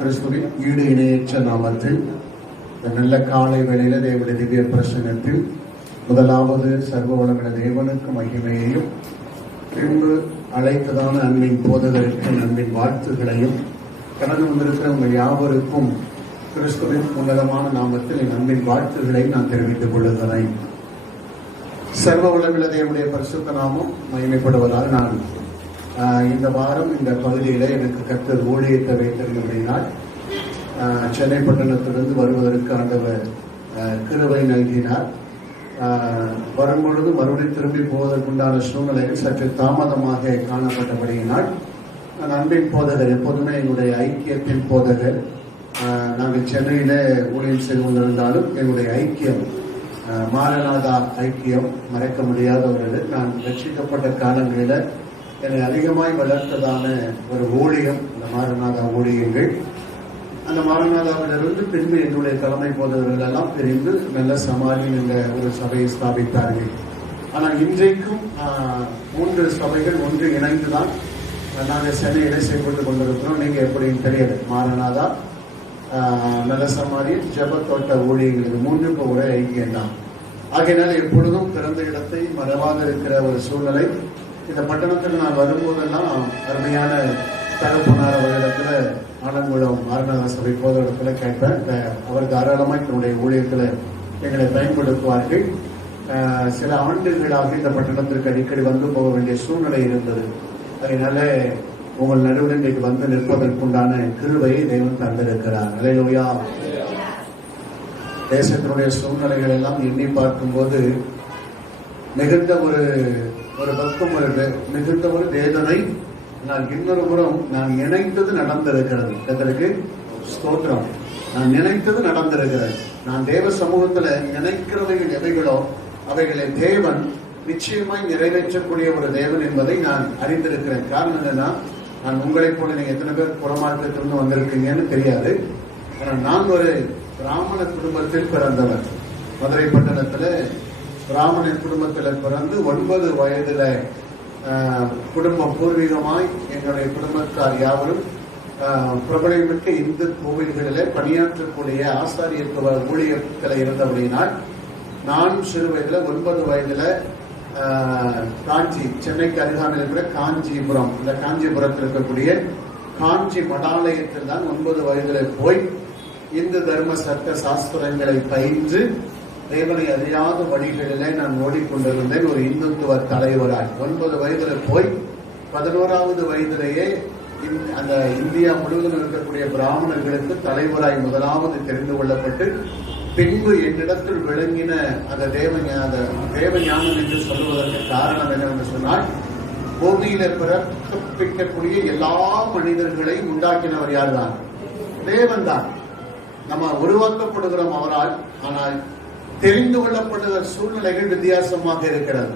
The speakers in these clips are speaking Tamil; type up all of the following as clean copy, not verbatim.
கிறிஸ்துவின் ஈடு இணையற்ற நாமத்தில் நல்ல காலை வேளையில தேவனுடைய திவ்ய பிரசன்னத்தில் முதலாவது சர்வ வளமுள்ள தேவனுக்கு மகிமையையும், பின்பு அழைத்ததான அன்பின் போதகருக்கு அன்பின் வாழ்த்துக்களையும் கடந்து வந்திருக்கிற உங்கள் யாவருக்கும் கிறிஸ்துவின் உன்னதமான நாமத்தில் என் அன்பின் வாழ்த்துக்களை நான் தெரிவித்துக் கொள்ளுகிறேன். சர்வ வளமுள்ள தேவனுடைய பரிசுத்த நாமம் மகிமைப்படுவதால் நான் இந்த வாரம் இந்த பகுதியில எனக்கு கர்த்தர் ஊழியத்தை வைத்திருக்கிறபடினால் சென்னை பட்டணத்திலிருந்து வருவதற்கு ஆண்டவர் கிருபை நல்கினார். வரும்பொழுது மறுபடியும் திரும்பி போவதற்குண்டான சூழ்நிலைகள் சற்று தாமதமாக காணப்பட்டபடியினால் அன்பின் போதகர், எப்போதுமே எங்களுடைய ஐக்கியத்தின் போதகர், நாங்கள் சென்னையில ஊழியம் செய்து கொண்டிருந்தாலும் எங்களுடைய ஐக்கியம் மாரநாதா ஐக்கியம் மறைக்க முடியாத ஒரு நான் ரட்சிக்கப்பட்ட காலங்களில என்னை அதிகமாய் வளர்த்ததான ஒரு ஊழியம் இந்த மாரநாதா ஊழியங்கள். அந்த மாரநாதாவிலிருந்து பின்பு என்னுடைய தலைமை போதவர்கள் எல்லாம் பிரிந்து நல்ல சமாளி என்ற ஒரு சபையை ஸ்தாபித்தார்கள். ஆனால் இன்றைக்கும் 3 சபைகள் ஒன்று இணைந்துதான் நாங்கள் சென்னையிலே செயல்பட்டுக் கொண்டிருக்கிறோம். நீங்க எப்படின்னு தெரியல. மாரநாதா, நல்ல சமாளி, ஜெபத்தோட்ட ஊழியர்கள், இது 3 ஒரே ஐக்கியம் தான். ஆகையினால எப்பொழுதும் பிறந்த இடத்தை மறவாத இருக்கிற ஒரு சூழ்நிலை. இந்த பட்டணத்துக்கு நான் வரும்போதெல்லாம் அருமையான தகப்பனார் அவரிடத்துல ஆலங்குளம் மாரநாதா சபை போத இடத்துல கேட்பேன். அவர் தாராளமாக தன்னுடைய ஊழியத்துல எங்களை பயன்படுத்துவார்கள். சில ஆண்டுகளாக இந்த பட்டணத்திற்கு அடிக்கடி வந்து போக வேண்டிய சூழ்நிலை இருந்தது. அதனால உங்கள் நடுவில் இன்றைக்கு வந்து நிற்பதற்குண்டான கிருபையை தேவன் தந்திருக்கிறார். அல்லேலூயா. தேசத்தினுடைய சூழ்நிலைகள் எல்லாம் எண்ணி பார்க்கும்போது மிகுந்த ஒரு பக்கம், மிகுந்த ஒரு வேதனை. நான் இன்னொரு புறம் நான் நினைத்தது நடந்திருக்கிறது. கர்த்தருக்கு ஸ்தோத்திரம். நான் நினைத்தது நடந்திருக்கிறது. நான் தேவ சமூகத்துல நினைக்கிறவைகள் எவைகளோ அவைகளை தேவன் நிச்சயமாய் நிறைவேற்றக்கூடிய ஒரு தேவன் என்பதை நான் அறிந்திருக்கிறேன். காரணம் என்னன்னா, நான் உங்களை போல நீங்க எத்தனை பேர் புறமார்க்கத்திலிருந்து வந்திருக்கீங்கன்னு தெரியாது. ஆனால் நான் ஒரு பிராமண குடும்பத்தில் பிறந்தவர். மதுரை பட்டணத்துல பிராமண குடும்பத்தில் பிறந்து 9 வயதுல குடும்பம் பூர்வீகமாய் எங்களுடைய குடும்பத்தார் யாவரும் பிரபலமிக்க இந்து கோவில்களிலே பணியாற்றக்கூடிய ஆசாரியத்துவ ஊழியத்தில் இருந்தபடியினால் நான் சிறு வயதுல 9 வயதுல காஞ்சி, சென்னைக்கு அருகாமையில் இருக்கிற காஞ்சிபுரம், இந்த காஞ்சிபுரத்தில் இருக்கக்கூடிய காஞ்சி மடாலயத்தில் தான் 9 வயதுல போய் இந்து தர்ம சட்ட சாஸ்திரங்களை பயின்று தேவனை அறியாத வழிகளிலே நான் ஓடிக்கொண்டிருந்தேன். ஒரு இந்துத்துவ தலைவராய் 9 வயதுல போய் 11வது வயதிலேயே அந்த இந்தியா முழுவதும் இருக்கக்கூடிய பிராமணர்களுக்கு தலைவராய் முதலாவது தெரிந்து கொள்ளப்பட்டு, பின்பு என்னிடத்தில் விளங்கின அந்த தேவஞானம் என்று சொல்லுவதற்கு காரணம் என்னவென்று சொன்னால், பூமியில பிறப்பிக்கக்கூடிய எல்லா மனிதர்களையும் உண்டாக்கினவர் யார்தான்? தேவன் தான். நம்ம உருவாக்கப்படுகிறோம் அவரால். ஆனால் தெரிந்து கொள்ளப்படுகிற சூழ்நிலைகள் வித்தியாசமாக இருக்கிறது.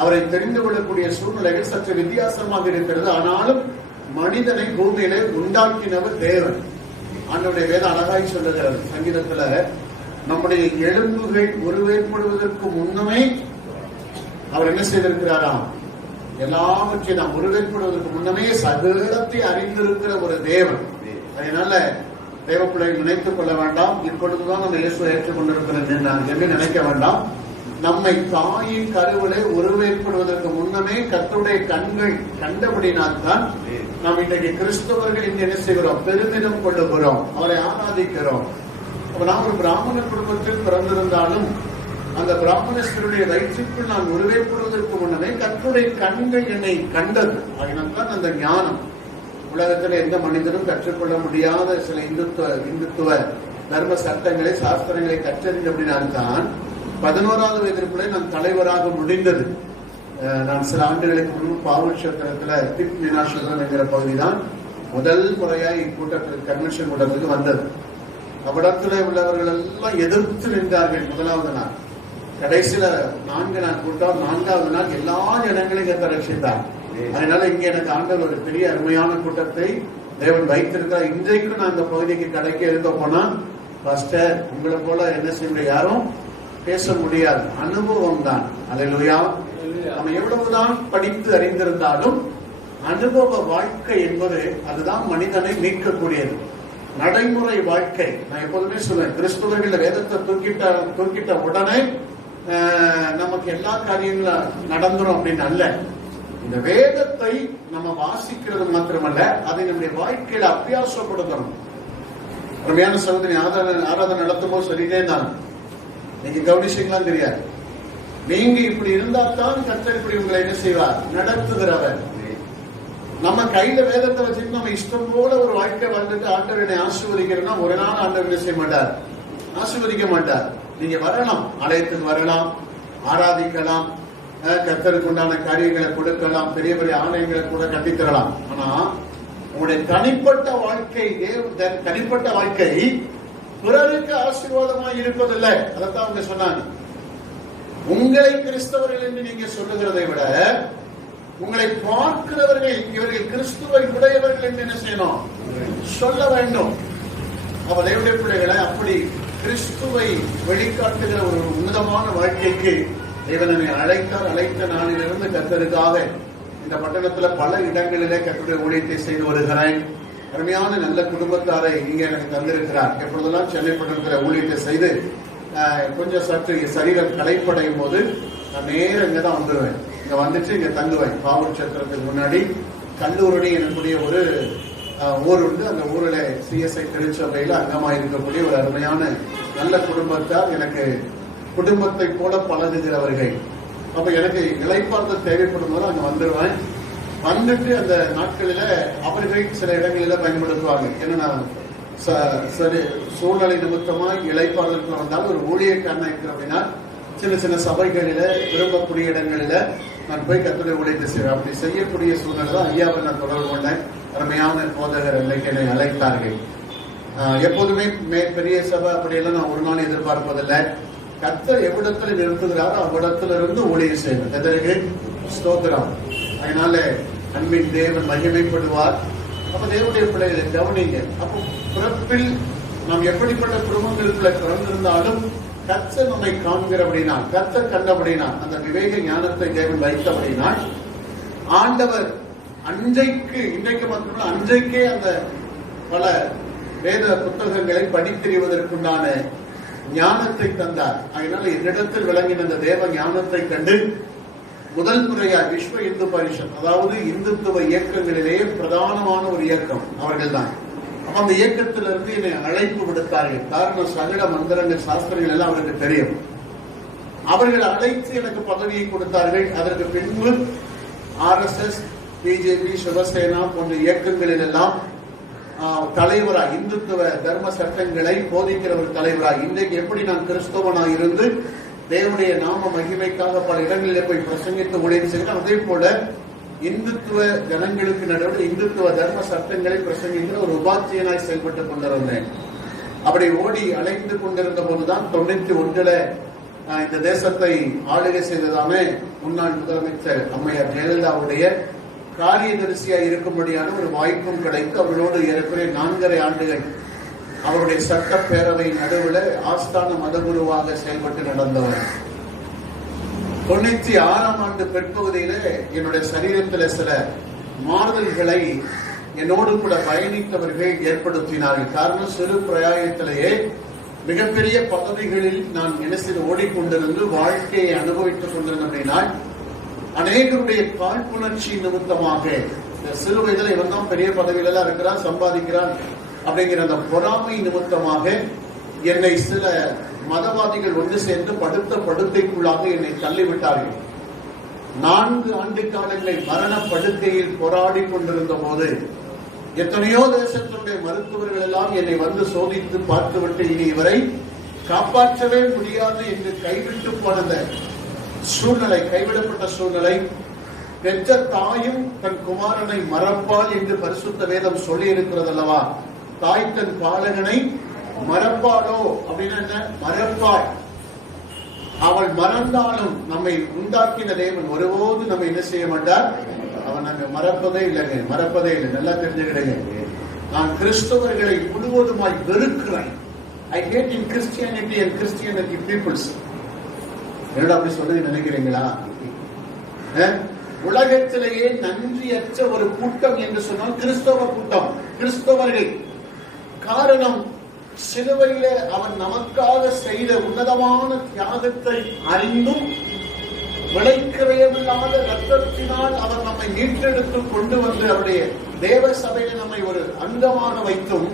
அவரை தெரிந்து கொள்ளக்கூடிய சூழ்நிலைகள் சற்று வித்தியாசமாக இருக்கிறது. ஆனாலும் மனிதனை பூமியிலே உண்டாக்கினவர் தேவன். ஆண்டவருடைய வேதம் அழகாய் சொல்லுகிறது. சங்கீதத்துல நம்முடைய எலும்புகள் உருவேற்படுவதற்கு முன்னமே அவர் என்ன செய்திருக்கிறாராம்? எல்லாவற்றையும் நாம் உருவேற்படுவதற்கு முன்னமே சகலத்தை அறிந்திருக்கிற ஒரு தேவன். அதனால தேவ பிள்ளைகள் நினைத்துக் கொள்ள வேண்டாம், இப்பொழுதுதான் நம்ம இயேசுவை ஏற்றுக்கொண்டிருக்கிறோம் என்று நினைக்க வேண்டாம். நம்மை தாயின் கருவிலே உருவேற்படுவதற்கு முன்னமே கர்த்தருடைய கண்கள் கண்டபடினால்தான் நாம் இன்றைக்கு கிறிஸ்தவர்கள் இங்கே என்ன செய்கிறோம்? பெருமிதம் கொள்ளுகிறோம், அவரை ஆராதிக்கிறோம். நாம் ஒரு பிராமண குடும்பத்தில் பிறந்திருந்தாலும் அந்த பிராமணஸ்தருடைய வயிற்றுக்குள் நான் உருவேற்படுவதற்கு முன்னமே கர்த்தருடைய கண்கள் என்னை கண்டது. அதனால்தான் அந்த ஞானம் உலகத்தில் எந்த மனிதனும் கற்றுக்கொள்ள முடியாத சில இந்துத்துவ தர்ம சட்டங்களை சாஸ்திரங்களை கற்றறிந்தபடினால்தான் 11வது வயதிற்குள்ளே நான் தலைவராக முடிந்தது. நான் சில ஆண்டுகளுக்கு முன்பு பாவூர் சத்திரத்துல திப் மீனாட்சத்திரம் என்கிற பகுதிதான் முதல் முறையாய் இக்கூட்டத்தில் கன்வென்ஷன் கூட்டத்துக்கு வந்தது. அவ்விடத்துல உள்ளவர்கள் எல்லாம் எதிர்த்து நின்றார்கள். முதலாவது நாள், கடைசியில 4 நாள் கூட்டம். 4வது நாள் எல்லா ஜனங்களையும் ரட்சித்தார். அதனால இங்க எனக்கு ஆண்டவர் ஒரு பெரிய அருமையான கூட்டத்தை தேவன் வைத்திருக்கிறார். இன்றைக்கும் நான் இந்த பகுதிக்கு கடைக்கு எழுத போனா, பாஸ்டர் உங்களை போல என்ன செய்ய யாரும் பேச முடியாது. அனுபவம் தான். அல்லேலூயா. நம்ம எவ்வளவுதான் படித்து அறிந்திருந்தாலும் அனுபவ வாழ்க்கை என்பது அதுதான் மனிதனை மீட்கக்கூடியது. நடைமுறை வாழ்க்கை. நான் எப்போதுமே சொல்லுவேன், கிறிஸ்துவர்கள் வேதத்தை தூக்கிட்ட உடனே நமக்கு எல்லா காரியங்களும் நடந்துரும் அப்படின்னு அல்ல. இந்த வேதத்தை நம்ம வாசிக்கிறது மாத்திரமல்ல, அதை நம்முடைய வாழ்க்கையில அபியாசப்படுத்தணும். அருமையான சகோதரி, ஆராதனை நடத்தும் போது சொல்லிட்டே தான், நீங்க கவனிச்சீங்களான்னு தெரியாது, நீங்க இப்படி இருந்தா தான் கர்த்தர் இப்படி உங்களை என்ன செய்வார், நடத்துகிறவர். நம்ம கையில வேதத்தை வச்சுட்டு நம்ம இஷ்டம் போல ஒரு வாழ்க்கை வாழ்ந்துட்டு ஆண்டவர் என்னை ஆசீர்வதிக்கிறோம்னா ஒரு நாள் ஆண்டவர் என்ன செய்ய மாட்டார், ஆசீர்வதிக்க மாட்டார். நீங்க வரலாம், ஆலயத்துக்கு வரலாம், ஆராதிக்கலாம், கர்த்தருக்கு உண்டான காரியங்களை கொடுக்கலாம், பெரிய பெரிய ஆலயங்களை கூட கட்டித்தரலாம். ஆனா உங்களுடைய தனிப்பட்ட வாழ்க்கை பிறருக்கு ஆசீர்வாதமாக இருப்பதில்லை. அதைத்தான் அவங்க சொன்னாங்க. உங்களை கிறிஸ்தவர்கள் என்று நீங்க சொல்லுகிறதை விட உங்களை பார்க்கிறவர்கள் இவர்கள் கிறிஸ்துவை உடையவர்கள் என்று என்ன செய்யணும், சொல்ல வேண்டும். அப்ப தேவனுடைய பிள்ளைகளை அப்படி கிறிஸ்துவை வெளிக்காட்டுகிற ஒரு உன்னதமான வாழ்க்கைக்கு தேவனை அழைத்த நாளிலிருந்து கர்த்தருக்காக இந்த பட்டணத்துல பல இடங்களிலே கர்த்தருடைய ஊழியத்தை செய்து வருகிறேன். அருமையான நல்ல குடும்பத்தாரை இங்க எனக்கு தந்திருக்கிறார். எப்பொழுதெல்லாம் சென்னை பட்டணத்துல ஊழியத்தை செய்து கொஞ்சம் சற்று சரீரம் களைப்படையும் போது நான் நேரம் இங்கதான் வந்துடுவேன். இங்க வந்துட்டு இங்க தங்குவேன். பாவூர் சத்திரத்துக்கு முன்னாடி கல்லூரணி எனக்கூடிய ஒரு ஊர் உண்டு. அந்த ஊரில் சிஎஸ்ஐ திருச்சபையில அங்கமா இருக்கக்கூடிய ஒரு அருமையான நல்ல குடும்பத்தார், எனக்கு குடும்பத்தை போல பழகுகிறவர்கள். அப்ப எனக்கு இளைப்பாறுதல் தேவைப்படும் போது அங்க வந்துடுவேன். வந்துட்டு அந்த நாட்களில அவர்கள் சில இடங்களில பயன்படுத்துவாங்க. என்னன்னா சரி சூழ்நிலை நிமித்தமா இளைப்பாறுதலுக்கு வந்தாலும் ஒரு ஊழியக்காரனா இருக்கிற அப்படின்னா சின்ன சின்ன சபைகளில விரும்பக்கூடிய இடங்களில நான் போய் கர்த்தருடைய ஊழியத்தை செய்வேன். அப்படி செய்யக்கூடிய சூழ்நிலை தான் ஐயாவை நான் தொடர்பு கொண்டேன். அருமையான போதகர் என்னை அழைத்தார்கள். எப்போதுமே பெரிய சபை அப்படியெல்லாம் நான் ஒரு நாள் எதிர்பார்ப்பதில்லை. கர்த்தர் எவ்விடத்தில் நிறுத்துகிறாரோ அவ்விடத்துல இருந்து ஊழியம் செய்வேன். எதற்கு ஸ்தோத்திரம். அதனால அன்பின் தேவன் மகிமைப்படுவார். அப்ப தேவனுடைய பிள்ளைகளை கவனிங்க. அப்போ பிறப்பில் நாம் எப்படிப்பட்ட குடும்பங்களுக்குள்ள பிறந்திருந்தாலும் கர்த்தர் நம்மை காண்கிறபடினா, கர்த்தர் கண்டபடினா, அந்த விவேக ஞானத்தை தேவன் வைத்தபடினா ஆண்டவர் இன்றைக்கு மட்டும் அன்றைக்கே அந்த பல வேத புத்தகங்களை படித்தறிவதற்குண்டான ஞானத்தை தந்தார். அதனால என்னிடத்தில் விளங்கின அந்த தேவ ஞானத்தை கண்டு முதல் முறையாக விஸ்வ இந்து பரிஷத், அதாவது இந்துத்துவ இயக்கங்களிலேயே பிரதானமான ஒரு இயக்கம் அவர்கள் தான். அப்ப அந்த இயக்கத்திலிருந்து என்னை அழைப்பு விடுத்தார்கள். காரணம் சகல மந்திரங்கள் சாஸ்திரங்கள் எல்லாம் அவருக்கு தெரியும். அவர்கள் அழைத்து எனக்கு பதவியை கொடுத்தார்கள். அதற்கு பின்பு RSS, BJP, சிவசேனா போன்ற இயக்கங்களில் எல்லாம் தலைவராய், இந்துத்துவ தர்ம சட்டங்களை போதிக்கிற ஒரு தலைவராய், இன்றைக்கு எப்படி நான் கிறிஸ்தவனாக இருந்து தேவனுடைய நாம மகிமைக்காக பல இடங்களில் போய் பிரசங்கித்து ஊழியம் செய்கிறேன், அதே போல இந்துத்துவ ஜனங்களுக்கு நடுவில் இந்துத்துவ தர்ம சட்டங்களை பிரசங்கிக்கிற ஒரு உபாத்தியனாய் செயல்பட்டுக் கொண்டிருந்தேன். அப்படி ஓடி அலைந்து கொண்டிருந்த போதுதான் 91 இந்த தேசத்தை ஆளுகை செய்ததாமே முன்னாள் முதலமைச்சர் அம்மையார் ஜெயலலிதாவுடைய காரியதரிசியாக இருக்கும்படியான ஒரு வாய்ப்பும் கிடைத்து அவர்களோடு ஏறக்குறைய 4.5 ஆண்டுகள் அவருடைய சட்டப்பேரவை நடுவில் ஆஸ்தான மதகுருவாக செயல்பட்டு நடந்தவர். 96ஆம் ஆண்டு பிற்பகுதியில என்னுடைய சரீரத்தில் சில மாறுதல்களை என்னோடு கூட பயணித்தவர்கள் ஏற்படுத்தினார்கள். காரணம், சிறு பிரயாயத்திலேயே மிகப்பெரிய பதவிகளில் நான் நினைத்து ஓடிக்கொண்டிருந்து வாழ்க்கையை அனுபவித்துக் கொண்டிருந்தபடினால் அநேகருடைய காழ்ப்புணர்ச்சி நிமித்தமாக சிறு வயதில் இவன் தான் பெரிய பதவியில இருக்கிறான், சம்பாதிக்கிறான் அப்படிங்கிற அந்த பொறாமை நிமித்தமாக என்னை சில மதவாதிகள் ஒன்று சேர்ந்து படுக்கைக்குள்ளாக என்னை தள்ளிவிட்டார்கள். 4 ஆண்டு காலங்களை மரண படுக்கையில் போராடி கொண்டிருந்த போது எத்தனையோ தேசத்தினுடைய மருத்துவர்கள் எல்லாம் என்னை வந்து சோதித்து பார்த்துவிட்டு இனி இவரை காப்பாற்றவே முடியாது என்று கைவிட்டு போன சூழ்நிலை, கைவிடப்பட்ட சூழ்நிலை. பெற்ற தாயும் தன் குமாரனை மறப்பாள் என்று பரிசுத்த வேதம் சொல்லி இருக்கிறது அல்லவா? தாய் தன் பாலகனை மறப்பாளோ அப்படின்னு என்ன? மறப்பாள். அவள் மறந்தாலும் நம்மை உண்டாக்கின தேவன் ஒருபோது நம்ம என்ன செய்ய மாட்டார்? அவன் நாங்க மறப்பதே இல்லைங்க, மறப்பதே இல்லை. நல்லா தெரிஞ்சுக்கிடுங்க, நான் கிறிஸ்தவர்களை முழுவதுமாய் வெறுக்கிறேன். I hate in Christianity and Christianity peoples. என்னடா அப்படி சொல்லி நினைக்கிறீங்களா? உலகத்திலேயே நன்றியற்ற ஒரு கூட்டம் என்று சொன்னால் கிறிஸ்தவ கூட்டம், கிறிஸ்தவர்கள். காரணம், சிலுவையிலே அவன் நமக்காக செய்த உன்னதமான தியாகத்தை அறிந்தும் விளைக்கிறையமில்லாத ரத்தத்தினால் அவர் நம்மை மீட்டெடுத்து கொண்டு வந்து அவருடைய தேவ சபையில நம்மை ஒரு அங்கமாக வைத்தும்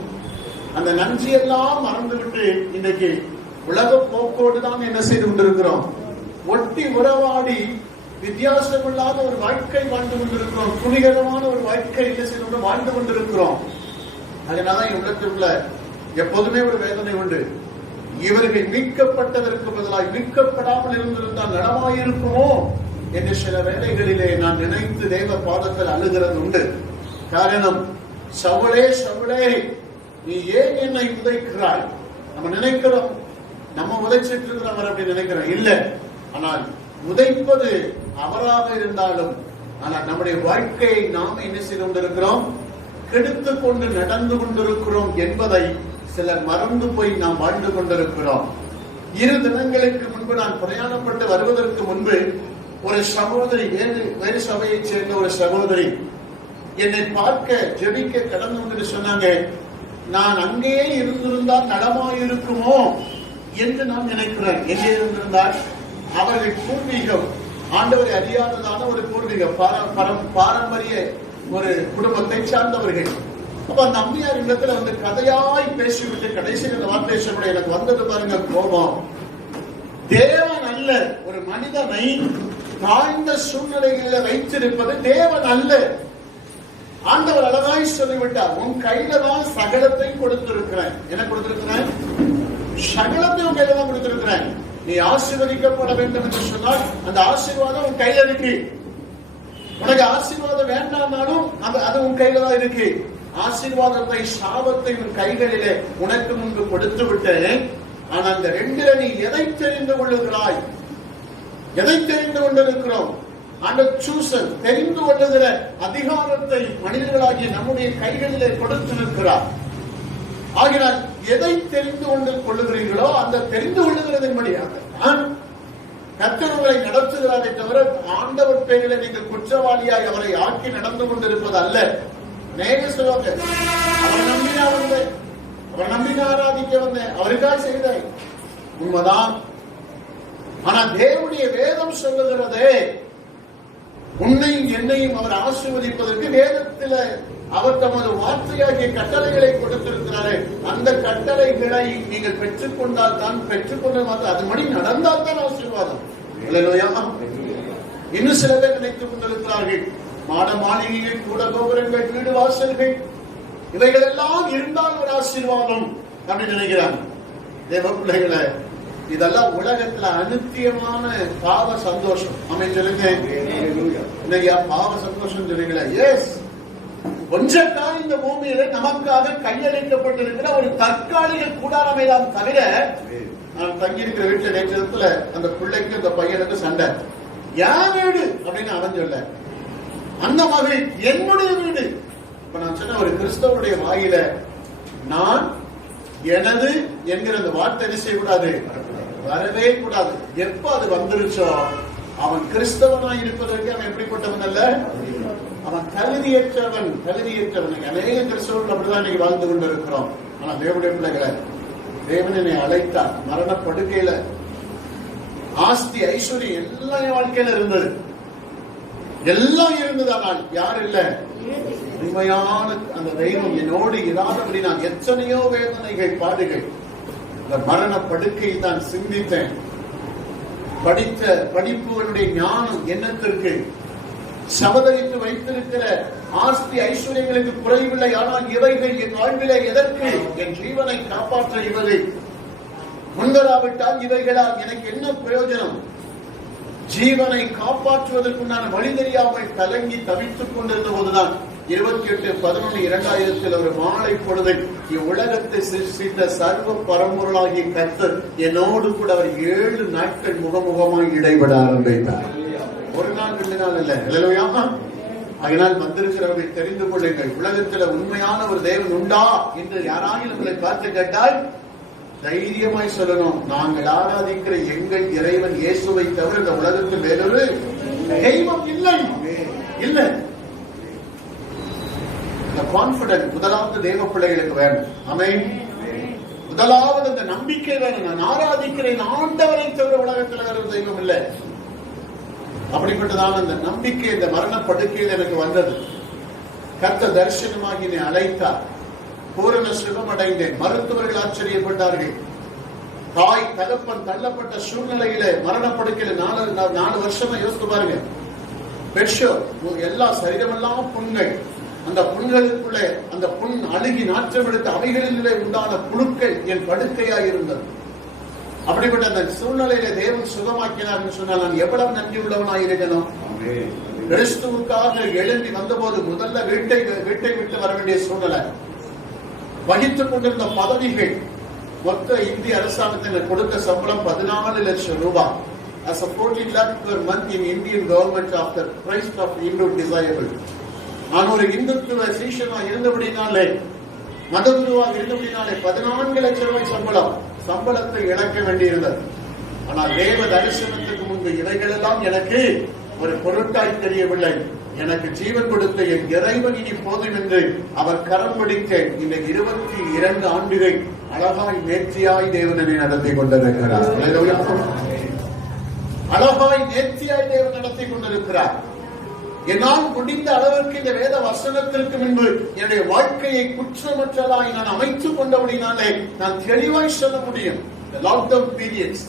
அந்த நன்றியெல்லாம் மறந்துவிட்டு இன்றைக்கு உலக போக்கோடு தான் என்ன செய்து கொண்டிருக்கிறோம்? ஒட்டி உறவாடி வித்தியாசமில்லாத ஒரு வாழ்க்கை வாழ்ந்து கொண்டிருக்கிறோம். துணிகரமான ஒரு வாழ்க்கை என்ன செய்து வாழ்ந்து கொண்டிருக்கிறோம். அதனாலதான் உள்ளத்திற்குள்ள எப்போதுமே ஒரு வேதனை உண்டு. இவர்கள் மீட்கப்பட்டதற்கு பதிலாக மீட்கப்படாமல் இருந்திருந்தால் நலமாயிருக்குமோ என்று சில வேளைகளிலே நான் நினைத்து தேவ பாதத்தில் அழுகிறது உண்டு. காரணம், சவுளே சவுளே நீ ஏன் என்னை உதைக்கிறாய்? நம்ம நினைக்கிறோம் நம்ம உதைச்சிட்டு இருக்கிறவர் அப்படி நினைக்கிறோம். இல்ல, ஆனால் உதைப்பது அவராக இருந்தாலும் ஆனால் நம்முடைய வாழ்க்கையை நாம் என்ன செய்து கொண்டிருக்கிறோம்? கெடுத்து கொண்டு நடந்து கொண்டிருக்கிறோம் என்பதை சிலர் மறந்து போய் நாம் வாழ்ந்து கொண்டிருக்கிறோம். 2 தினங்களுக்கு முன்பு நான் பிரயாணப்பட்டு வருவதற்கு முன்பு ஒரு சகோதரி, வேறு சபையைச் சேர்ந்த ஒரு சகோதரி என்னை பார்க்க ஜெபிக்க கடந்து வந்து சொன்னாங்க, நான் அங்கேயே இருந்திருந்தால் நலமாயிருக்குமோ என்று நான் நினைக்கிறேன். எங்கே இருந்திருந்தால் அவர்கள் பூர்வீகம் ஆண்டவரை அறியாததான ஒரு பூர்வீகம், பாரம்பரிய ஒரு குடும்பத்தை சார்ந்தவர்கள். அப்ப அந்த அம்மையார் இடத்துல வந்து கதையாய் பேசிவிட்டு கடைசியில் இந்த வார்த்தை சொல்ல எனக்கு வந்தது பாருங்க கோபம். தேவன் அல்ல ஒரு மனிதனை தாழ்ந்த சூழ்நிலைகளில் வைத்திருப்பது தேவன் அல்ல. ஆண்டவர் அழகாய் சொல்லிவிட்டார், உன் கையில தான் சகலத்தை கொடுத்திருக்கிறேன். என்ன கொடுத்திருக்கிறேன்? சகலத்தை உன் கையில தான் கொடுத்திருக்கிறேன். நீ ஆசீர்வதிக்கப்பட வேண்டும் என்று சொன்னால் அந்த ஆசீர்வாதம் உன் கையில இருக்கு. உனக்கு ஆசீர்வாதம் வேண்டாம்னாலும் அது உன் கையில தான் இருக்கு. ஆசீர்வாதத்தை சாபத்தை உன் கைகளிலே உனக்கு முன்பு கொடுத்து விட்டேன். ஆனால் அந்த 2ல நீ எதை தெரிந்து கொள்ளுகிறாய்? எதை தெரிந்து கொண்டிருக்கிறோம்? ஆண்டவர் சூசன் தெரிந்து கொள்ளுகிற அதிகாரத்தை மனிதர்களாகிய நம்முடைய கைகளிலே கொடுத்திருக்கிறார். ஆகினால் எதை தெரிந்து கொள்ளுகிறீர்களோ அந்த தெரிந்து கொள்ளுகிறதின்படியாக கர்த்தர் உங்களை நடத்துகிறாரே தவிர ஆண்டவர் பேரில நீங்கள் குற்றவாளியாய் அவரை ஆக்கி நடந்து கொண்டிருப்பது அல்ல. சொல்லுவாங்க, அவரை நம்பினா வந்தேன், அவரை நம்பினா ஆராதிக்க வந்தேன், அவருக்காக செய்தேன். உண்மைதான். ஆனா தேவனுடைய வேதம் சொல்லுகிறதே, உன்னையும் என்னையும் அவர் ஆசீர்வதிப்பதற்கு வேதத்தில அவர் தமது வார்த்தையாகிய கட்டளைகளை கொடுத்திருக்கிறாரே, அந்த கட்டளைகளை நீங்கள் பெற்றுக்கொண்டால் தான், பெற்றுக்கொண்ட அதுபடி நடந்தால் தான் ஆசீர்வாதம். இன்னும் சில பேர் நினைத்துக் கொண்டிருக்கிறார்கள், மாட மாளிகைகள், கூட கோபுரங்கள், வீடு வாசல்கள் இவைகள் எல்லாம் இருந்தால் ஒரு ஆசீர்வாதம் அப்படின்னு நினைக்கிறாங்க. தேவ பிள்ளைகளை, இதெல்லாம் உலகத்துல அநித்தியமான பாவ சந்தோஷம். அமைச்சருங்க இன்னைக்கு பாவ சந்தோஷம் சொல்லுங்களா? எஸ், கொஞ்ச காலம் இந்த பூமியில நமக்காக கையளிக்கப்பட்டிருக்கிற ஒரு தற்காலிக கூடாரமை தான் தவிர, நான் தங்கியிருக்கிற வீட்டுல நேற்றத்துல அந்த பிள்ளைக்கு அந்த பையனுக்கு சண்டை. என் வீடு அப்படின்னு அவன் சொல்ல, அந்த மகள் என்னுடைய வீடு. இப்ப நான் சொன்ன ஒரு கிறிஸ்தவனுடைய வாயில நான் எனது என்கிற அந்த வார்த்தை என்ன செய்யக்கூடாது? வரவே கூடாது. எப்ப அது வந்துருச்சோ அவன் கிறிஸ்தவனாய் இருப்பதற்கு அவன் எப்படிப்பட்டவன் அல்ல, அவன் தகுதியற்றவன். அநேக கிறிஸ்தவர்கள் அப்படிதான் இன்னைக்கு வாழ்ந்து கொண்டிருக்கிறோம். ஆனா தேவனுடைய பிள்ளைகளை, தேவன் என்னை அழைத்தார். மரண படுக்கையில ஆஸ்தி ஐஸ்வர்யம் எல்லாம் என் வாழ்க்கையில இருந்தது, எல்லாம் இருந்தது. ஆனால் யார் இல்ல? உண்மையான அந்த தெய்வம் என்னோடு இராதபடி நான் எத்தனையோ வேதனைகள், பாடுகள், இந்த மரண படுக்கையில் தான் சிந்தித்தேன். படித்த படிப்புகளுடைய ஞானம் எண்ணத்திற்கு, சபதரித்து வைத்திருக்கிற ஆஸ்தி ஐஸ்வர்யங்களுக்கு குறைவில்லை. ஆனால் இவைகள் என் வாழ்விலே எதற்கு? என் ஜீவனை காப்பாற்ற இவைகள் முன்வராவிட்டால் இவைகளால் எனக்கு என்ன பிரயோஜனம்? ஜீவனை காப்பாற்றுவதற்குண்டான வழி தெரியாமல் கலங்கி தவித்துக் கொண்டிருந்த போதுதான் 28/11/2000 ஒரு மாலை பொழுதில் இவ்வுலகத்தை சிருஷ்டித்த சர்வ பரம்பொருளாகிய கர்த்தர் என்னோடு கூட அவர் 7 நாட்கள் முகமுகமாய் இடைபட ஆரம்பித்தார். ஒரு நாள் 2 நாள் இல்ல. அதனால் வந்திருக்கிறவர்கள் தெரிந்து கொள்ளுங்கள், உலகத்துல உண்மையான ஒரு தேவன் உண்டா என்று யாராவது நம்மளை பார்த்து கேட்டால் தைரியமாய் சொல்லணும், நாங்கள் ஆராதிக்கிற எங்கள் இறைவன் இயேசுவை தவிர இந்த உலகத்தில் வேறொரு தெய்வம் இல்லை. இல்லை. இந்த கான்பிடன்ஸ் முதலாவது தேவ பிள்ளைகளுக்கு வேணும். ஆமென். முதலாவது அந்த நம்பிக்கை வேணும். நான் ஆராதிக்கிறேன் ஆண்டவரை தவிர உலகத்தில் வேற ஒரு தெய்வம் இல்லை. அப்படிப்பட்டதான அந்த நம்பிக்கை இந்த மரண படுக்கையில் எனக்கு வந்தது. கர்த்தர் தரிசனமாகி என்னை அழைத்தார். பூரண சுகம் அடைந்தேன். மருத்துவர்கள் ஆச்சரியப்பட்டார்கள். தாய் தகப்பன் தள்ளப்பட்ட சூழ்நிலையில மரணப்படுக்கையில 4 வருஷமா யோசித்து பாருங்க. பெட்ஷோர் எல்லா சரீரமெல்லாம் புண்கள். அந்த புண்களுக்குள்ளே அந்த புண் அழுகி நாற்றம் எடுத்து அவைகளிலே உண்டான புழுக்கள் என் படுக்கையாய் இருந்தது. அப்படிப்பட்ட அந்த சூழ்நிலையில தேவன் சுகமாக்கினார் சொன்னால் நான் எவ்வளவு நன்றி உள்ளவனாய் இருக்கணும். கிறிஸ்துவுக்காக எழும்பி வந்தபோது முதல்ல வீட்டை விட்டு வர வேண்டிய சூழ்நிலை, வகித்துக் கொண்டிருந்த பதவிகள், மொத்த இந்திய அரசாங்கத்தினர் கொடுத்த சம்பளம் 14 லட்சம் ரூபாய். As a 14 lakh per month in Indian government of the price of Hindu desirable. நான் ஒரு இந்துத்துவ சீஷனா இருந்தபடினாலே, மதகுருவாக இருந்தபடினாலே 14 லட்சம் ரூபாய் சம்பளத்தை இழக்க வேண்டியிருந்தது. ஆனால் தேவ தரிசனத்துக்கு முன்பு இவைகளெல்லாம் எனக்கு ஒரு பொருட்டாய் தெரியவில்லை. எனக்கு ஜீவன் கொடுத்த என் இறைவன் இனி போதும் என்று அவர் கரம் பிடிக்க இந்த 22 ஆண்டுகள் அழகாய் நேர்த்தியாய் தேவனை நடத்தி கொண்டிருக்கிறார். அழகாய் நேர்த்தியாய் தேவன் நடத்தி கொண்டிருக்கிறார். என்னால் முடிந்த அளவிற்கு இந்த வேத வசனத்திற்கு முன்பு என்னுடைய வாழ்க்கையை குற்றமற்றதாய் நான் அமைத்துக் கொண்டபடினாலே நான் தெளிவாய் சொல்ல முடியும். லாக்டவுன் பீரியட்ஸ்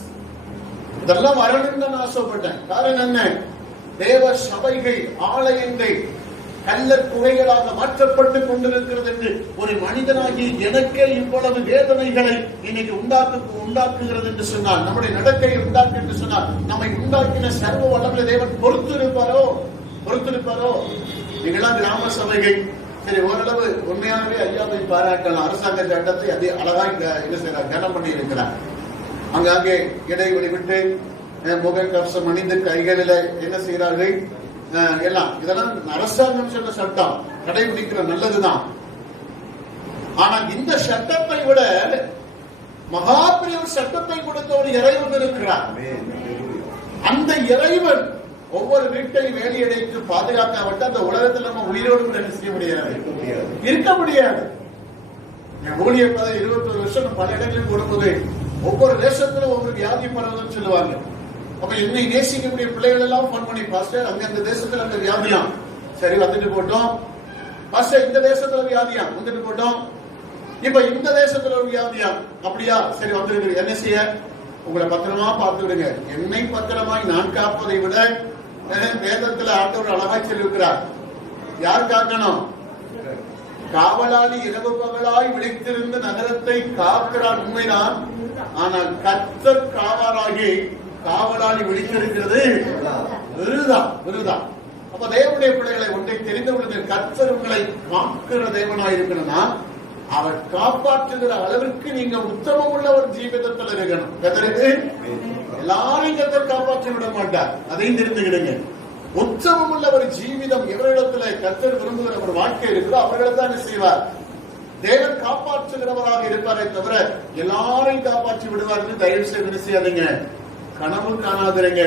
இதெல்லாம் வரணும்னு நான் ஆசைப்பட்டேன். காரணம் என்ன? தேவ சபைகள், ஆலயங்கள் கள்ளர் குகைகளாக மாற்றப்பட்டுக் கொண்டிருக்கிறது என்று ஒரு மனிதனாகி எனக்கே இவ்வளவு வேதனைகளை இன்னைக்கு உண்டாக்குகிறது என்று சொன்னால், நம்முடைய நடக்கையை உண்டாக்கு என்று சொன்னால், நம்மை உண்டாக்கின சர்வ வல்லமை தேவன் பொறுத்திருப்பாரோ? நீங்களாம் கிராம சபைகள் சரி, ஓரளவு உண்மையாகவே ஐயாவை பாராட்டலாம். அரசாங்க சட்டத்தை அதே அழகாய் கனம் பண்ணி இருக்கிறார். அங்கே இடைவெளி விட்டு முக கவசம் அணிந்து கைகளில என்ன செய்கிறார்கள் எல்லாம், இதெல்லாம் அரசாங்கம் சொன்ன சட்டம், கடைபிடிக்கிற நல்லதுதான். ஆனால் இந்த சட்டத்தை விட மகாபிரிய சட்டத்தை கொடுத்த ஒரு இறைவன் இருக்கிறார். அந்த இறைவன் ஒவ்வொரு வீட்டையும் வேலையடைத்து பாதுகாக்காவிட்டு அந்த உலகத்தில் நம்ம உயிரோடு கூட என்ன செய்ய முடியாது, இருக்க முடியாது. ஊழிய 21 வருஷம் பல இடங்களில் கொடுப்பது ஒவ்வொரு தேசத்திலும் ஒவ்வொரு வியாதி பரவுதுன்னு சொல்லுவாங்க. அப்ப என்னை நேசிக்கக்கூடிய பிள்ளைகள் எல்லாம் போன் பண்ணி, பாஸ்டர் அங்க அந்த தேசத்துல அந்த வியாதியா, சரி வந்துட்டு போட்டோம். பாஸ்டர் இந்த தேசத்துல வியாதியா, வந்துட்டு போட்டோம். இப்ப இந்த தேசத்துல ஒரு வியாதியா, அப்படியா, சரி வந்துருக்கு. என்ன செய்ய? உங்களை பத்திரமா பார்த்து விடுங்க. என்னை பத்திரமாய் நான் காப்பதை விட வேதத்துல ஆண்டவர் அழகாய் சொல்லியிருக்கிறார். யார் காக்கணும்? காவலாளி இரவு பகலாய் விழித்திருந்து நகரத்தை காக்கிறார், உண்மைதான். ஆனால் கர்த்தர் காவலாகி காவலாளி விழித்திருக்கிறது விருதா. அப்ப தேவனுடைய பிள்ளைகளை ஒன்றை தெரிந்து கொள்ளுங்கள். கர்த்தர் உங்களை காக்கிற தேவனாய் இருக்கணும்னா அவர் காப்பாற்றுகிற அளவிற்கு நீங்க உத்தமம் உள்ள ஒரு ஜீவிதத்தில் இருக்கணும். எல்லாரையும் கர்த்தர் காப்பாற்றி விட மாட்டார், அதையும் தெரிந்துக்கிடுங்க. உத்தமம் உள்ள ஒரு ஜீவிதம் எவரிடத்துல கர்த்தர் விரும்புகிற ஒரு வாழ்க்கை இருக்கிறோ அவர்களை தான் செய்வார். தேவன் காப்பாற்றுகிறவராக இருப்பாரே தவிர எல்லாரையும் காப்பாற்றி விடுவார்கள். தயவு செய்து செய்யாதீங்க, கனவு காணாதிருங்க.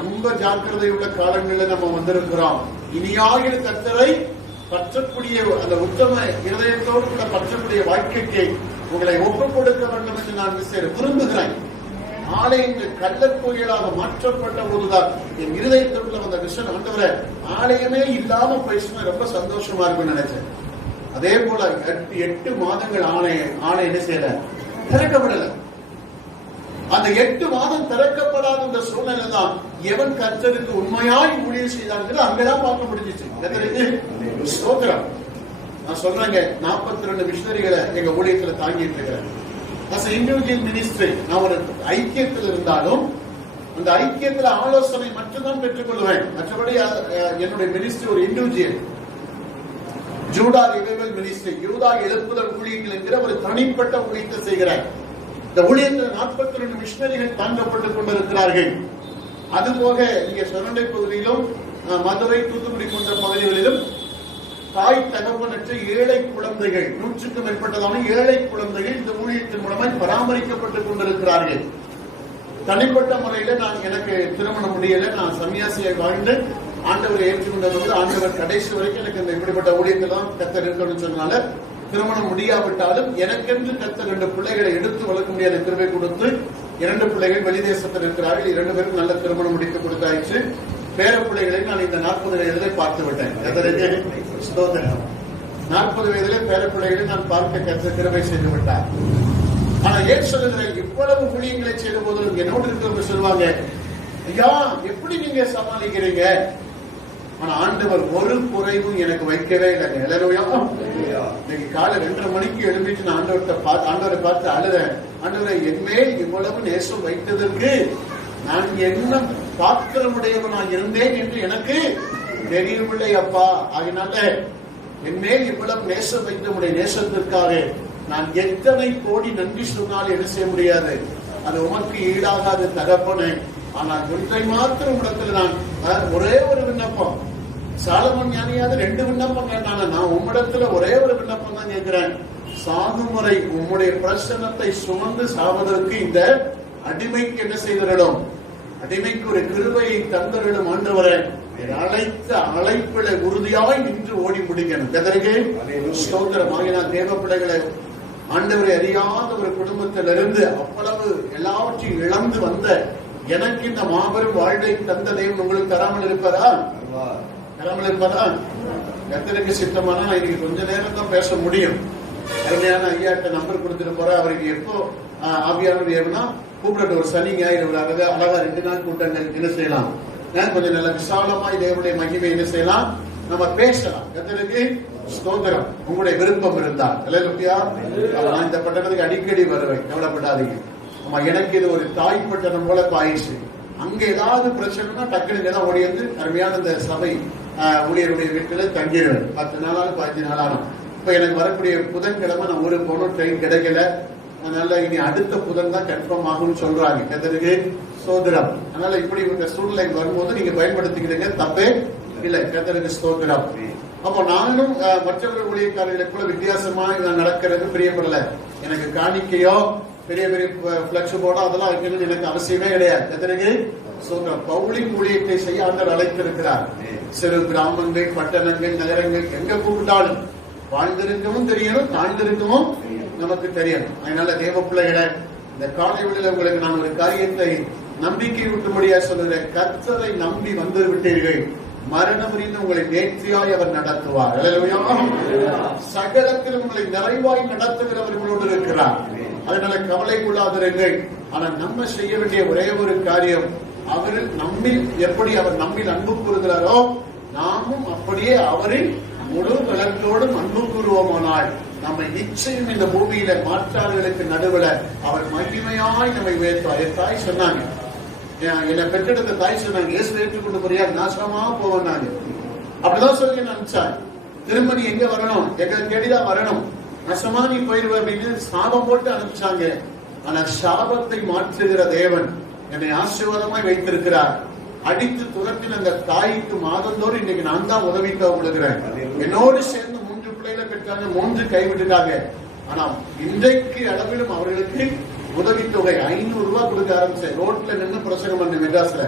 ரொம்ப ஜாக்கிரதை உள்ள காலங்களில் நம்ம வந்திருக்கிறோம். இனியாகிற கர்த்தரை பற்றக்கூடிய அந்த உத்தம இருதயத்தோடு கூட பற்றக்கூடிய வாழ்க்கைக்கு உங்களை ஒப்புக் கொடுக்க வேண்டும் என்று நான் விரும்புகிறேன். ஆலயங்கள் கள்ளர் கோயிலாக மாற்றப்பட்ட போதுதான் என் இருதயத்திற்குள்ள வந்த விஷயம், ஆண்டவரே ஆலயமே இல்லாம போயிடுச்சுன்னா ரொம்ப சந்தோஷமா இருக்கும்னு நினைச்சேன். அதே போல 8 மாதங்கள் ஆணை என்ன செய்யல, திறக்கப்படல. அந்த 8 மாதம் திறக்கப்படாத இந்த சூழ்நிலை தான் எவன் கர்த்தருக்கு உண்மையாய் ஊழியம் செய்தார்கள் அங்கதான் பார்க்க முடிஞ்சிச்சு. ஸ்தோத்திரம். நான் சொல்றேங்க, 42 மிஷனரிகளை எங்க ஊழியத்துல தாங்கிட்டு இருக்கிறேன். Individual ministry. நான் ஒரு ஐக்கியத்தில் இருந்தாலும் அந்த ஐக்கியத்தில் ஆலோசனை மட்டும்தான் பெற்றுக் கொள்வேன். மற்றபடி என்னுடைய மினிஸ்ட்ரி ஒரு இண்டிவிஜுவல். ஜூடா ரிவைவல் மினிஸ்ட்ரி, யூதா எழுப்புதல் ஊழியர்கள் என்கிற ஒரு தனிப்பட்ட ஊழியத்தை செய்கிறேன். இந்த ஊழியத்தில் 42 மிஷனரிகள் தாங்கப்பட்டுக் கொண்டிருக்கிறார்கள். அதுபோக இங்கே சொரண்டை பகுதியிலும் மதுரை, தூத்துக்குடி போன்ற பகுதிகளிலும் தாய் தகவலற்ற ஏழை குழந்தைகள் 100க்கும் மேற்பட்டதான ஏழை குழந்தைகள் இந்த ஊழியத்தின் மூலமாய் பராமரிக்கப்பட்டுக் கொண்டிருக்கிறார்கள். தனிப்பட்ட முறையில எனக்கு திருமணம் முடியல, நான் சன்னியாசியை வாழ்ந்து ஆண்டவரை ஏற்றுக்கொண்ட போது ஆண்டவர் கடைசி வரைக்கும் எனக்கு இந்த இப்படிப்பட்ட ஊழியத்தெல்லாம் கத்தர் இருக்கணும்னு சொன்னால, திருமணம் முடியாவிட்டாலும் எனக்கென்று கத்தர் 2 பிள்ளைகளை எடுத்து வளர்க்க முடியாத கிருபை கொடுத்து 2 பிள்ளைகள் வெளிதேசத்தில் இருக்கிறார்கள். 2 பேரும் நல்ல திருமணம் முடித்து கொடுத்தாயிற்று. பேர பிள்ளைகளை நான் இந்த 40 வயதிலே பார்த்து விட்டேன். 40 வயதிலே பேர பிள்ளைகளை நான் பார்க்க கத்த கிருபை செய்து விட்டார். ஆனா ஏன் சொல்லுகிறேன், இவ்வளவு ஊழியங்களை செய்த போதிலும் என்னோடு இருக்கிறவங்க சொல்லுவாங்க, ஐயா எப்படி நீங்க சமாளிக்கிறீங்க? ஆனா ஆண்டவர் ஒரு குறைவும் எனக்கு வைக்கவே இல்லைங்க. எல்லாரும் இன்னைக்கு காலை 2:30 மணிக்கு எழுப்பிட்டு நான் ஆண்டவரை பார்த்து அழுறேன். ஆண்டவரை என்மேல் இவ்வளவு நேசம் வைத்ததற்கு நான் என்ன பாத்திரமுடையவனா இருந்தேன் என்று எனக்கு தெரியவில்லை அப்பா. அதனால என்மேல் இவ்வளவு நேசம் வைத்த உடைய நேசத்திற்காக நான் எத்தனை கோடி நன்றி சொன்னாலும் என்ன செய்ய முடியாது. அது உமக்கு ஈடாகாத தகப்பனே. ஆனால் ஒன்றை மாத்திரம் இடத்துல நான் ஒரே ஒரு விண்ணப்பம், சாலமோன் ஞானியாவது 2 விண்ணப்பம் கேட்டாங்க, நான் உம்மிடத்துல ஒரே ஒரு விண்ணப்பம் தான் கேட்கிறேன். சாகுமுறை உம்முடைய பிரசன்னத்தை சுமந்து சாவதற்கு இந்த அடிமைக்கு என்ன செய்திடும்? அடிமைக்கு ஒரு கிருபையை தந்தரிடும் ஆண்டவரே. அழைத்த அழைப்பில உறுதியாய் நின்று ஓடி முடிக்கணும். கதறிகே ஸ்தோத்திரமாக தேவ பிள்ளைகளை ஆண்டவரை அறியாத ஒரு குடும்பத்திலிருந்து அவ்வளவு எல்லாவற்றையும் இழந்து வந்த எனக்கு இந்த மாபெரும் வாழ்வை தந்த தெய்வம் உங்களுக்கு தராமல் இருப்பாரா? தராமல் இருப்பாரா? கர்த்தருக்கு சித்தமான நான் இன்னைக்கு கொஞ்ச நேரம் தான் பேச முடியும். அருமையான ஐயாட்ட நம்பர் கொடுத்துட்டு போற. அவருக்கு எப்போ ஆவியானவர் ஏறுனா கூப்பிட்டு ஒரு சனி ஞாயிறு ஒரு அழகா 2 நாள் கூட்டங்கள் என்ன செய்யலாம், கொஞ்சம் நல்ல விசாலமாய் தேவனுடைய மகிமை என்ன செய்யலாம், நம்ம பேசலாம். கர்த்தருக்கு ஸ்தோத்திரம். உங்களுடைய விருப்பம் இருந்தால் நான் இந்த பட்டணத்துக்கு அடிக்கடி வருவேன், கவலைப்படாதீங்க. ஆமா, எனக்கு இது ஒரு தாய் பட்டணம் போல பாயிச்சு. அங்க ஏதாவது பிரச்சனைனா டக்குனு தான் ஓடி வந்து அருமையான இந்த சபை ஊழியருடைய வீட்டுல தங்கிடுவேன். 10 நாளாலும் 15 நாளாலும். இப்ப எனக்கு வரக்கூடிய புதன்கிழமை நான் ஊருக்கு போகணும், ட்ரெயின் கிடைக்கல. அதனால இனி அடுத்த புதன் தான் கன்ஃபார்ம் ஆகும்னு சொல்றாங்க. கர்த்தருக்கு ஸ்தோத்திரம். அதனால இப்படி இந்த சூழ்நிலை வரும்போது நீங்க பயன்படுத்திக்கிறீங்க, தப்பே இல்லை. கர்த்தருக்கு ஸ்தோத்திரம். அப்போ நானும் மற்றவர்கள் ஊழியக்காரர்களுக்குள்ள வித்தியாசமா நடக்கிறது பிரியப்படல. எனக்கு காணிக்கையோ பெரிய பெரிய பிளக்ஸ் போர்டோ அதெல்லாம் வைக்கணும்னு எனக்கு அவசியமே கிடையாது. கர்த்தருக்கு ஸ்தோத்திரம். பவுலின் ஊழியத்தை செய்ய ஆண்டவர் அழைத்திருக்கிறார். சிறு கிராமங்கள், பட்டணங்கள், நகரங்கள் எங்க கூப்பிட்டாலும் வாழ்ந்திருக்கவும் தெரியணும், தாழ்ந்திருக்கவும் நமக்கு தெரியணும். அதனால தேவ பிள்ளைகளை இந்த காலை வேளையில உங்களுக்கு நான் ஒரு காரியத்தை நம்பிக்கை விட்டும்படியா சொல்லுகிறேன். கர்த்தரை நம்பி வந்து விட்டீர்கள், மரணம் புரிந்து உங்களை நேர்த்தியாய் அவர் நடத்துவார். சகலத்தில் உங்களை நிறைவாய் நடத்துகிறவர்களோடு இருக்கிறார். அதனால கவலை கொள்ளாதிருங்கள். ஆனா நம்ம செய்ய வேண்டிய ஒரே ஒரு காரியம், அவரில் நம்மில் எப்படி அவர் நம்மில் அன்பு கூறுகிறாரோ நாமும் அப்படியே அவரில் முழு பலத்தோடும் அன்பு கூறுவோமானால் நம்மை நிச்சயம் இந்த பூமியில மாற்றார்களுக்கு நடுவில் அவர் மகிமையாய் நம்மை உயர்த்துவார். என் தாய் சொன்னாங்க, என்னை பெற்றெடுத்த தாய் சொன்னாங்க, இயேசு ஏற்றுக்கொண்டு போறியா நாசமா போவாங்க. அப்படிதான் சொல்லி நினைச்சாங்க. திரும்ப நீ எங்க வரணும், எங்க தேடிதான் வரணும், நாசமா நீ போயிருவ அப்படின்னு சாபம் போட்டு அனுப்பிச்சாங்க. ஆனா சாபத்தை மாற்றுகிற தேவன் என்னை ஆசீர்வாதமாய் வைத்திருக்கிறார். அடித்து துரத்தின் அந்த தாய்க்கு மாதந்தோறும் இன்னைக்கு நான் தான் உதவிக்க கொடுக்கிறேன். என்னோடு சேர்ந்து 3 பிள்ளைகளை பெற்றாங்க, 3 கைவிட்டுட்டாங்க. ஆனா இன்றைக்கு அளவிலும் அவர்களுக்கு உதவித்தொகை 500 ரூபாய் கொடுக்க ஆரம்பிச்சேன். ரோட்ல நின்று பிரசங்கம் பண்ணேன், மெட்ராஸ்ல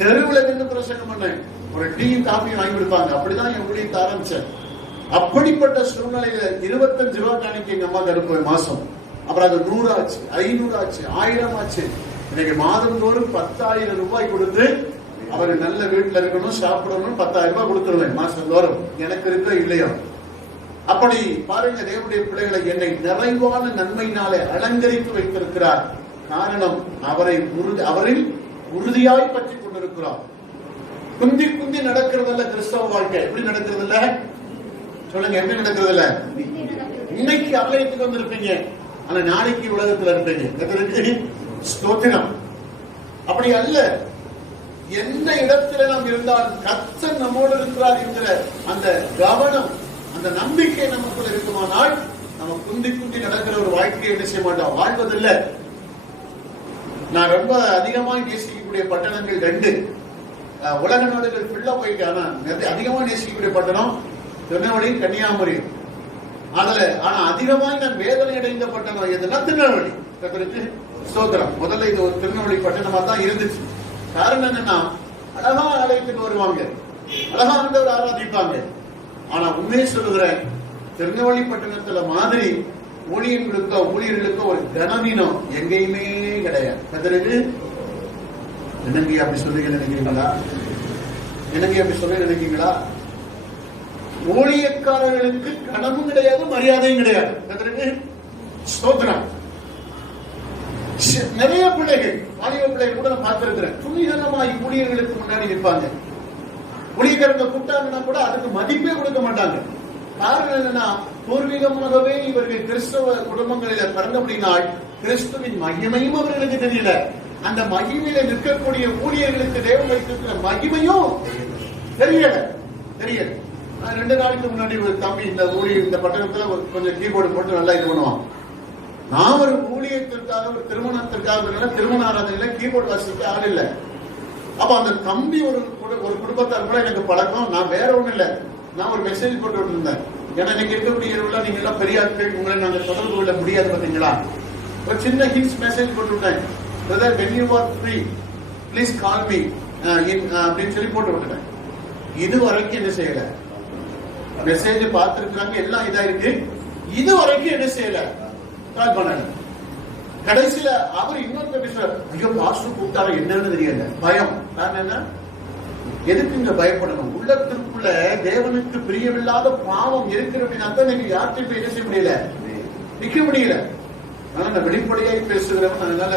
தெருவுல நின்று பிரசங்கம் பண்ணேன். ஒரு டீ காபி வாங்கி கொடுப்பாங்க. அப்படிதான் என் ஊழியத்தை ஆரம்பிச்சேன். அப்படிப்பட்ட சூழ்நிலையில 25 ரூபாய் காணிக்கை எங்க அம்மா தடுப்போம் மாசம். அப்புறம் அது 100 ஆச்சு, 500 ஆச்சு, 1000 ஆச்சு. இன்னைக்கு மாதந்தோறும் 10,000 ரூபாய் கொடுத்து அவரு நல்ல வீட்டுல இருக்கணும், சாப்பிடணும், 10,000 ரூபாய் கொடுத்துருவேன் மாசந்தோறும். எனக்கு இருக்க இல்லையோ அப்படி பாருங்க, தேவனுடைய பிள்ளைகளை என்னை நிறைவான நன்மையினாலே அலங்கரித்து வைத்திருக்கிறார். காரணம் அவரில் உறுதியாய் பற்றி கொண்டிருக்கிறார். குந்தி குந்தி நடக்கிறதில்ல கிறிஸ்தவ வாழ்க்கை. எப்படி நடக்கிறது இல்ல சொல்லுங்க, எப்படி நடக்கிறது இல்ல? இன்னைக்கு ஆலயத்துக்கு வந்திருப்பீங்க, ஆனா நாளைக்கு உலகத்துல இருப்பீங்க. ஸ்தோத்திரம். அப்படி அல்ல. எந்த இடத்துல நாம் இருந்தாலும் கர்த்தர் நம்மோடு இருக்கிறார் என்கிற அந்த கவனம், அந்த நம்பிக்கை நமக்குள்ள இருக்குமானால் நம்ம குந்தி குந்தி நடக்கிற ஒரு வாழ்க்கையை என்ன செய்ய மாட்டோம், வாழ்வதில்லை. நான் ரொம்ப அதிகமாக நேசிக்கக்கூடிய பட்டணங்கள் 2 உலக நாடுகள் ஃபுல்லா போயிட்டு. ஆனா அதிகமாக நேசிக்கக்கூடிய பட்டணம் திருநெல்வேலி, கன்னியாகுமரி. ஆனா அதிகமாக நான் வேதனை அடைந்த பட்டணம் எதுனா திருநெல்வேலி. ஸ்தோத்திரம். முதல்ல இது ஒரு திருநெல்வேலி பட்டணமா தான் இருந்துச்சு. காரணம் என்னன்னா, அழகா ஆலயத்துக்கு வருவாங்க, அழகா ஆண்டவர் ஆராதிப்பாங்க. ஆனா உண்மையை சொல்லுகிறேன், திருநெல்வேலிப்பட்டினத்துல மாதிரி ஊழியர்களுக்கோ ஒரு கனவீனம் எங்கேயுமே கிடையாது. பிறகு என்னங்க அப்படி சொல்லி நினைக்கிறீங்களா? என்னங்க அப்படி சொல்லி நினைக்கிறீங்களா? ஊழியக்காரர்களுக்கு கனமும் கிடையாது, மரியாதையும் கிடையாது. பிறகு ஸ்தோத்திரம். நிறைய பிள்ளைகள், வாலிப பிள்ளைகள் கூட நான் பார்த்திருக்கிறேன், துணிகரமாய் ஊழியர்களுக்கு முன்னாடி நிற்பாங்க. ஊழியக்காரங்க கூட்டாங்கன்னா கூட அதுக்கு மதிப்பே கொடுக்க மாட்டாங்க. காரணம் என்னன்னா, பூர்வீகமாகவே இவர்கள் கிறிஸ்தவ குடும்பங்களில் பிறந்தபடினால் கிறிஸ்துவின் மகிமையும் அவர்களுக்கு தெரியல. அந்த மகிமையில நிற்கக்கூடிய ஊழியர்களுக்கு தேவன் வைத்திருக்கிற மகிமையும் தெரியல. 2 நாளுக்கு முன்னாடி ஒரு தம்பி இந்த பட்டணத்துல கொஞ்சம் கீபோர்டு போட்டு நல்லா இது பண்ணுவான். நான் ஒரு ஊழியத்திற்காக, ஒரு திருமணத்திற்காக, திருமண ஆராதனையில கீபோர்டு வாசிக்க ஆள் இல்லை. அப்ப அந்த தம்பி ஒரு குடும்பத்தார் கூட எனக்கு பழக்கம். நான் வேற ஒண்ணு இல்லை, நான் ஒரு மெசேஜ் போட்டு இருந்தேன். ஏன்னா இன்னைக்கு இருக்கக்கூடிய இரவுல நீங்க எல்லாம் பெரிய ஆட்கள், உங்களை நாங்க தொடர்பு கொள்ள முடியாது பாத்தீங்களா. ஒரு சின்ன ஹின்ஸ் மெசேஜ் போட்டு விட்டேன். when you are free please call me அப்படின்னு சொல்லி போட்டு விட்டுட்டேன். இது வரைக்கும் என்ன செய்யல, மெசேஜ் பார்த்திருக்காங்க, எல்லாம் இதா இருக்கு, இது வரைக்கும் என்ன செய்யல, கால் பண்ணல. கடைசியில அவர் இன்னொரு பேசுறாரு, ஐயோ பாஸ்டர் கூப்பிட்டாரு என்னன்னு தெரியல, பயம். நான் என்ன, எதுக்கு இங்க பயப்படணும்? உள்ளத்திற்குள்ள தேவனுக்கு பிரியமில்லாத பாவம் இருக்கிற அப்படின்னா தான் நீங்க யார்கிட்ட என்ன செய்ய முடியல, நிக்க முடியல. ஆனா நான் வெளிப்படையாய் பேசுகிறவன், அதனால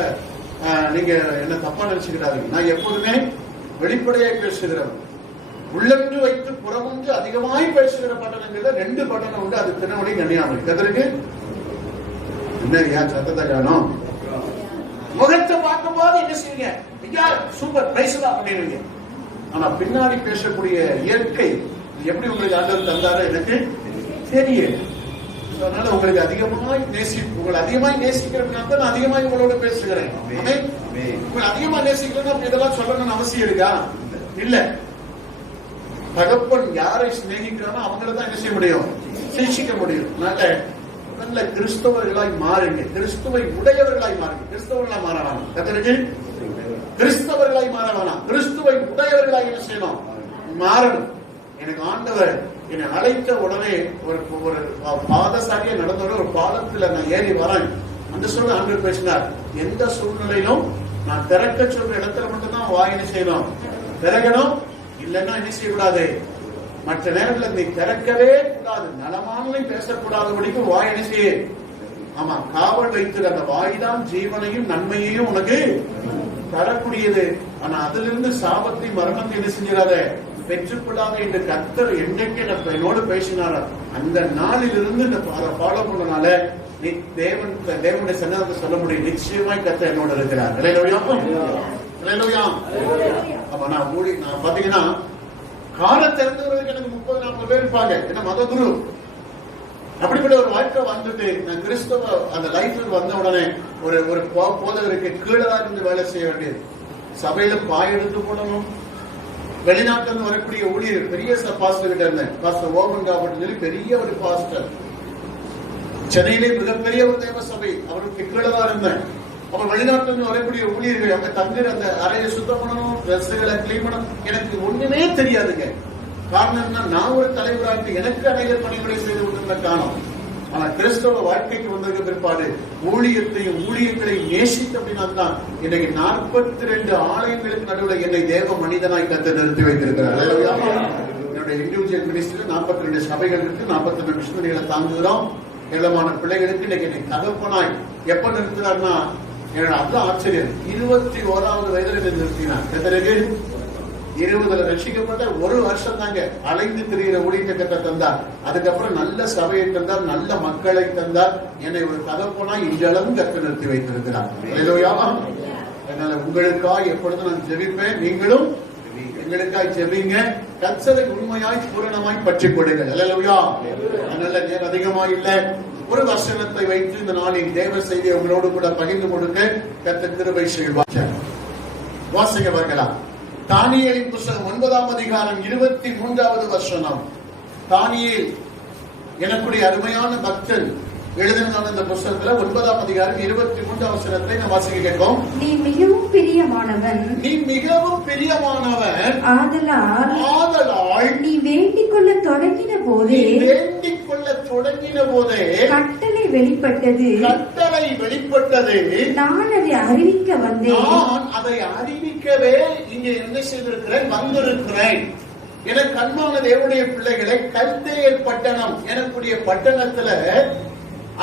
நீங்க என்ன தப்பா நினைச்சுக்கிட்டாதீங்க. நான் எப்போதுமே வெளிப்படையாய் பேசுகிறவன். உள்ளன்று வைத்து புறமுன்று அதிகமாய் பேசுகிற பட்டணங்கள்ல 2 பட்டணம் உண்டு. அது திருநெல்வேலி, கன்னியாகுமரி. கதருக்கு என்ன ஏன் சத்தத்தை காணும்? முகத்தை பார்க்கும் போது என்ன செய்யுங்க, ஐயா சூப்பர் பேசலாம் அப்படின்னு. ஆனா பின்னாடி பேசக்கூடிய இயற்கை எப்படி உங்களுக்கு ஆண்டவர் தந்தாரோ எனக்கு தெரியல. அதனால உங்களுக்கு அதிகமாய் உங்களை அதிகமாய் நேசிக்கிறதுனால நான் அதிகமாய் உங்களோட பேசுகிறேன். உங்களை அதிகமா நேசிக்கிறேன் இதெல்லாம் சொல்லணும்னு அவசியம் இருக்கா? இல்ல. தகப்பன் யாரை சிநேகிக்கிறானோ அவங்களதான் என்ன செய்ய முடியும், சிரிச்சிக்க முடியும். நல்ல கிறிஸ்தவர்களாய் மாறுங்க, கிறிஸ்துவை உடையவர்களாய் மாறுங்க. கிறிஸ்தவர்களாய் மாறலாம், கிறிஸ்தவர்களாய் மாறலாம், கிறிஸ்துவை உடையவர்களாய் என்ன செய்யணும், மாறணும். எனக்கு ஆண்டவர் என்னை அழைத்த உடனே ஒரு பாதசாரியா நடந்தோட ஒரு பாலத்துல நான் ஏறி வரேன். அந்த சூழ்நிலை ஆண்டவர் பேசினார், எந்த சூழ்நிலையிலும் நான் திறக்க சொல்ற இடத்துல மட்டும்தான் வாய் என்ன செய்யணும், திறக்கணும். இல்லைன்னா என்ன செய்யக்கூடாது, மற்ற நேரத்தில் நீ திறக்கவே கூடாது. நலமானவை பேசக்கூடாதபடிக்கு வாய் என்ன செய்ய, ஆமா காவல் வைத்து அந்த வாய்தான் ஜீவனையும் நன்மையையும் உனக்கு தரக்கூடியது. ஆனா அதுல இருந்து சாபத்தை மரணத்தை என்ன செஞ்சிடாத, பெற்றுக்கொள்ளாத என்று கர்த்தர் என்றைக்கு என்னோடு பேசினாரோ அந்த நாளிலிருந்து அதை ஃபாலோ பண்ணனால நீ தேவனுடைய சன்னதத்தை சொல்ல முடியும், நிச்சயமாய் கர்த்தர் என்னோட இருக்கிறார். அப்ப நான் பாத்தீங்கன்னா காலை திறந்துறதுக்கு எனக்கு 30-40 பேர் இருப்பாங்க. என்ன மத குரு, அப்படிப்பட்ட ஒரு வாழ்க்கை வந்துட்டு நான் கிறிஸ்தவ அந்த லைஃப்ல வந்த உடனே ஒரு போதகருக்கு கீழதா இருந்து வேலை செய்ய வேண்டியது. சபையில பாய் எடுத்து போடணும். வெளிநாட்டுல இருந்து வரக்கூடிய ஊழியர் பெரிய பாஸ்டர் கிட்ட இருந்தேன், பாஸ்டர் ஓமன் காபட்னு சொல்லி பெரிய ஒரு பாஸ்டர், சென்னையிலே மிகப்பெரிய ஒரு தேவ சபை, அவருக்கு கீழதா இருந்தேன். அப்ப வெளிநாட்டுல இருந்து வரக்கூடிய ஊழியர்கள் அவங்க தங்குற அந்த அறையை சுத்தம் பண்ணணும், ட்ரெஸ்ஸுகளை கிளீன் பண்ணணும். எனக்கு ஒண்ணுமே தெரியாதுங்க. காரணம் என்ன, நான் ஒரு தலைவராக எனக்கு அநேக பணிகளை செய்து கொண்டிருந்த காரணம். ஆனா கிறிஸ்தவ வாழ்க்கைக்கு வந்ததுக்கு பிற்பாடு ஊழியத்தையும் ஊழியர்களையும் நேசித்து அப்படின்னா தான் இன்னைக்கு 42 ஆலயங்களுக்கு நடுவில் என்னை தேவ மனிதனாய் கத்து நிறுத்தி வைத்திருக்கிறார். என்னுடைய இண்டிவிஜுவல் மினிஸ்ட்ரி 42 சபைகள் இருக்கு, 42 மிஷனரிகளை தாங்குகிறோம். ஏழமான பிள்ளைகளுக்கு இன்னைக்கு என்னை தகப்பனாய் எப்ப நிறுத்தினார்னா, என்னோட அதுதான் ஆச்சரியம். 21வது வயதுல நிறுத்தினார். எத்தனைக்கு 20 ரசிக்கப்பட்ட ஒரு வருஷம் தாங்க அலைந்து திரிகிற ஊழியத்தை தந்தார். அதுக்கப்புறம் நல்ல சபையை தந்தார், நல்ல மக்களை தந்தார். என்னை ஒரு தகப்பனாய் இன்றளவும் கற்று நிறுத்தி வைத்திருக்கிறார். அதனால உங்களுக்காய் எப்பொழுதும் நான் ஜெபிப்பேன், நீங்களும் எங்களுக்காய் ஜெபிங்க. கர்த்தரை உண்மையாய் பூரணமாய் பற்றிக் கொள்ளுங்கள். அல்லேலூயா. அதனால நேரம் அதிகமா இல்ல, ஒரு வசனத்தை வைத்து இந்த நாளின் தேவ செய்தியை உங்களோடு கூட பகிர்ந்து கொடுக்க கர்த்தர் கிருபை செய்வார். வாசிக்க பார்க்கலாம். தானியேலின் புத்தகம் 9ஆம் அதிகாரம் 23வது வசனம். தானியேல் எனக்குடைய அருமையான பக்தன் எழுதின இந்த புத்தகத்துல 9ஆம் அதிகாரம் 23 வசனத்தை நாம் வாசிக்க கேட்போம். நீ மிகவும் பிரியமானவன், நீ மிகவும் பிரியமானவன், ஆதலால் நீ வேண்டிக் கொள்ள தொடங்கின போதே கட்டளை வெளிப்பட்டது. நான் அதை அறிவிக்க வந்தேன். நான் அதை அறிவிக்கவே இங்கே என்ன செய்திருக்கிறேன், வந்திருக்கிறேன். எனக்கு அன்பான தேவனுடைய பிள்ளைகளை, கல்தேயர் பட்டணம் எனக்கூடிய பட்டணத்துல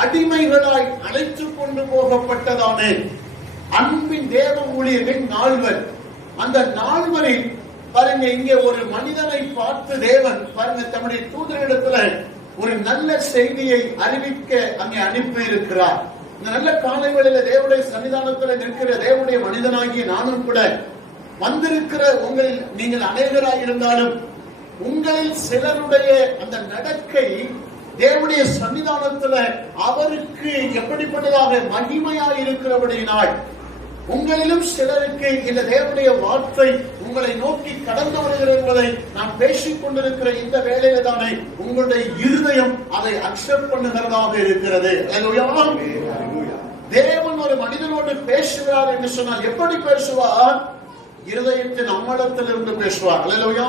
அடிமைகளாய் அழைத்து கொண்டு போகப்பட்டதான அன்பின் தேவ ஊழியர்கள் 4 அந்த 4 பாருங்க, இங்கே ஒரு மனிதனை பார்த்து தேவன் பாருங்க தம்முடைய தூதரிடத்துல ஒரு நல்ல செய்தியை அறிவிக்க அங்கே அனுப்பி இருக்கிறார். இந்த நல்ல காலைகளில தேவனுடைய சன்னிதானத்தில் நிற்கிற தேவனுடைய மனிதனாகிய நானும் கூட வந்திருக்கிற உங்களில் நீங்கள் அநேகராய் இருந்தாலும் உங்களில் சிலருடைய அந்த நடக்கை தேவனுடைய சன்னிதானத்துல அவருக்கு எப்படிப்பட்டதாக மகிமையாய் இருக்கிறபடியினால் உங்களிலும் சிலருக்கு இந்த தேவனுடைய வார்த்தை உங்களை நோக்கி கடந்து வருகிறது என்பதை நான் பேசிக் கொண்டிருக்கிற இந்த வேளையில தானே உங்களுடைய இருதயம் அதை அக்செப்ட் பண்ணுகிறதாக இருக்கிறது. தேவன் ஒரு மனிதனோடு பேசுகிறார் என்று சொன்னால் எப்படி பேசுவார்? இருதயத்தின் அம்மடத்திலிருந்து பேசுவார். அல்லேலூயா.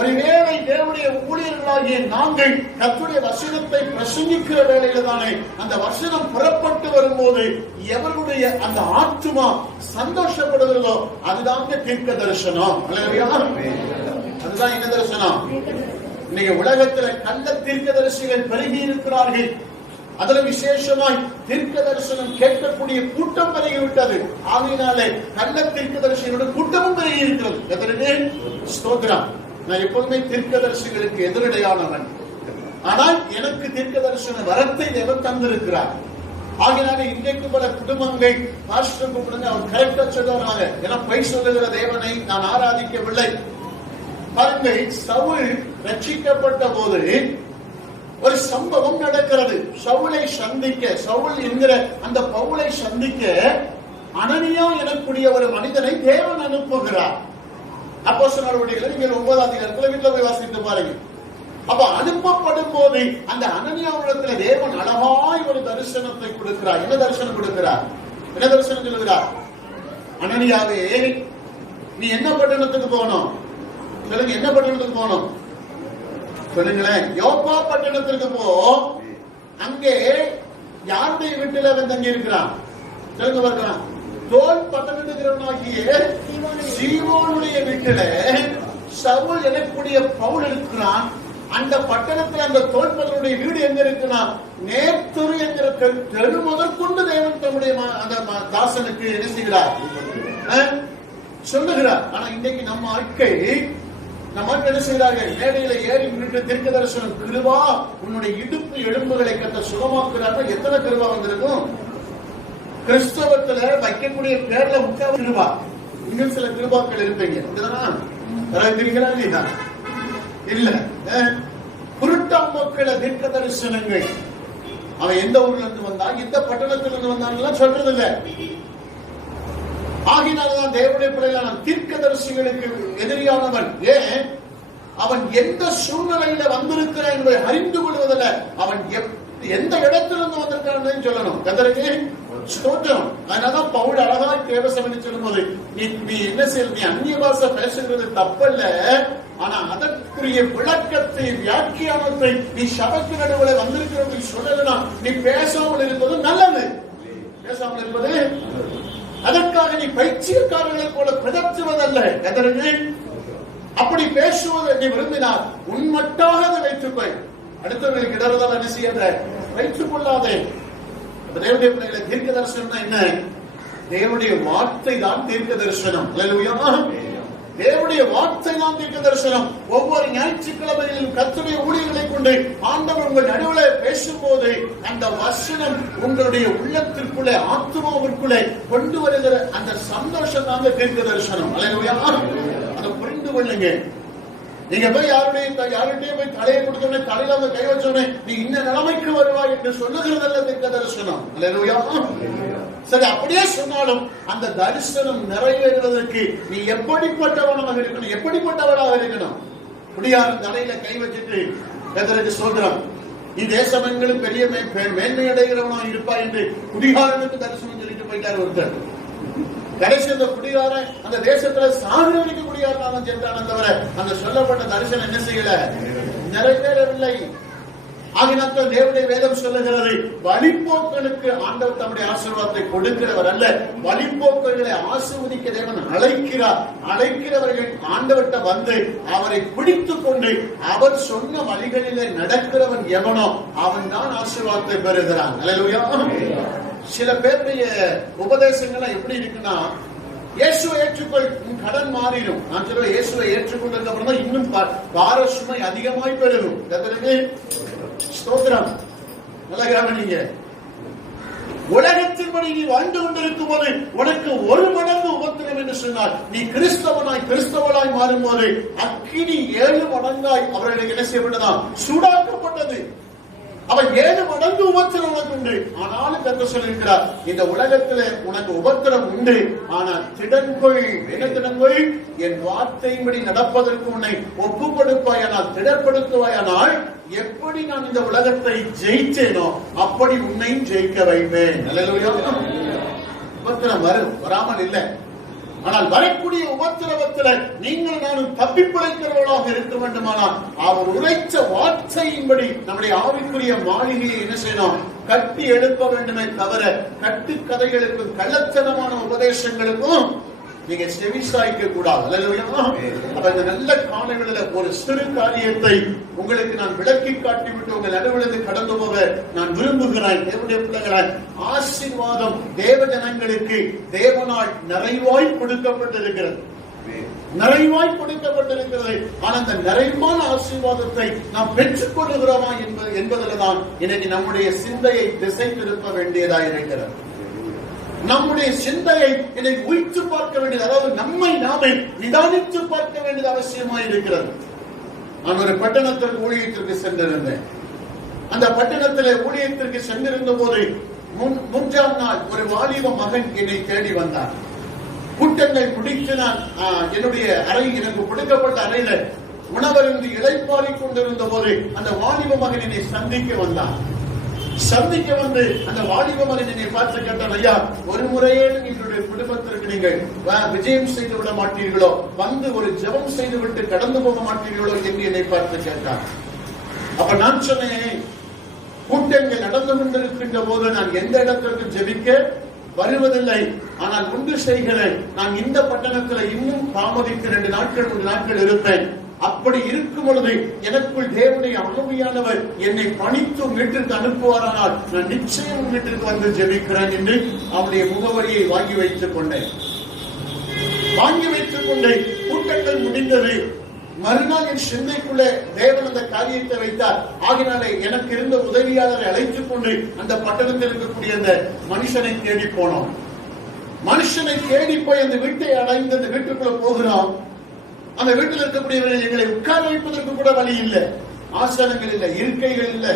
ஒருவேளை தேவனுடைய ஊழியர்களாகிய நாங்கள் கர்த்தருடைய வசனத்தை பிரசங்கிக்கிற வேளையில தானே அந்த வசனம் புறப்பட்டு வரும்போது எவருடைய அந்த ஆத்துமா சந்தோஷப்படுகிறதோ அதுதாங்க தீர்க்க தரிசனம். அதுதான் என்ன தரிசனம்? இன்னைக்கு உலகத்துல கள்ள தீர்க்க தரிசிகள் பெருகி இருக்கிறார்கள். அதுல விசேஷமாய் தீர்க்க தரிசனம் கேட்கக்கூடிய கூட்டம் பெருகிவிட்டது. ஆகையினாலே கள்ள தீர்க்க தரிசிகளோட கூட்டமும் பெருகி இருக்கிறது. எதற்கு ஸ்தோத்திரம். நான் எப்போதுமே தீர்க்கதரிசிகளுக்கு எதிரடையானவன். ஆனால் எனக்கு தீர்க்க தரிசன வரத்தை தேவன் தந்திருக்கிறார். ஆகினால இன்றைக்கு பல குடும்பங்கள் பாஸ்டர் கூப்பிடுங்க, அவர் கரெக்டா சொல்றாங்க, ஏன்னா பொய் சொல்லுகிற தேவனை நான் ஆராதிக்கவில்லை. பாருங்கள், சவுல் ரட்சிக்கப்பட்ட போது ஒரு சம்பவம் நடக்கிறது. சவுலை சந்திக்க, சவுல் என்கிற அந்த பவுலை சந்திக்க அனனியா எனக்கூடிய ஒரு மனிதனை தேவன் அனுப்புகிறார். அப்போஸ்தலர்களுடைய நீங்கள் 9ஆம் அதிகாரத்துல வீட்டுல போய் வாசித்து பாருங்க. அப்ப அனுப்பப்படும் போது அந்த அனனியாவிடத்துல தேவன் அழகாய் ஒரு தரிசனத்தை கொடுக்கிறார். என்ன தரிசனம் கொடுக்கிறார்? என்ன தரிசனம் சொல்லுகிறார்? அனனியாவே, நீ என்ன பட்டணத்துக்கு போகணும் சொல்லுங்க. என்ன பட்டணத்துக்கு போகணும் சொல்லுங்களேன். யோப்பா பட்டணத்திற்கு போ. அங்கே யாருடைய வீட்டில் அவன் தங்கி இருக்கிறான் சொல்லுங்க பார்க்கலாம். தோல் பட்டணத்திற்கிறவனாகிய சீமோனுடைய வீட்டில சவுல் எனக்கூடிய பவுல் இருக்கிறான். அந்த பட்டணத்தில் அந்த தோல் பட்டனுடைய வீடு எங்க இருக்குன்னா நேர்த்துரு என்கிற தெரு முதற்கொண்டு தேவன் தம்முடைய அந்த தாசனுக்கு என்ன செய்கிறார் சொல்லுகிறார். ஆனா இன்னைக்கு நம்ம ஆட்கள் என்ன செய்கிறார்கள்? மேடையில ஏறி நின்று தீர்க்க தரிசனம், கிருபா உன்னுடைய இடுப்பு எலும்புகளை கட்ட சுகமாக்குறார்கள். எத்தனை கிருபா வந்திருக்கும்? கிறிஸ்தவத்துல வைக்கக்கூடிய பேர்ல முக்காவது கிருபா. இன்னும் சில கிருபாக்கள் இருப்பீங்க இல்ல. குருட்டாம் மக்களை தீர்க்க தரிசனங்கள் அவன் எந்த ஊர்ல இருந்து வந்தா, எந்த பட்டணத்திலிருந்து வந்தான்னு சொல்றது இல்ல. ஆகினால்தான் தேவனுடைய பிள்ளைகளான தீர்க்க தரிசிகளுக்கு எதிரியானவன். ஏன்? அவன் எந்த சூழ்நிலையில வந்திருக்கிறான் என்பதை அறிந்து கொள்வதில்லை. அவன் எந்த இடத்திலிருந்து வந்திருக்கான்னு சொல்லணும். கதருக்கு ஸ்தோத்திரம். அதனாலதான் பவுல் அழகாய் தேவசபைன்னு சொல்லும் போது நீ என்ன செய்ய, நீ அந்நிய பாஷை பேசுகிறது தப்பல்ல, ஆனா அதற்குரிய விளக்கத்தை வியாக்கியானத்தை நீ சபைக்கு நடுவில் வந்திருக்கிறது சொல்லலாம். நீ பேசாமல் இருப்பது நல்லது. பேசாமல் இருப்பது அதற்காக நீ பயிற்சியக்காரர்களை போல பிதற்றுவதல்ல. எதற்கு அப்படி பேசுவதை நீ விரும்பினால் உன்மட்டாக அதை வைத்துக்கொள். அடுத்தவர்களுக்கு இடறுதல் என்ன செய்யாத, வைத்துக் கொள்ளாதே. தேவனுடைய பிள்ளைகளை தீர்க்க தரிசனம் என்ன? தேவனுடைய வார்த்தை தான் தீர்க்க தரிசனம். தேவனுடைய வார்த்தை தான் தீர்க்க தரிசனம். ஒவ்வொரு ஞாயிற்றுக்கிழமையிலும் கர்த்தருடைய ஊழியர்களை கொண்டு ஆண்டவர் உங்கள் நடுவில் பேசும்போது அந்த வசனம் உங்களுடைய உள்ளத்திற்குள்ளே ஆத்மாவிற்குள்ளே கொண்டு வருகிற அந்த சந்தோஷம் தான் தீர்க்க தரிசனம். அதை புரிந்து கொள்ளுங்க. நீங்க போய் யாருடைய போய் தலையை கொடுத்தோன்னே தலையில அந்த கை வச்சோன்னே நீ இந்த நிலைமைக்கு வருவாய் என்று சொல்லுகிறதல்ல தீர்க்க தரிசனம். சரி, அப்படியே சொன்னாலும் அந்த தரிசனம் நிறைவேறுவதற்கு நீ எப்படிப்பட்டவனாக இருக்கணும், எப்படிப்பட்டவனாக இருக்கணும். குடியாரன் தலையில கை வச்சுட்டு எதற்கு சொல்றான், நீ தேசமெங்களும் பெரிய மேன்மை அடைகிறவனா இருப்பா என்று குடிகாரனுக்கு தரிசனம் சொல்லிட்டு போயிட்டார் ஒருத்தர். கடைசி அந்த குடிகாரன் அந்த தேசத்துல சாகுவதற்கு குடிகாரனாலும் சென்றான் தவிர அந்த சொல்லப்பட்ட தரிசனம் என்ன செய்யல, நிறைவேறவில்லை. ஆகினால்தான் தேவனுடைய வேதம் சொல்லுகிறது, வழிபோக்கனுக்கு ஆண்டவர் தம்முடைய ஆசீர்வாதத்தை கொடுக்கிறவர் அல்ல, வழிபோக்கர்களை ஆசீர்வதிக்க தேவன் அழைக்கிறார். அழைக்கிறவர்கள் ஆண்டவர்கிட்ட வந்து அவரை பிடித்துக் கொண்டு அவர் சொன்ன வழிகளிலே நடக்கிறவன் எவனோ அவன் தான் ஆசீர்வாதத்தை பெறுகிறான். அல்லேலூயா. சில பேருடைய உபதேசங்கள் எப்படி இருக்குன்னா, இயேசுவை ஏற்றுக்கொள், உன் கடன் மாறிடும். நான் சொல்றேன், இயேசுவை ஏற்றுக்கொண்டதுக்கு அப்புறம் தான் இன்னும் பார சுமை அதிகமாய் பெறும். ஸ்தோத்திரம். நல்ல கவனிங்க. உலகத்தின்படி நீ வாழ்ந்து கொண்டிருக்கும் போது உனக்கு ஒரு மடங்கு உபத்திரம் என்று சொன்னார். நீ கிறிஸ்தவனாய் மாறும்போது அக்கினி 7 மடங்காய் அவர்களுக்கு என்ன செய்யப்பட்டதா, சூடாக்கப்பட்டது. அவன் 7 மடங்கு உபத்திரம் உனக்கு உண்டு. ஆனாலும் கர்த்தர் சொல்லியிருக்கிறார், இந்த உலகத்துல உனக்கு உபத்திரம் உண்டு, ஆனால் திடன்கொள். என்ன திடன்கொள்? என் வார்த்தையின்படி நடப்பதற்கு உன்னை ஒப்பு கொடுப்பாயானால், திடப்படுத்துவாயானால், எப்படி நான் இந்த உலகத்தை ஜெயிச்சேனோ அப்படி உன்னையும் ஜெயிக்க வைப்பேன். அல்லேலூயா. உபத்திரம் வராமல் இல்லை. ஆனால் வரக்கூடிய உபத்திரவத்தில் நீங்கள் நானும் தப்பி பிழைக்கிறவர்களாக இருக்க வேண்டுமானால் அவர் உரைத்த வார்த்தையின்படி நம்முடைய ஆவிக்குரிய மாளிகையை என்ன செய்யணும், கட்டி எழுப்ப வேண்டுமே தவிர கட்டுக்கதைகளுக்கும் கள்ளத்தனமான உபதேசங்களுக்கும் நீங்க செவிசாய்க்க கூடாது. அப்ப இந்த நல்ல காலங்களில் ஒரு சிறு காரியத்தை உங்களுக்கு நான் விளக்கி காட்டிவிட்டு உங்கள் நடுவிலிருந்து கடந்து போக நான் விரும்புகிறேன். தேவனுடைய பிள்ளைகளை, ஆசீர்வாதம் தேவ ஜனங்களுக்கு தேவனால் நிறைவாய் கொடுக்கப்பட்டிருக்கிறது. நிறைவாய் கொடுக்கப்பட்டிருக்கிறது. ஆனால் அந்த நிறைவான ஆசீர்வாதத்தை நாம் பெற்றுக் கொள்ளுகிறோமா என்பதில் தான் இன்னைக்கு நம்முடைய சிந்தையை திசை திருப்ப வேண்டியதாக இருக்கிறது. நம்முடைய சிந்தையை இதை உய்த்து பார்க்க வேண்டியது, அதாவது நம்மை நாமே நிதானித்து பார்க்க வேண்டியது அவசியமாக இருக்கிறது. நான் ஒரு பட்டணத்திற்கு ஊழியத்திற்கு சென்றிருந்தேன். அந்த பட்டணத்திலே ஊழியத்திற்கு சென்றிருந்த போது 3ஆம் நாள் ஒரு வாலிப மகன் என்னை தேடி வந்தார். கூட்டங்களை முடித்து நான் என்னுடைய அறை, எனக்கு கொடுக்கப்பட்ட அறையில உணவருந்து இளைப்பாறிக் கொண்டிருந்த போது அந்த வாலிப மகன் என்னை சந்திக்க வந்தான். சந்திக்க வந்து அந்த வாலிப மகன் என்னை பார்த்து கேட்டான், ஐயா, ஒரு முறையேனும் எங்களுடைய குடும்பத்திற்கு நீங்கள் விஜயம் செய்து விட மாட்டீர்களோ, வந்து ஒரு ஜெபம் செய்து விட்டு கடந்து போக மாட்டீர்களோ என்று என்னை பார்த்து கேட்டான். அப்ப நான் சொன்னேன், கூட்டங்கள் நடந்து கொண்டிருக்கின்ற போது நான் எந்த இடத்திற்கு ஜெபிக்க வருவதில்லை. ஆனால் ஒன்று செய்கிறேன், நான் இந்த பட்டணத்தில் இன்னும் தாமதித்து 2 நாட்கள் 3 நாட்கள் இருப்பேன். அப்படி இருக்கும் பொழுது எனக்குள் தேவனுடைய ஆவியானவர் என்னை பணித்து வீட்டிற்கு அனுப்புவாரானால் நான் நிச்சயம் வீட்டிற்கு வந்து ஜெபிக்கிறேன் என்று அவருடைய முகவரியை வாங்கி வைத்துக் கொண்டேன். கூட்டங்கள் முடிந்தது. மறுநாள் என் சிந்தைக்குள்ளே தேவன் அந்த காரியத்தை வைத்தார். ஆகினாலே எனக்கு இருந்த உதவியாளரை அழைத்துக் கொண்டு அந்த பட்டணத்தில் இருக்கக்கூடிய அந்த மனுஷனை தேடி போனோம். மனுஷனை தேடி போய் அந்த வீட்டை அடைந்து அந்த வீட்டுக்குள்ள போகிறோம். அந்த வீட்டில் இருக்கக்கூடியவர்கள் எங்களை உட்கார வைப்பதற்கு கூட வழி இல்லை, ஆசனங்கள் இல்லை, இருக்கைகள் இல்லை.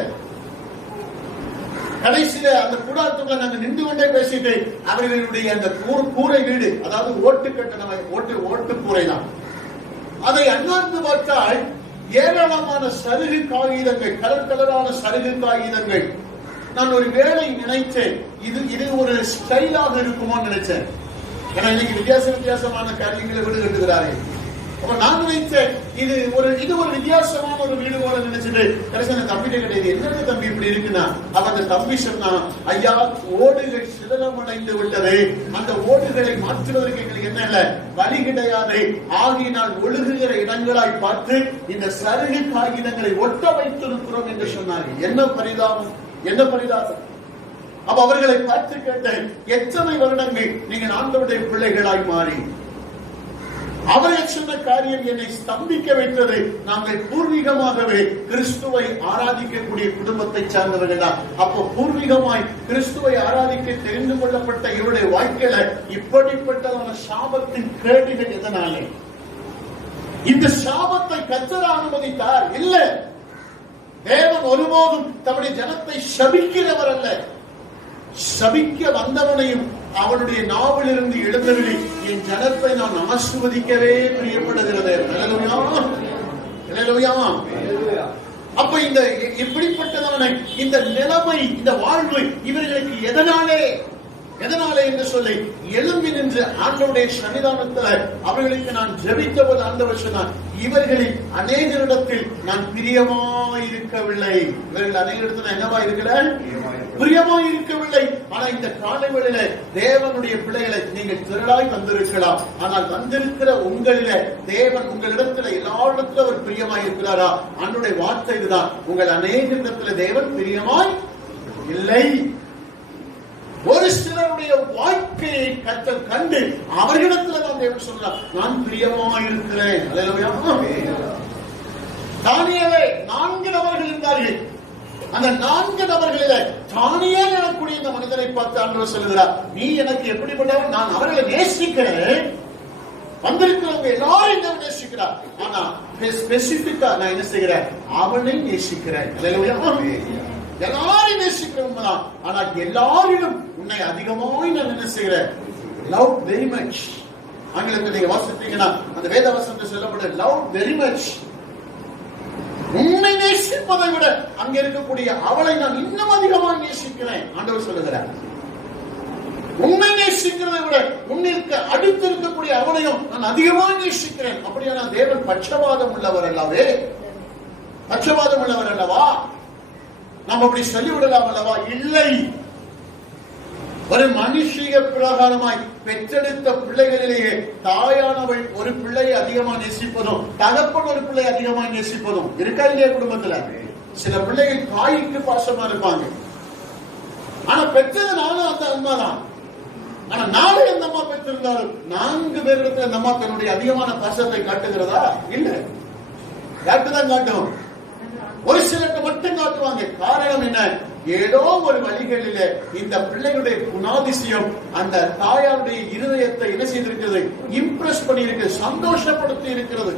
கடைசியில அந்த கூடாரத்துக்குள்ள நாங்கள் நின்று கொண்டே பேசிட்டு அவர்களுடைய அந்த கூரை வீடு, அதாவது ஓட்டு கூரை தான். அதை அண்ணாந்து பார்த்தால் ஏராளமான சருகு காகிதங்கள், கலரான சருகு காகிதங்கள். நான் ஒரு வேளை நினைச்சேன், இது ஒரு ஸ்டைலாக இருக்குமோ நினைச்சேன். ஏன்னா இன்னைக்கு வித்தியாசமான காரியங்களை வீடு கட்டுகிறார்கள். அப்ப நான் நினைச்சேன் இது ஒரு வித்தியாசமான ஒரு வீடு போல நினைச்சிட்டு கடைசி அந்த தம்பிட்ட கிடையாது, என்னென்ன தம்பி இப்படி இருக்குன்னா, அப்ப அந்த தம்பி சொன்னா, ஐயா, ஓடுகள் சிதலமடைந்து விட்டது, அந்த ஓடுகளை மாற்றுவதற்கு எங்களுக்கு என்ன இல்ல, வழி கிடையாது. ஆகினால் ஒழுகுகிற இடங்களாய் பார்த்து இந்த சருகு காகிதங்களை ஒட்ட வைத்திருக்கிறோம் என்று சொன்னார்கள். என்ன பரிதாபம், என்ன பரிதாபம். அப்ப அவர்களை பார்த்து கேட்டேன், எத்தனை வருடங்கள் நீங்கள் ஆண்டவருடைய பிள்ளைகளாய் மாறி அவர்கள் சொன்ன காரியம் என்னை ஸ்தம்பிக்க வைத்தது. நாங்கள் பூர்வீகமாகவே கிறிஸ்துவை ஆராதிக்கக்கூடிய குடும்பத்தை சார்ந்தவர்கள் தான். அப்போ பூர்வீகமாய் கிறிஸ்துவை ஆராதிக்க தெரிந்து கொள்ளப்பட்ட இவருடைய வாழ்க்கையில இப்படிப்பட்டதான சாபத்தின் கேடுகள் எதனாலே? இந்த சாபத்தை கர்த்தர் அனுமதித்தார் இல்ல. தேவன் ஒருபோதும் தம்முடைய ஜனத்தை சபிக்கிறவர் அல்ல. சபிக்க வந்தவனையும் அவனுடைய நாவிலிருந்து எழுந்தருளி என் ஜனத்தை நான் ஆசீர்வதிக்கவே பிரியப்படுகிறது. அப்ப இந்த இப்படிப்பட்டதான இந்த நிலைமை, இந்த வாழ்வு இவர்களுக்கு எதனாலே என்று சொல்லி எழும்பி நின்று ஆண்டவருடைய சன்னிதானத்தில் அவர்களுக்கு நான் ஜெபித்த போது ஆண்டவர் சொன்னார், இவர்களில் அநேகரிடத்தில் நான் பிரியமாய் இருக்கவில்லை. இவர்கள் அநேகரிடத்தில் என்னவா இருக்கல? பிரியமாய் இருக்கவில்லை. ஆனா இந்த காலை வேளையில தேவனுடைய பிள்ளைகளை நீங்கள் திரளாய் வந்திருக்கலாம். ஆனால் வந்திருக்கிற உங்களில தேவன் உங்களிடத்துல எல்லாரிடத்துல அவர் பிரியமாய் இருக்கிறாரா? ஆண்டவருடைய வார்த்தை இதுதான், உங்கள் அநேகரிடத்துல தேவன் பிரியமாய் இல்லை. ஒரு சிலருடைய வாழ்க்கையை கர்த்தர் கண்டு அவர்களிடத்துல தான் தேவன் சொல்றார், நான் பிரியமாய் இருக்கிறேன். தானியேலே 4 நபர்கள் இருந்தார்கள். அந்த 4 நபர்களில தானியேல் எனக்கூடிய இந்த மனிதனை பார்த்து ஆண்டவர் சொல்லுகிறார், நீ எனக்கு எப்படிப்பட்டவன்? நான் அவர்களை நேசிக்கிறேன். வந்திருக்கிறவங்க எல்லாரும் நேசிக்கிறார். ஆனா ஸ்பெசிபிக்கா நான் என்ன செய்கிறேன்? அவனை நேசிக்கிறேன். எல்லாரையும் நேசிக்கிறவங்க தான். ஆனா எல்லாரிலும் உன்னை அதிகமாய் நான் என்ன செய்கிறேன்? Love very much. ஆங்கிலத்தில் நீங்க வாசித்தீங்கன்னா அந்த வேத வசனத்தை சொல்லப்பட்ட லவ் வெரி மச். உன்னை நேசிப்பதை விட அங்க இருக்கக்கூடிய அவளை நான் இன்னும் அதிகமாக நேசிக்கிறேன் ஆண்டவர் சொல்லுகிறார். உன்னை நேசிக்கிறதை விட உன்னிற்கு அடுத்து இருக்கக்கூடிய அவனையும் நான் அதிகமாக நேசிக்கிறேன். அப்படியான தேவன் பட்சபாதம் உள்ளவர் அல்லவே? பட்சபாதம் உள்ளவர் அல்லவா? நாம் அப்படி சொல்லிவிடலாம் அல்லவா? இல்லை. ஒரு மனுஷிய பிரகாரமாய் பெற்றெடுத்த பிள்ளைகளிலேயே தாயானவள் ஒரு பிள்ளையை அதிகமா நேசிப்பதும் தகப்பன் ஒரு பிள்ளை அதிகமா நேசிப்பதும் இருக்கா இல்லையா? குடும்பத்துல சில பிள்ளைகள் தாய்க்கு பாசமா இருப்பாங்க. ஆனா பெற்றது நானும் அந்த அம்மா தான். ஆனா நாளை அந்த அம்மா பெற்றிருந்தாலும் 4 பேரிடத்துல அந்த அம்மா தன்னுடைய அதிகமான பாசத்தை காட்டுகிறதா? இல்ல. யாருக்குதான் காட்டும்? ஒரு சிலருக்கு மட்டும் காட்டுவாங்க. காரணம் என்ன? ஏதோ ஒரு வழிகளில இந்த பிள்ளைகளுடைய குணாதிசயம் அந்த தாயாருடைய இருதயத்தை என்ன செய்திருக்கிறது? இம்ப்ரெஸ் பண்ணி இருக்கிறது, சந்தோஷப்படுத்தி இருக்கிறது.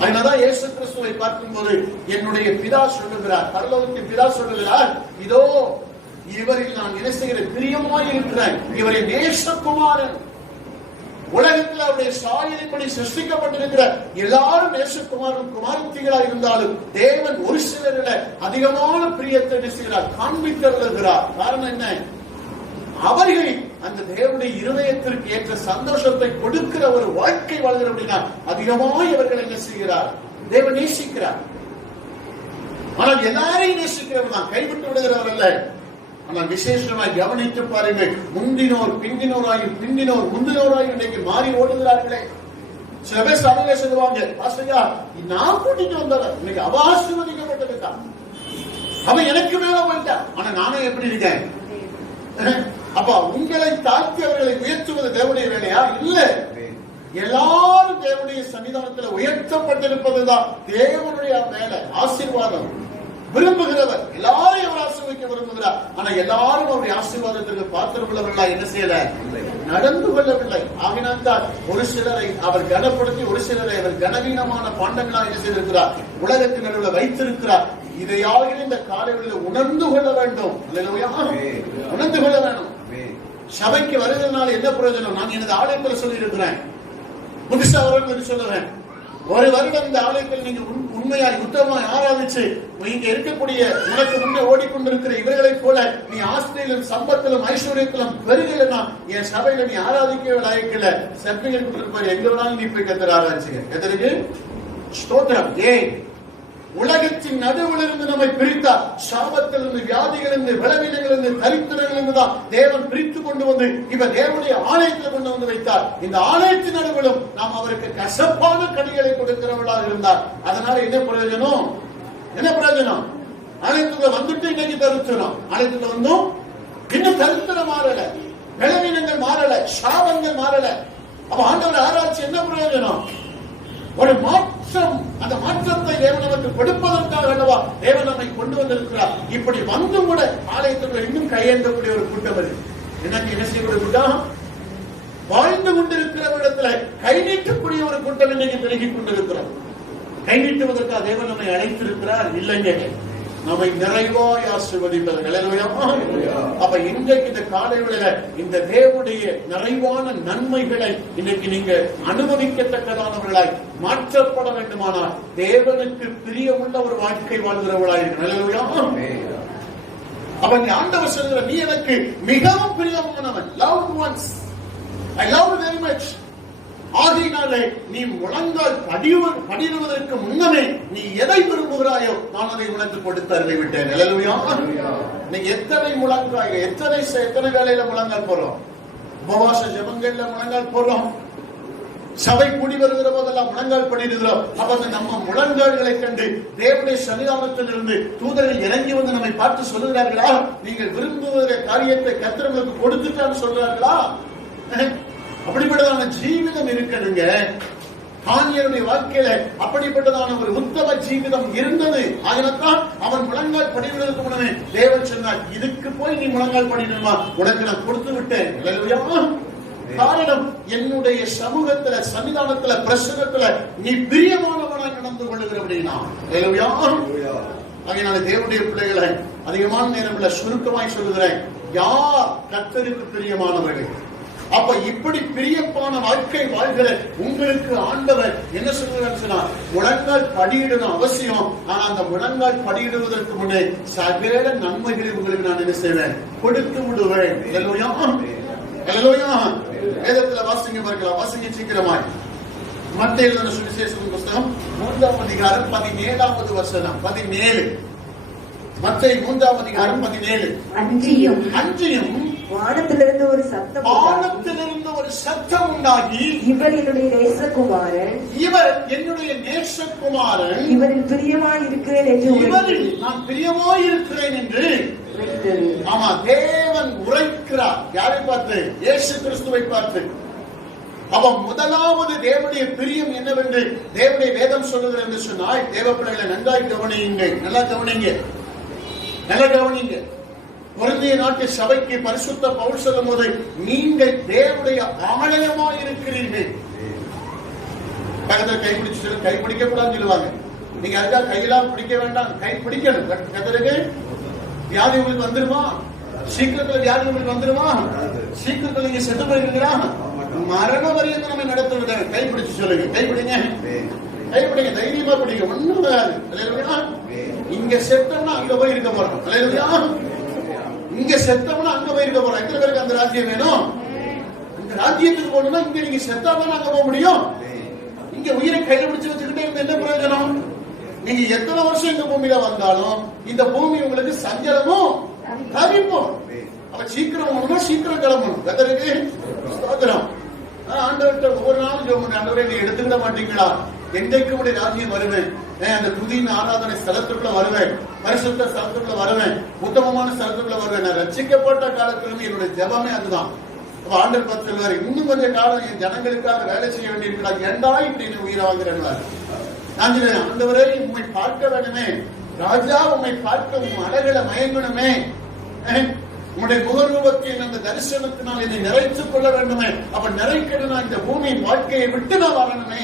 அதனாலதான் இயேசு கிறிஸ்துவை பார்க்கும்போது என்னுடைய பிதா சொல்லுகிறார், பரலோகத்தின் பிதா சொல்லுகிறார், இதோ இவரில் நான் என்ன செய்கிறேன்? பிரியமாய் இருக்கிறேன். இவரை நேசகுமாரன். உலகத்தில் அவருடைய சாயலின்படி சிருஷ்டிக்கப்பட்டிருக்கிற எல்லாரும் நேசகுமாரன் குமாரத்திகளா இருந்தாலும் தேவன் ஒரு சிலரில் அதிகமான பிரியத்தை செய்கிறார், காண்பிக்கிறார். காரணம் என்ன? அவர்கள் அந்த தேவனுடைய இருதயத்திற்கு ஏற்ற சந்தோஷத்தை கொடுக்கிற ஒரு வாழ்க்கை வாழ்கிற அப்படின்னா அதிகமாக இவர்கள் என்ன செய்கிறார்? தேவன் நேசிக்கிறார். ஆனால் எல்லாரையும் நேசிக்கிறவர் தான், கைவிட்டு விடுகிறவர் அல்ல. ஆனால் விசேஷமாய் கவனித்து பாருங்கள், முந்தினோர் பிந்தினோராயும் பிந்தினோர் முந்தினோராயும் இன்னைக்கு மாறி ஓடுகிறார்களே. சில பேர் சபையில சொல்லுவாங்க, பாஸ்டர்யா நான் கூட்டிட்டு வந்தவன் இன்னைக்கு அவ ஆசீர்வதிக்கப்பட்டிருக்கான், அவன் எனக்கு மேல போயிட்டான், ஆனா நானே எப்படி இருக்கேன்? அப்ப உங்களை தாழ்த்தி அவர்களை உயர்த்துவது தேவனுடைய வேலையா? இல்ல. எல்லாரும் தேவனுடைய சன்னிதானத்தில் உயர்த்தப்பட்டிருப்பதுதான் தேவனுடைய வேலை. ஆசீர்வாதம் விரும்புகிறவர் எல்லாரையும் அவர் ஆசீர்வதிக்க விரும்புகிறார். ஆனா எல்லாரும் அவருடைய ஆசீர்வாதத்திற்கு பாத்திரம் உள்ளவர்களா என்ன செய்யல? நடந்து கொள்ளவில்லை. ஆகினால்தான் ஒரு சிலரை அவர் கனப்படுத்தி ஒரு சிலரை அவர் கனவீனமான பாண்டங்களா என்ன செய்திருக்கிறார்? உலகத்தின் நடுவில் வைத்திருக்கிறார். இதையாக இந்த காலைகளில் உணர்ந்து கொள்ள வேண்டும். உணர்ந்து கொள்ள வேண்டும். சபைக்கு வருகிறதுனால என்ன பிரயோஜனம்? நான் எனது ஆலயத்தில் சொல்லி இருக்கிறேன், புதுசா அவர்கள் சொல்லுவேன், ஒரு வருடம் இந்த ஆலயத்தில் நீங்க உண்மையாய் உத்தமமாய் ஆராதிச்சு இங்க இருக்கக்கூடிய உனக்கு முன்னே ஓடிக்கொண்டிருக்கிற இவர்களை போல நீ ஆஸ்திரியிலும் சம்பத்திலும் ஐஸ்வர்யத்திலும் பெருகலன்னா என் சபையில நீ ஆராதிக்க லாயக்கில்ல. சர்டிபிகேட் கொடுத்திருப்பாரு, எங்க வேணாலும் நீ போய் கத்தர் ஆராதிச்சுங்க. எதற்கு? ஸ்தோத்திரம். ஏன்? உலகத்தின் நடுவில் இருந்து நம்மை பிரித்தார். சாபத்திலிருந்து, வியாதிகளிலிருந்து, விளவீனங்களிலிருந்து, தரித்திரங்களிலிருந்து தான் தேவன் பிரித்து கொண்டு வந்து இப்ப தேவனுடைய ஆலயத்தில் கொண்டு வந்து வைத்தார். இந்த ஆலயத்தின் நடுவிலும் நாம் அவருக்கு கசப்பான கனிகளை கொடுக்கிறவர்களாக இருந்தார். அதனால என்ன பிரயோஜனம்? என்ன பிரயோஜனம்? ஆலயத்துல வந்துட்டு இன்னைக்கு தரித்திரம், ஆலயத்துல வந்தும் இன்னும் தரித்திரம் மாறல, விளவீனங்கள் மாறல, சாபங்கள் மாறல. அப்ப ஆண்டவர் ஆராய்ச்சி என்ன பிரயோஜனம்? ஒரு மாற்றம். அந்த மாற்றத்தை தேவன் நமக்கு கொடுப்பதற்காக அல்லவா தேவன் நம்மை கொண்டு வந்திருக்கிறார். இப்படி வந்தும் கூட ஆலயத்துக்குள்ள இன்னும் கையேந்தக்கூடிய ஒரு கூட்டம் இருக்கு. எனக்கு என்ன செய்யக்கூடிய கூட்டம்? வாழ்ந்து கொண்டிருக்கிற இடத்துல கை நீட்டக்கூடிய ஒரு கூட்டம் இன்னைக்கு பெருகிக் கொண்டிருக்கிறோம். கை நீட்டுவதற்காக தேவன் நம்மை அழைத்திருக்கிறார். இல்லைங்க, நம்மை நிறைவாய் ஆசீர்வதிப்பது. அப்ப இன்றைக்கு இந்த காலையில இந்த தேவனுடைய நிறைவான நன்மைகளை இன்னைக்கு நீங்க அனுபவிக்கத்தக்கதானவர்களாய் மாற்றப்பட வேண்டுமானால் தேவனுக்கு பிரியமுள்ள ஒரு வாழ்க்கை வாழ்கிறவர்களாய் இருக்கு. அப்ப நீ ஆண்டவர் சொல்கிற, நீ எனக்கு மிகவும் பிரியமானவன், love once. I love you very much. ஆகையினாலே நீ முழங்கால் படிடுவதற்கு முன்னமே நீ எதை விரும்புகிறாயோ நான் அதை உனக்கு கொடுத்து அருளி விட்டேன். அல்லேலூயா. நீ எத்தனை முழங்கால் எத்தனை வேளையில முழங்கால் போறோம்? உபவாச ஜெபங்கள்ல முழங்கால் போறோம். சபை கூடி வருகிற போதெல்லாம் முழங்கால் பண்ணிடுகிறோம். அப்ப நம்ம முழங்கால்களை கண்டு தேவனுடைய சன்னிதானத்திலிருந்து தூதர்கள் இறங்கி வந்து நம்மை பார்த்து சொல்லுகிறார்களா? நீங்கள் விரும்புகிற காரியத்தை கர்த்தர் உங்களுக்கு கொடுத்துட்டான்னு சொல்றார்களா? அப்படிப்பட்டதான ஜீவிதம் இருக்கணுங்க. தானியேலுடைய வாழ்க்கையில அப்படிப்பட்டதான ஒரு உத்தம ஜீவிதம் இருந்தது. அதனால்தான் அவன் முழங்கால் படிவதற்கு முன்னே தேவன் சொன்னார், இதுக்கு போய் நீ முழங்கால் படிக்கணுமா, உனக்கு நான் கொடுத்து விட்டேன். காரணம், என்னுடைய சமூகத்துல சன்னிதானத்துல பிரசனத்துல நீ பிரியமானவனாய் நடந்து கொள்ளுகிறபடினா. அதனால தேவனுடைய பிள்ளைகளை அதிகமான நேரம் சுருக்கமாய் சொல்லுகிறேன், யார் கர்த்தருக்கு பிரியமானவர்கள்? அப்ப இப்படி பிரியப்பான வாழ்க்கை வாழ்கிற உங்களுக்கு ஆண்டவர் என்ன சொல்லுகிறார்? முழங்கால் படியிடணும் அவசியம். ஆனா அந்த முழங்கால் படியிடுவதற்கு முன்னே சகல நன்மைகளை உங்களுக்கு நான் என்ன செய்வேன்? கொடுத்து விடுவேன். வேதத்துல வாசிங்க பார்க்கலாம். வாசிங்க சீக்கிரமாய். மத்தேயு எழுதின சுவிசேஷம் புத்தகம் 3ஆம் அதிகாரம் 17வது வசனம். 17. மத்தேயு 3ஆம் அதிகாரம் 17. அஞ்சியும் வானத்திலிருந்து ஒரு சத்தம் உண்டாகி, இவர் என்னுடைய நேசகுமாரன், இவரில் பிரியமாய் இருக்கிறேன் என்று, இவரில் நான் பிரியமாய் இருக்கிறேன் என்று. ஆமா, தேவன் உரைக்கிறார். யாரை பார்த்து? இயேசு கிறிஸ்துவை பார்த்து. அப்ப முதலாவது தேவனுடைய பிரியம் என்னவென்று தேவனுடைய வேதம் சொல்லுகிறது என்று சொன்னால், தேவ பிள்ளைகளை நன்றாய் கவனியுங்க. நல்லா கவனிங்க. கொரிந்திய நாட்டு சபைக்கு பரிசுத்த பவுல் சொல்லும் போது, நீங்கள் தேவனுடைய ஆலயமாய் இருக்கிறீர்கள். பக்கத்துல கை பிடிச்சு கை பிடிக்க கூடாதுன்னு சொல்லுவாங்க. நீங்க அதுக்காக கையெல்லாம் பிடிக்க வேண்டாம், கை பிடிக்கணும். கத்தருக்கு வியாதி உங்களுக்கு வந்துருமா? சீக்கிரத்துல வியாதி உங்களுக்கு வந்துருமா? சீக்கிரத்துல நீங்க செத்து போயிருக்கீங்களா? மரண வரையும் நம்ம நடத்த விட கை பிடிச்சு சொல்லுங்க. கை பிடிங்க, தைரியமா பிடிங்க. ஒண்ணும் வராது. இங்க செத்தோம்னா அங்க போய் இருக்க போறோம். இங்க செத்தோம்னா அங்க போய் இருக்க போறோம். எத்தனை பேருக்கு அந்த ராஜ்யம் வேணும்? அந்த ராஜ்யத்துக்கு போகணும்னா இங்க நீங்க செத்தாதான் அங்க போக முடியும். இங்க உயிரை கையில பிடிச்சு வச்சுக்கிட்டே இருந்த என்ன பிரயோஜனம்? நீங்க எத்தனை வருஷம் இந்த பூமியில வந்தாலும் இந்த பூமி உங்களுக்கு சஞ்சலமும் தவிப்போம். அவ சீக்கிரம் போகணும்னா சீக்கிரம் கிளம்பணும். கத்தருக்கு ஸ்தோத்திரம். ஆண்டவர்கிட்ட ஒவ்வொரு நாளும் ஜெபம், ஆண்டவரே நீ எடுத்துக்கிட மாட்டீங்களா? என்றைக்கு உடைய ராஜ்யம் வருவேன், அந்த துதியின் ஆராதனை ஸ்தலத்துக்குள்ள வருவேன், பரிசுத்த ஸ்தலத்துக்குள்ள வருவேன், உத்தமமான ஸ்தலத்துக்குள்ள வருவேன். நான் ரட்சிக்கப்பட்ட காலத்திலிருந்து என்னுடைய ஜெபமே அதுதான். ஆண்டவர் பார்த்து சொல்வாரு, இன்னும் கொஞ்சம் காலம் என் ஜனங்களுக்காக வேலை செய்ய வேண்டியிருக்கிறா, ஏண்டா இப்படி உயிரை வாங்குறேன். நான் சொல்றேன், ஆண்டவரே உண்மை பார்க்க வேணுமே, ராஜா உண்மை பார்க்க உன் அழகுல மயங்கணுமே, உன்னுடைய முகரூபத்தின் அந்த தரிசனத்தினால் என்னை நிறைத்துக் கொள்ள வேண்டுமே. அப்ப நிறைக்கணும் இந்த பூமியின் வாழ்க்கையை விட்டு நான் வரணுமே.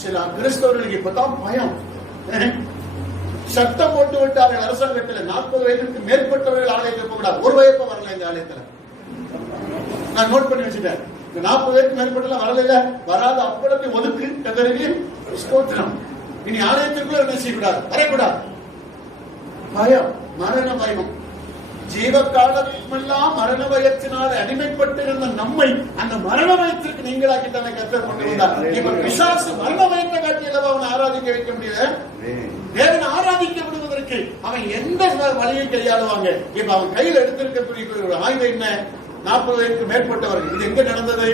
சில கிறிஸ்தவர்களுக்கு இப்பதான் பயம். சட்டம் போட்டு விட்டார்கள் அரசாங்கத்தில், 40 வயதுக்கு மேற்பட்டவர்கள் ஆலயத்தில் போகக்கூடாது. ஒரு வயப்ப வரல இந்த ஆலயத்துல. நான் நோட் பண்ணி வச்சுட்டேன். 40 வயதுக்கு மேற்பட்ட வரல, வராத அப்பளத்தை ஒதுக்கு. ஸ்தோத்திரம். இனி ஆலயத்திற்குள்ள என்ன செய்யக்கூடாது, வரக்கூடாது. பயம், மரண பயம். ஜீவ காலமெல்லாம் மரண பயத்தினால் அடிமைப்பட்டிருந்த நம்மை அந்த மரண பயத்திற்கு நீங்களாக்கிட்டான கர்த்தர் கொண்டு வந்தார். இப்ப பிசாசு மரண பயத்தை காட்டியளவு அவனை ஆராதிக்க வைக்க முடியல. தேவனை ஆராதிக்க விடுவதற்கு அவன் எந்த வழியை கையாளுவாங்க? இப்ப அவன் கையில் எடுத்திருக்கக்கூடிய ஒரு ஆயுதம் என்ன? 40 வயதுக்கு மேற்பட்டவர்கள். இது எங்க நடந்தது?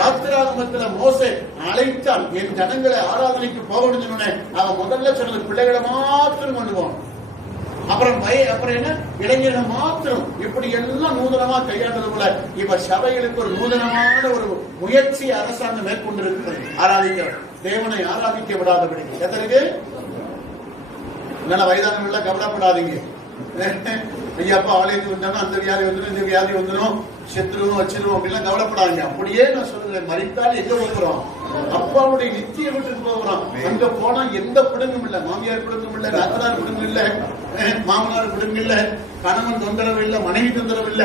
யாத்திராகமத்துல மோசே அழைத்தால் என் ஜனங்களை ஆராதனைக்கு போகணும்னு சொன்னேன். அவன் முதல்ல சொன்னது பிள்ளைகளை மாத்திரம் கொண்டு போகணும். அப்புறம் என்ன, இளைஞர்கள் மாத்திரம். இப்படி எல்லாம் நூதனமா கையாண்டது போல இப்ப சபைகளுக்கு ஒரு நூதனமான ஒரு முயற்சி அரசாங்கம் மேற்கொண்டிருக்கிறது. ஆராதிக்க, தேவனை ஆராதிக்க விடாதபடி. எத்தனைக்கு நல்ல வயதானவங்கள கவலைப்படாதீங்க. ஐயாப்பா ஆலயத்துக்கு வந்தாலும் அந்த வியாதி வந்துடும், இந்த வியாதி வந்துடும், செத்துருவோம் வச்சிருவோம் அப்படிலாம் கவலைப்படாதீங்க. அப்படியே நான் சொல்றேன், மறித்தால் எங்க போகிறோம்? அப்பாவுடைய நித்திய வீட்டுக்கு போகிறோம். அங்க போனா எந்த பிடுங்கும் இல்ல, மாமியார் பிடுங்கும் இல்ல, நாத்தனார் பிடுங்கும் இல்ல, மாமனார் பிடுங்கு இல்ல, கணவன் தொந்தரவு இல்ல, மனைவி தொந்தரவு இல்ல.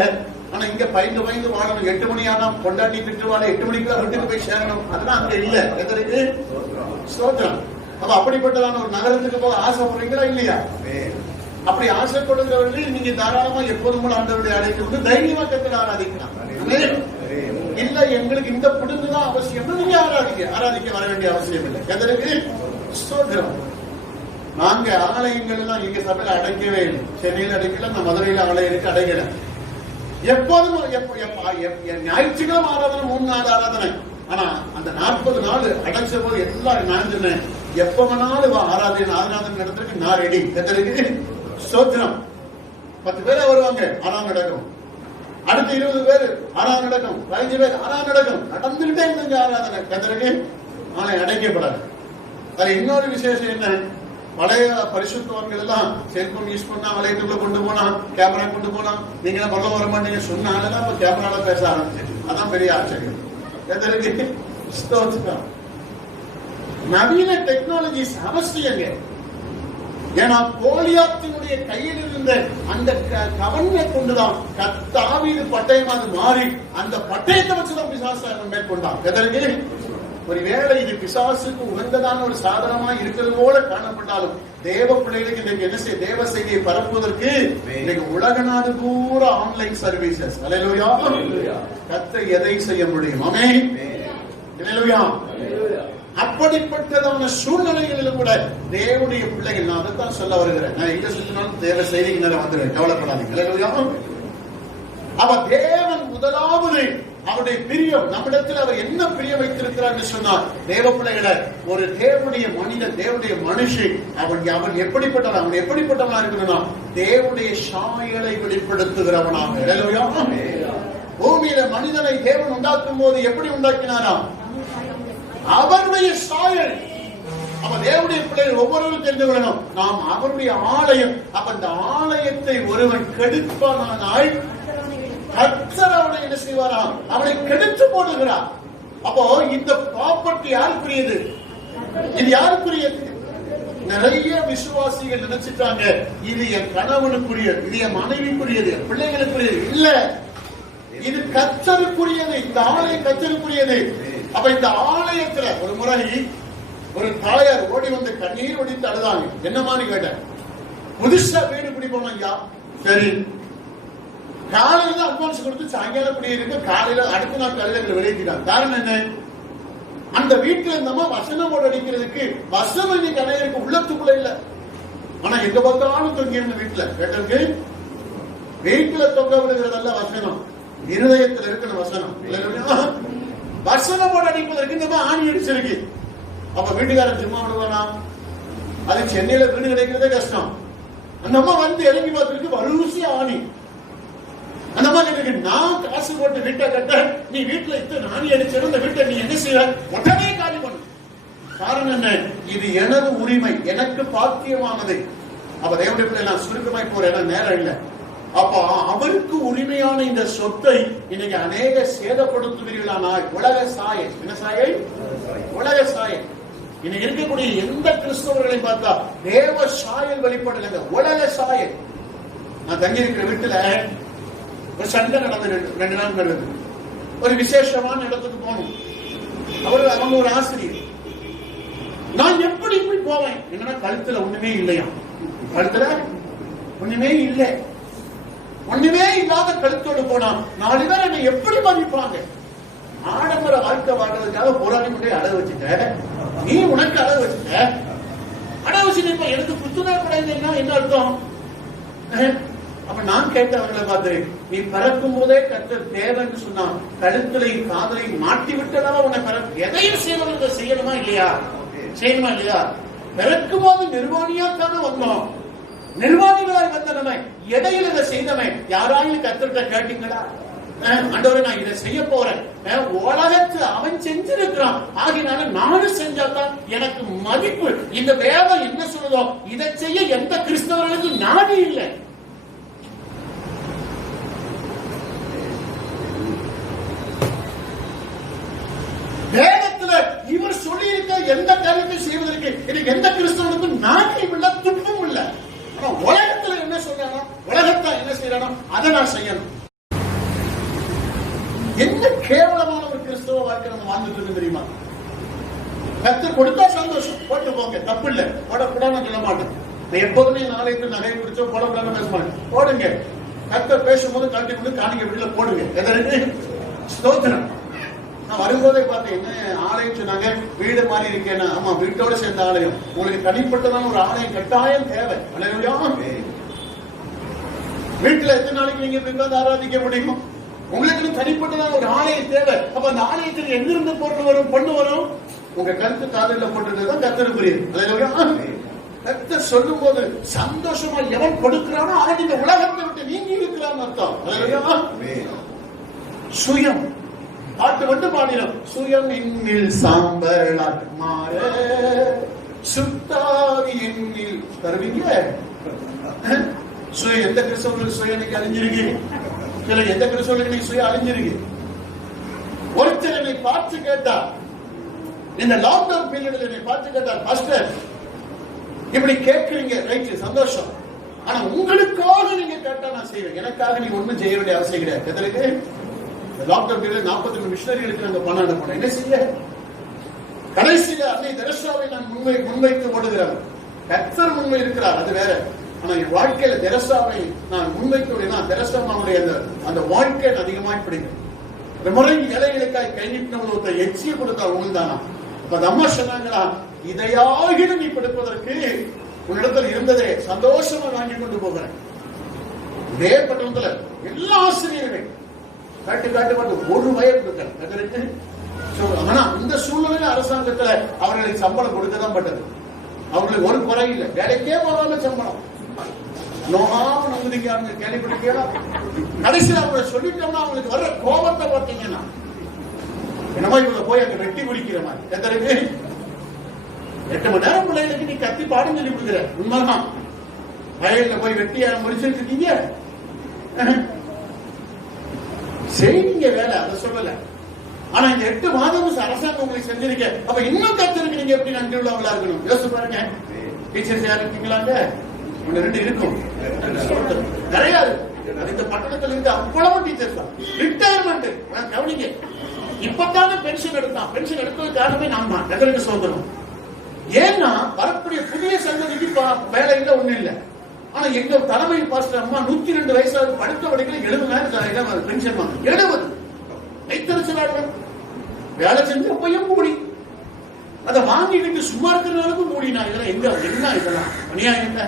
ஆனா இங்க பயந்து வாழணும். 8 மணி ஆனா கொண்டாட்டி திட்டுவாழ, 8 மணிக்கு வீட்டுக்கு போய் சேரணும். அதெல்லாம் அங்க இல்ல. எதற்கு ஸ்தோத்திரம். அப்ப அப்படிப்பட்டதான ஒரு நகரத்துக்கு போக ஆசைப்படுறீங்களா இல்லையா? அப்படி ஆசைப்படுகிறவர்கள் நீங்க தாராளமா எப்போதும் கூட ஆண்டவருடைய அழைத்து தைரியமா கர்த்தரை ஆராதிக்கலாம். இல்ல எங்களுக்கு இந்த புடுங்குதான் அவசியம், நீங்க ஆராதிக்க வர வேண்டிய அவசியம் இல்லை. கர்த்தருக்கு ஸ்தோத்திரம். நாங்க ஆலயங்கள் எல்லாம் எங்க சபையில அடைக்கவே இல்லை. சென்னையில அடைக்கல, நான் மதுரையில ஆலயம் அடைக்கல. எப்போதும் ஞாயிற்றுக்கிழமை ஆராதனை 3 நாள் ஆராதனை. ஆனா அந்த 40 நாள் அடைச்ச போது எல்லாரும் நான் சொன்னேன், எப்ப வேணாலும் ஆராதனை நடத்துறதுக்கு நான் ரெடி. கர்த்தருக்கு ஸ்தோத்திரம். 10 பேரே வருவாங்க, ஆறாம் நடக்கும். அடுத்து 20 பேர் ஆறாம் நடக்கும், 15 பேர் ஆறாம் நடக்கும். நடந்துகிட்டே இருந்த ஆராதனை. கர்த்தருக்கு ஆலயம் அடைக்கப்படாது. அது இன்னொரு விசேஷம் என்ன, பழைய பரிசுத்தவான்கள் எல்லாம் செல்போன் யூஸ் பண்ணா, ஆலயத்துக்குள்ள கொண்டு போனா, கேமரா கொண்டு போனா, நீங்க பல்ல வர மாட்டீங்க சொன்னாலதான் இப்ப கேமரால பேச ஆரம்பிச்சு. அதான் பெரிய ஆச்சரியம். கர்த்தருக்கு ஸ்தோத்திரம். நவீன டெக்னாலஜிஸ் அவசியங்க. ஏன்னா கோலியாத்தினுடைய கையில் இருந்த அந்த கவனை கொண்டுதான் தாவீது பட்டயம் அது மாறி அந்த பட்டயத்தை வச்சுதான் பிசாசு மேற்கொண்டான். கர்த்தருக்கு ஒருவேளை இது பிசாசுக்கு உகந்ததான ஒரு சாதனமா இருக்கிறது போல காணப்பட்டாலும் தேவ பிள்ளைகளுக்கு இன்னைக்கு என்ன செய்ய, தேவ செய்தியை பரப்புவதற்கு இன்னைக்கு உலக நாடு பூரா ஆன்லைன் சர்வீசஸ். அல்லேலூயா. கர்த்தர் எதை செய்ய முடியும்? ஆமென். அல்லேலூயா. அப்படிப்பட்டதான சூழ்நிலைகளிலும் கூட தேவனுடைய பிள்ளைகள், நான் அதைத்தான் சொல்ல வருகிறேன். நான் எங்க சொல்லினாலும் தேவ செய்திக்கு நேரம் வந்துடுறேன், கவலைப்படாதீங்க. அல்லேலூயா. அவ தேவன் முதலாவது அவருடைய பிரியம் நம்மிடத்தில் அவர் என்ன பிரியம் வைத்திருக்கிறார் சொன்னார். தேவ பிள்ளைகளை ஒரு தேவனுடைய மனிதன், தேவனுடைய மனுஷி, அவன் எப்படிப்பட்டவன், அவன் எப்படிப்பட்டவனா இருக்கணும்னா தேவனுடைய சாயலை வெளிப்படுத்துகிறவனாக. அல்லேலூயா. பூமியில மனிதனை தேவன் உண்டாக்கும் போது எப்படி உண்டாக்கினாராம்? அவருடைய சாயல். அப்ப தேவனுடைய பிள்ளைகள் ஒவ்வொருவரும் தெரிந்து கொள்ளணும், நாம் அவருடைய ஆலயம். அப்ப இந்த ஆலயத்தை ஒருவன் கெடுப்பானால் கர்த்தர் அவனை என்ன செய்வாராம்? அவனை கெடுத்து போடுகிறார். அப்போ இந்த ப்ராப்பர்ட்டி யாருக்குரியது? இது யாருக்குரியது? நிறைய விசுவாசிகள் நினைச்சிட்டாங்க இது என் கணவனுக்குரியது, இது என் மனைவிக்குரியது, என் பிள்ளைகளுக்குரியது. இல்ல, இது கர்த்தருக்குரியது. இந்த ஆலயம் கர்த்தருக்குரியது. அப்ப இந்த ஆலயத்துல ஒரு முறை ஒரு தாயார் ஓடி வந்து கண்ணீர் ஒடித்து அழுதாங்க. என்ன மாதிரி கேட்டேன், புதுசா வீடு பிடிப்போம் ஐயா. சரி, காலையில அட்வான்ஸ் கொடுத்து சாயங்காலம் குடியிருக்கு, காலையில அடுத்த நாள் காலையில வெளியிட்டாங்க. காரணம் என்ன? அந்த வீட்டுல இருந்தமா வசனம் போட அடிக்கிறதுக்கு வசனம் இன்னைக்கு அனைவருக்கு உள்ளத்துக்குள்ள இல்ல. ஆனா எங்க பார்த்தாலும் தொங்கி இருந்த வீட்டுல கேட்டிருக்கு, வீட்டுல தொங்க விடுகிறதல்ல வசனம், இருதயத்தில் இருக்கிற வசனம். வசனம் போட அடிப்பதற்கு இந்த ஆணி அடிச்சிருக்கு. அப்ப வீட்டுக்காரன் சும்மா விடுவானா? அது சென்னையில வீடு கிடைக்கிறதே கஷ்டம். அந்த அம்மா வந்து இறங்கி பார்த்துருக்கு, வரிசையா ஆணி. அந்த மாதிரி நான் காசு போட்டு வீட்டை கட்ட, நீ வீட்டுல இத்தனை ஆணி அடிச்சிடும், இந்த வீட்டை நீ என்ன செய்ய, உடனே காலி பண்ணு. காரணம் என்ன? இது எனது உரிமை, எனக்கு பாக்கியமானது. அப்ப தேவனுடைய பிள்ளை நான் சுருக்கமாய் போறேன், நேரம் இல்லை. அப்ப அவருக்கு உரிமையான இந்த சொத்தை இன்னைக்கு அநேக சேதப்படுத்துவீர்களானால் உலக சாயை. என்ன சாயை? உலக சாயை. இன்னைக்கு இருக்கக்கூடிய எந்த கிறிஸ்தவர்களையும் பார்த்தா தேவ சாயல் வெளிப்படலைங்க, உலக சாயல். நான் தங்கி இருக்கிற வீட்டுல ஒரு சண்டை நடந்தது, 2 நாள் நடந்தது. ஒரு விசேஷமான இடத்துக்கு போகணும். அவங்க ஒரு ஆசிரியர். நான் எப்படி இப்படி போவேன்? என்னன்னா கழுத்துல ஒண்ணுமே இல்லையா, கழுத்துல ஒண்ணுமே இல்லை. ஒண்ணுமே இல்லாத கழுத்தோடு போனா 4 பேர் என்னை எப்படி மதிப்பாங்க? ஆடம்பர வாழ்க்கை வாழ்றதுக்காக போராடி கொண்டே அடகு வச்சுட்ட, நீ உனக்கு அடகு வச்சுட்ட, அடகு வச்சுட்டு எனக்கு புத்துணர்வு கிடையாதுன்னா என்ன அர்த்தம்? அப்ப நான் கேட்டவர்களை பார்த்து, நீ பிறக்கும் போதே கர்த்தர் தேவன்னு சொன்னா கழுத்துலையும் காதலையும் மாட்டி விட்டதால உன்னை எதையும் செய்வதற்கு செய்யணுமா இல்லையா? செய்யணுமா இல்லையா? பிறக்கும் போது நிர்வாணியாத்தானே வந்தோம். நிர்வாணிகளாய் வந்த நம்ம இடையில இதை செய்தவன் யாராயும் கர்த்தர்கிட்ட கேட்டீங்களா? ஆண்டவரே நான் இதை செய்ய போறேன், உலகத்து அவன் செஞ்சிருக்கிறான், ஆகினால நானும் செஞ்சாதான் எனக்கு மதிப்பு. இந்த வேதம் என்ன சொல்லுதோ இதை செய்ய எந்த கிறிஸ்தவர்களுக்கும் நாடி இல்லை. வேதத்துல இவர் சொல்லி இருக்க எந்த காரியத்தை செய்வதற்கு எனக்கு எந்த கிறிஸ்தவனுக்கும் நாட்டியும் இல்ல, துப்பும் இல்ல. உலகத்துல என்ன சொல்றானோ, உலகத்தை என்ன செய்யறானோ அதை நான் செய்யணும். என்ன கேவலமான ஒரு கிறிஸ்தவ வாழ்க்கை நம்ம வாழ்ந்துட்டு இருக்கு தெரியுமா? கர்த்தர் கொடுத்தா சந்தோஷம், போட்டு போங்க, தப்பு இல்ல, போடக்கூடாதுன்னு சொல்ல மாட்டேன். எப்போதுமே நாளைக்கு நகையை குறிச்சோ போடக்கூடாது பேச மாட்டேன். போடுங்க. கர்த்தர் பேசும்போது கழட்டி கொண்டு காணிக்க வீட்டுல போடுங்க. எதற்கு? ஸ்தோத்திரம். நான் வரும்போதே பார்த்தேன், என்ன ஆலயம் சொன்னாங்க, வீடு மாறி இருக்கேன்னா, ஆமா வீட்டோட சேர்ந்த ஆலயம். உங்களுக்கு தனிப்பட்டதான ஒரு ஆலயம் கட்டாயம் தேவை. வீட்டுல எத்தனை நாளைக்கு நீங்க உட்கார்ந்து ஆராதிக்க முடியும்? உங்களுக்கு தனிப்பட்டதான ஒரு ஆலயம் தேவை. அப்ப அந்த ஆலயத்துக்கு எங்கிருந்து பொருள் வரும், பொண்ணு வரும்? உங்க கருத்து காதல போட்டுதான் கர்த்தர் புரியுது. கர்த்தர் சொல்லும் போது சந்தோஷமா எவன் கொடுக்கிறானோ அவன் இந்த உலகத்தை விட்டு நீங்கி இருக்கிறான்னு அர்த்தம். சுயம் பாட்டு மட்டும் பாடினோம். சுயம் என்னில் சாம்பலாக மாற சுத்தாதி என்னில் தருவீங்க. சுயம் எந்த கிறிஸ்தவர்களுக்கு சுயம் இன்னைக்கு அழிஞ்சிருக்கு? சில எந்த கிறிஸ்தவர்களுக்கு சுயம் அழிஞ்சிருக்கு? ஒருத்தர் என்னை பார்த்து கேட்டார், இந்த லாக்டவுன் பீரியட்ல என்னை பார்த்து கேட்டார், பாஸ்டர் இப்படி கேட்கிறீங்க, ரைட், சந்தோஷம். ஆனா உங்களுக்காக நீங்க கேட்டா நான் செய்வேன், எனக்காக நீங்க ஒண்ணும் செய்ய வேண்டிய அவசியம் கிடையாது. எதற்கு? லாக்டவுன் பீரியட் 42 மிஷனரிகளுக்கு நாங்க பணம் அனுப்பணும். என்ன செய்ய? கடைசியில அன்னை தெரசாவை நான் முன்வைத்து ஓடுகிறார். கர்த்தர் முன்வை இருக்கிறார், அது வேற. ஆனா என் வாழ்க்கையில தெரசாவை நான் முன்வைத்து தெரசாவுடைய அந்த வாழ்க்கை அதிகமாக பிடிக்கும். இந்த முறை இலைகளுக்காய் கை நீட்டினவங்க எச்சிய கொடுத்தா உங்களுக்கு தானா? அப்ப அம்மா சொன்னாங்களா, இதையாக நீ கொடுப்பதற்கு உன்னிடத்தில் இருந்ததே சந்தோஷமா வாங்கி கொண்டு போகிறேன். இதே பட்டணத்துல எல்லா ஆசிரியர்கள் காட்டு ஒரு வயது கொடுக்க. ஆனா இந்த சூழ்நிலையில அரசாங்கத்துல அவர்களுக்கு சம்பளம் கொடுக்கதான் பட்டது. அவங்களுக்கு ஒரு குறை இல்லை, வேலைக்கே போறாங்க சம்பளம். நோகாம நம்புறீங்க கேள்விப்பட்டிருக்கீங்களா? கடைசியில் அவங்க சொல்லிட்டோம்னா அவங்களுக்கு வர்ற கோபத்தை பார்த்தீங்கன்னா என்னமா இவங்க போய் அங்க வெட்டி குடிக்கிற மாதிரி. எத்தனைக்கு 8 மணி நேரம் பிள்ளைகளுக்கு நீ கத்தி பாடம் சொல்லி கொடுக்குற. உண்மைதான். வயல்ல போய் வெட்டி முடிச்சுட்டு இருக்கீங்க, செய்வீங்க வேலை, அதை சொல்லல. ஆனா இந்த 8 மாதம் அரசாங்கம் உங்களுக்கு செஞ்சிருக்க, அப்ப இன்னும் கத்திருக்கு. நீங்க எப்படி நன்றி உள்ளவங்களா இருக்கணும் யோசிச்சு பாருங்க. டீச்சர்ஸ் யாரும் இருக்கீங்களாங்க? 1-2 இருக்கும், நிறைய இந்த பட்டணத்துல இருந்து அவ்வளவு டீச்சர்ஸ் தான். ரிட்டையர்மெண்ட் கவனிங்க. இப்பதானே பென்ஷன் எடுத்தான். பென்ஷன் எடுத்தது காரணமே நான் தான். எதற்கு சொல்றோம்? ஏன்னா வரக்கூடிய புதிய சங்கதிக்கு வேலை இல்லை, ஒண்ணு இல்லை. ஆனா எங்க தலைமை பாஸ்டர் அம்மா 102 வயசாக படுத்த வரைக்கும் 70,000 பென்ஷன் வாங்க. 70 வைத்தறிச்சலாக வேலை செஞ்சப்பையும் கூடி அதை வாங்கிக்கிட்டு சும்மா இருக்கிறவங்களுக்கு கூடினா இதெல்லாம் எங்க என்ன? இதெல்லாம் அநியாயம் இல்லை.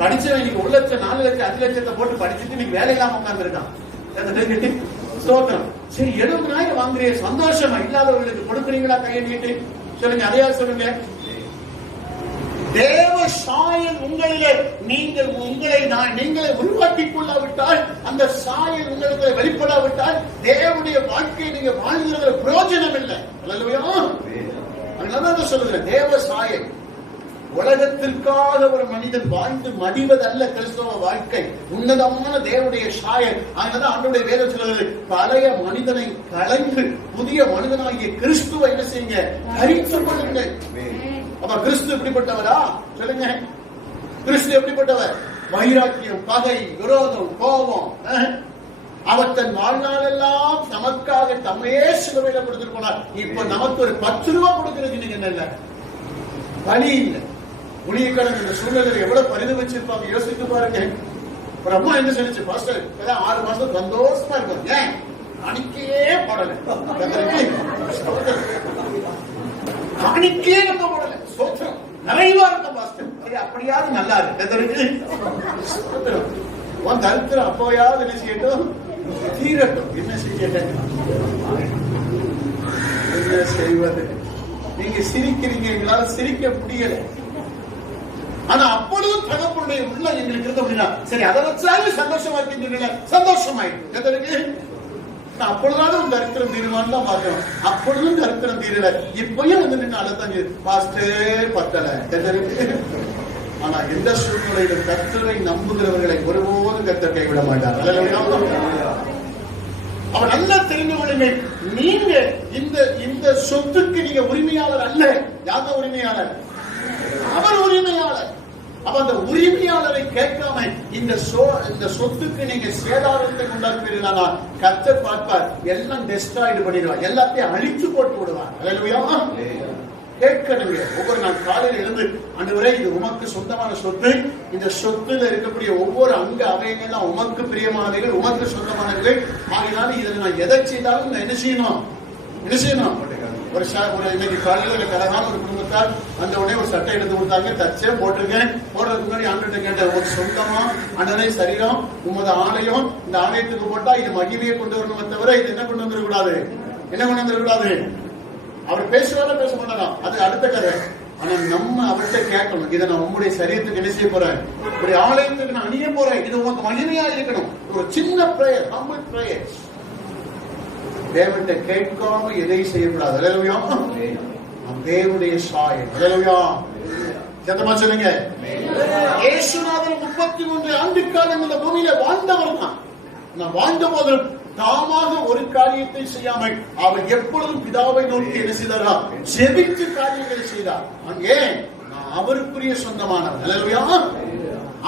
படிச்சவன் இன்னைக்கு 1 லட்சம் 4 லட்சம் 5 லட்சத்தை போட்டு படிச்சுட்டு இன்னைக்கு வேலை இல்லாம உட்கார்ந்துருக்கான். சரி 70,000 வாங்குறீங்க, சந்தோஷமா. இல்லாதவர்களுக்கு கொடுக்குறீங்களா? கையை நீட்டு சொல்லுங்க, அதையா சொல்லுங்க. தேவ சாயல் உங்களிலே நீங்களை உருவாக்கிக் கொள்ளாவிட்டால், அந்த சாயல் உங்களுக்கு வெளிப்படாவிட்டால் தேவனுடைய வாழ்க்கையை நீங்க வாழ்கிற பிரயோஜனம் இல்லை. அதனால சொல்லுகிறேன், தேவ சாயல். உலகத்திற்காக ஒரு மனிதன் வாழ்ந்து மடிவதல்ல கிறிஸ்தவ வாழ்க்கை, உன்னதமான தேவனுடைய சாயல். அதனால ஆண்டவருடைய வேதம் சொல்லுகிறது, பழைய மனிதனை களைந்து புதிய மனிதனாகிய கிறிஸ்துவை என்ன செய்யுங்க? தரித்துக் கொள்ளுங்கள். அப்ப கிறிஸ்து எப்படிப்பட்டவரா சொல்லுங்க? கிறிஸ்து எப்படிப்பட்டவர்? வைராக்கியம், பகை, விரோதம், கோபம். அவர் தன் வாழ்நாளெல்லாம் நமக்காக தம்மையே சிலுவையில கொடுத்துட்டு போனார். இப்ப நமக்கு ஒரு 10 ரூபா கொடுக்கறதுக்கு நீங்க என்ன இல்லை, வழி இல்லை. ஊழியக்காரங்க இந்த சூழ்நிலை எவ்வளவு பரிதவிச்சிருப்பாங்க யோசித்து பாருங்க. ஒரு அம்மா என்ன சொல்லிச்சு, பாஸ்டர் 6 மாசம் சந்தோஷமா இருக்கும், ஏன் காணிக்கையே போடல, காணிக்கையே நம்ம போடல, சோத்திரம் நிறைவா இருக்க பாஸ்டர். அப்படியாவது நல்லா இருக்கு. உன் தரித்திரம் அப்போயாவது என்ன செய்யட்டும், தீரட்டும். என்ன செய்யட்டும், என்ன செய்வது? நீங்க சிரிக்கிறீங்க, எங்களால் சிரிக்க முடியல. ஆனா அப்பொழுதும் தகப்பனுடைய உள்ள எங்களுக்கு இருந்த அப்படின்னா சரி, அதை வச்சாலும் சந்தோஷமா இருக்கின்றீங்களா? சந்தோஷமாயிருக்கு. அப்பொழுதாவது ஒரு தரித்திரம் தீருமான்னு தான் பார்க்கிறோம். அப்பொழுதும் தரித்திரம் தீரல. இப்பயும் வந்து நின்று அழுத்தாங்க, பாஸ்டே பத்தல. ஆனா எந்த சூழ்நிலையிலும் கர்த்தரை நம்புகிறவர்களை ஒருபோதும் கர்த்தர் கைவிட மாட்டார். அவர் நல்லா தெரிந்து கொள்ளுங்கள், நீங்க இந்த சொத்துக்கு நீங்க உரிமையாளர் அல்ல. யாத உரிமையாளர்? அவர் உரிமையாளர். அப்ப அந்த உரிமையாளரை கேட்காம இந்த சொத்துக்கு நீங்க சேதாரத்தை உண்டாக்குவீர்களா? கர்த்தர் பார்ப்பார், எல்லாம் டெஸ்ட்ராய்டு பண்ணிடுவார், எல்லாத்தையும் அழிச்சு போட்டு விடுவார். கேட்கணுங்க. ஒவ்வொரு நாள் காலையில் இருந்து ஆண்டவரே இது உமக்கு சொந்தமான சொத்து, இந்த சொத்துல இருக்கக்கூடிய ஒவ்வொரு அங்க அவயங்கள்லாம் உமக்கு பிரியமானவைகள், உமக்கு சொந்தமானவைகள். ஆகினால இதில் நான் எதை செய்தாலும் நான் என்ன செய்யணும்? ஒரு இன்னைக்கு காலையில் கலகான ஒரு குடும்பத்தார் அந்த உடனே ஒரு சட்டை எடுத்து கொடுத்தாங்க, தச்சேன், போட்டிருக்கேன். போடுறதுக்கு முன்னாடி ஆண்டவர்கிட்ட கேட்டேன், ஒரு சொந்தமா ஆண்டவரே சரீரம் உமது ஆலயம், இந்த ஆலயத்துக்கு போட்டா இது மகிமையை கொண்டு வரணுமே தவிர இது என்ன கொண்டு வந்துடக்கூடாது, என்ன கொண்டு வந்துடக்கூடாது. அவர் பேசுவாரா பேச மாட்டாரா அது அடுத்த கதை. ஆனா நம்ம அவர்கிட்ட கேட்கணும், இதை நான் உங்களுடைய சரீரத்துக்கு என்ன செய்ய போறேன், உங்களுடைய ஆலயத்துக்கு நான் அணிய போறேன், இது உங்களுக்கு மகிமையா இருக்கணும். ஒரு சின்ன பிரேயர், ஹம்பிள் பிரேயர். தேவன்கிட்ட கேட்காம எதை செய்யக்கூடாது. அல்லேலூயா. நம் தேவனுடைய சாயல். அல்லேலூயா. சத்தமா சொல்லுங்க. இயேசுநாதர் 33 ஆண்டு காலம் இந்த பூமியில வாழ்ந்தவர் தான். நான் வாழ்ந்த போது தாமாக ஒரு காரியத்தை செய்யாமல் அவர் எப்பொழுதும் பிதாவை நோக்கி என்ன செய்தாரா, ஜெபித்து காரியங்களை செய்தார். அங்கே நான் அவருக்குரிய சொந்தமானவர். அல்லேலூயா.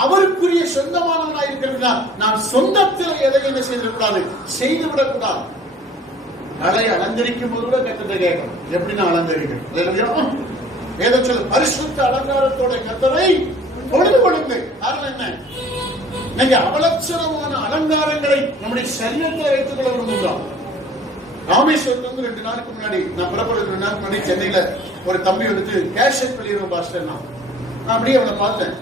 அவருக்குரிய சொந்தமானவனா இருக்கிறதா, நான் சொந்தத்தில் எதை என்ன செய்திடக்கூடாது, செய்துவிடக்கூடாது. நலை அலங்கரிக்கும் போது கூட கத்தத்தை கேட்கணும், எப்படி நான் அலங்கரிக்கணும். வேதம் சொல்ல பரிசுத்த அலங்காரத்தோட கத்தரை பொழுது கொடுங்க. காரணம் என்ன, நீங்க அவலட்சணமான அலங்காரங்களை நம்முடைய சரீரத்தை வைத்துக் கொள்ள விரும்புகிறோம். ராமேஸ்வரத்துல 2 நாளுக்கு முன்னாடி நான் புறப்படுறது 2 நாளுக்கு முன்னாடி சென்னையில ஒரு தம்பி வந்துட்டு கேஷட் வெளியிடும் பாஸ்டர். நான் அப்படியே அவனை பார்த்தேன்,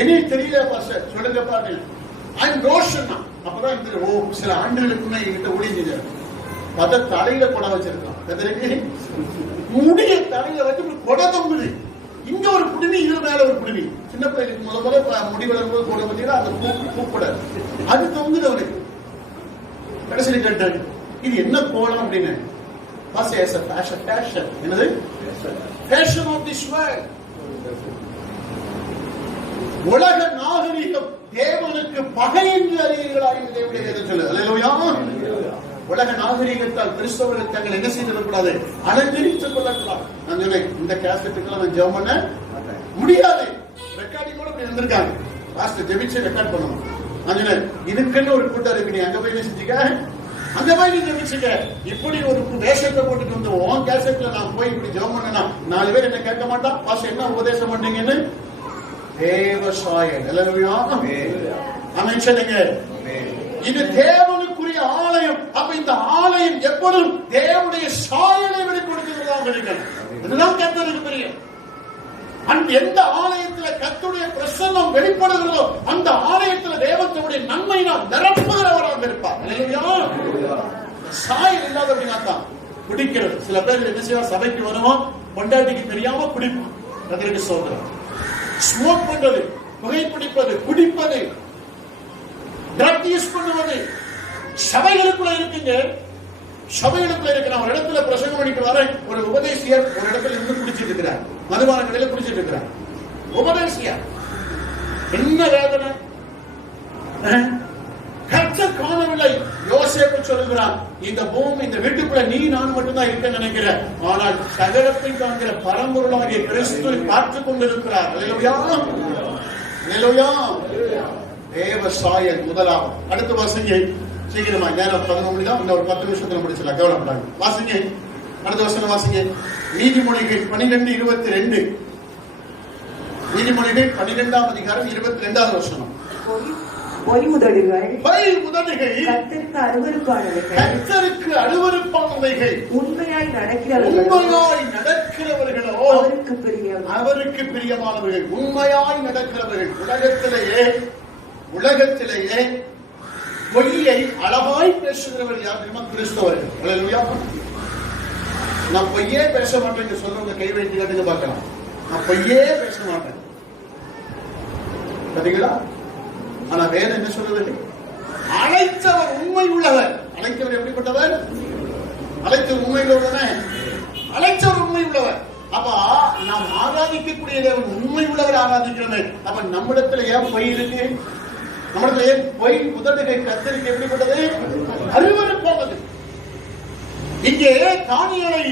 என்னையும் தெரியல பாஸ்டர், சொல்லுங்க பாருங்க. ஐம் ரோஷன். அப்பதான் இந்த சில ஆண்டுகளுக்கு முன்னாடி என்கிட்ட ஒளிஞ்சு பார்த்தா தலையில கொடை வச்சிருக்கான், முடிய தலையில வச்சு கொடை தொங்குது. இங்க ஒரு குடுமி, இது மேல ஒரு குடுமி. சின்ன பிள்ளைக்கு முதல்ல முடி வளரும்போது கூட பார்த்தீங்கன்னா அந்த பூக்கூட அது தொங்குது அவனுக்கு. கடைசியில் கேட்டாரு, இது என்ன கோலம் அப்படின்னு. என்னது ஃபேஷன் ஆஃப் திஸ் வேர்ல்ட். உலக நாகரிகம் தேவனுக்கு பகை என்று அறிவீர்களாக தேவனுடைய வேதம் சொல்லுது. அல்லேலூயா. உலக நாகரிகத்தால் கிறிஸ்தவர்கள் தங்களை என்ன செய்திடக்கூடாது, அலங்கரித்துக் கொள்ளக்கூடாது. நான் சொன்னேன், இந்த கேசட்டுக்கெல்லாம் நான் ஜெபம் பண்ண முடியாது. ரெக்கார்டிங் கூட இப்படி வந்திருக்காங்க, பாஸ்டர் ஜெபிச்சு ரெக்கார்ட் பண்ணணும். நான் சொன்னேன், இதுக்குன்னு ஒரு கூட்டம் இருக்கு, நீ அங்க போய் செஞ்சுக்க, அங்க போய் நீ ஜெபிச்சுக்க. இப்படி ஒரு வேஷத்தை போட்டுட்டு வந்து உன் கேசட்ல நான் போய் இப்படி ஜெபம் பண்ணனா 4 பேர் என்ன கேட்க மாட்டான், பாஸ்டர் என்ன உபதேசம் பண்ணீங்கன்னு. தேவசாயல். அல்லேலூயா. ஆமென் சொல்லுங்க. இது தேவனுக்குரிய ஆலயம். அப்ப இந்த ஆலயம் எப்பொழுதும் தேவனுடைய சாயலை வெளிப்படுத்துகிறதாக இருக்கணும். இதுதான் கர்த்தருக்கு பிரியம். எந்த ஆலயத்துல கர்த்தருடைய பிரசன்னம் வெளிப்படுகிறதோ அந்த ஆலயத்துல தேவனுடைய நன்மையினால் நிரப்புகிறவராக இருப்பார். சாயல் இல்லாத அப்படின்னா தான் குடிக்கிறது. சில பேர் என்ன செய்வா, சபைக்கு வருவோம், பொண்டாட்டிக்கு தெரியாம குடிப்போம். கர்த்தருக்கு சோதரம். ஸ்மோக் பண்றது, புகைப்பிடிப்பது, குடிப்பது, ட்ரக் யூஸ் பண்ணுவது சபைகளுக்குள்ள இருக்குங்க. சபைகளுக்குள்ள இருக்கிற ஒரு இடத்துல பிரசங்கம் பண்ணிட்டு வர ஒரு உபதேசியர் ஒரு இடத்துல இருந்து குடிச்சிட்டு இருக்கிறார், மதுபான கடையில குடிச்சிட்டு இருக்கிறார். உபதேசியர் என்ன வேதனை, கர்த்தர் காணவில்லை. யோசேப்பு சொல்லுகிறான், இந்த பூமி இந்த வீட்டுக்குள்ள நீ நான் மட்டும்தான் இருக்க நினைக்கிறேன், ஆனால் சகலத்தை காண்கிற பரம்பொருளாகிய கிறிஸ்துவை பார்த்துக் கொண்டிருக்கிறார். அல்லேலூயா. அல்லேலூயா. தேவ சாயல் முதலாவது. அடுத்த வாசிங்க சீக்கிரமா, நேரம் 11 மணி தான், இன்னும் ஒரு 10 நிமிஷத்துல முடிச்சலாம், கவலைப்படாங்க. வாசிங்க, அடுத்த வசனம் வாசிங்க. நீதிமொழிகள் 12:22. நீதிமொழிகள் 12ஆம் அதிகாரம் 22வது வசனம். பொய் உதடுகள் கர்த்தருக்கு அருவருப்பானவைகள், கர்த்தருக்கு அருவருப்பானவைகள், உண்மையாய் நடக்கிறவர்களோ அவருக்கு பிரியம், அவருக்கு பிரியமானவர்கள். உண்மையாய் நடக்கிறவர்கள். உலகத்திலேயே பொய்யை அழகாய் பேசுகிறவர்கள் யார் தெரியுமா? கிறிஸ்தவர்கள். அல்லேலூயா. நான் பொய்யே பேச மாட்டேன் சொல்றவங்க கை வைத்து கேட்டுங்க பார்க்கலாம். நான் பொய்யே பேச மாட்டேன், சரிங்களா? ஆனா வேதம் என்ன சொல்றது? அழைத்தவர் உண்மை உள்ளவர். அழைத்தவர் எப்படிப்பட்டவர்? அழைத்தவர் உண்மை உள்ளவர்தானே? அழைத்தவர் உண்மை உள்ளவர். அப்ப நாம் ஆராதிக்கக்கூடிய தேவன் உண்மை உள்ளவர் ஆராதிக்கிறோம். அப்ப நம்மிடத்துல ஏன் பொய் இருக்கு? நம்மிடத்துல ஏன் பொய்? உதடுகை கர்த்தருக்கு எப்படிப்பட்டது? அருவருப்பானது. இங்கே தானியேலை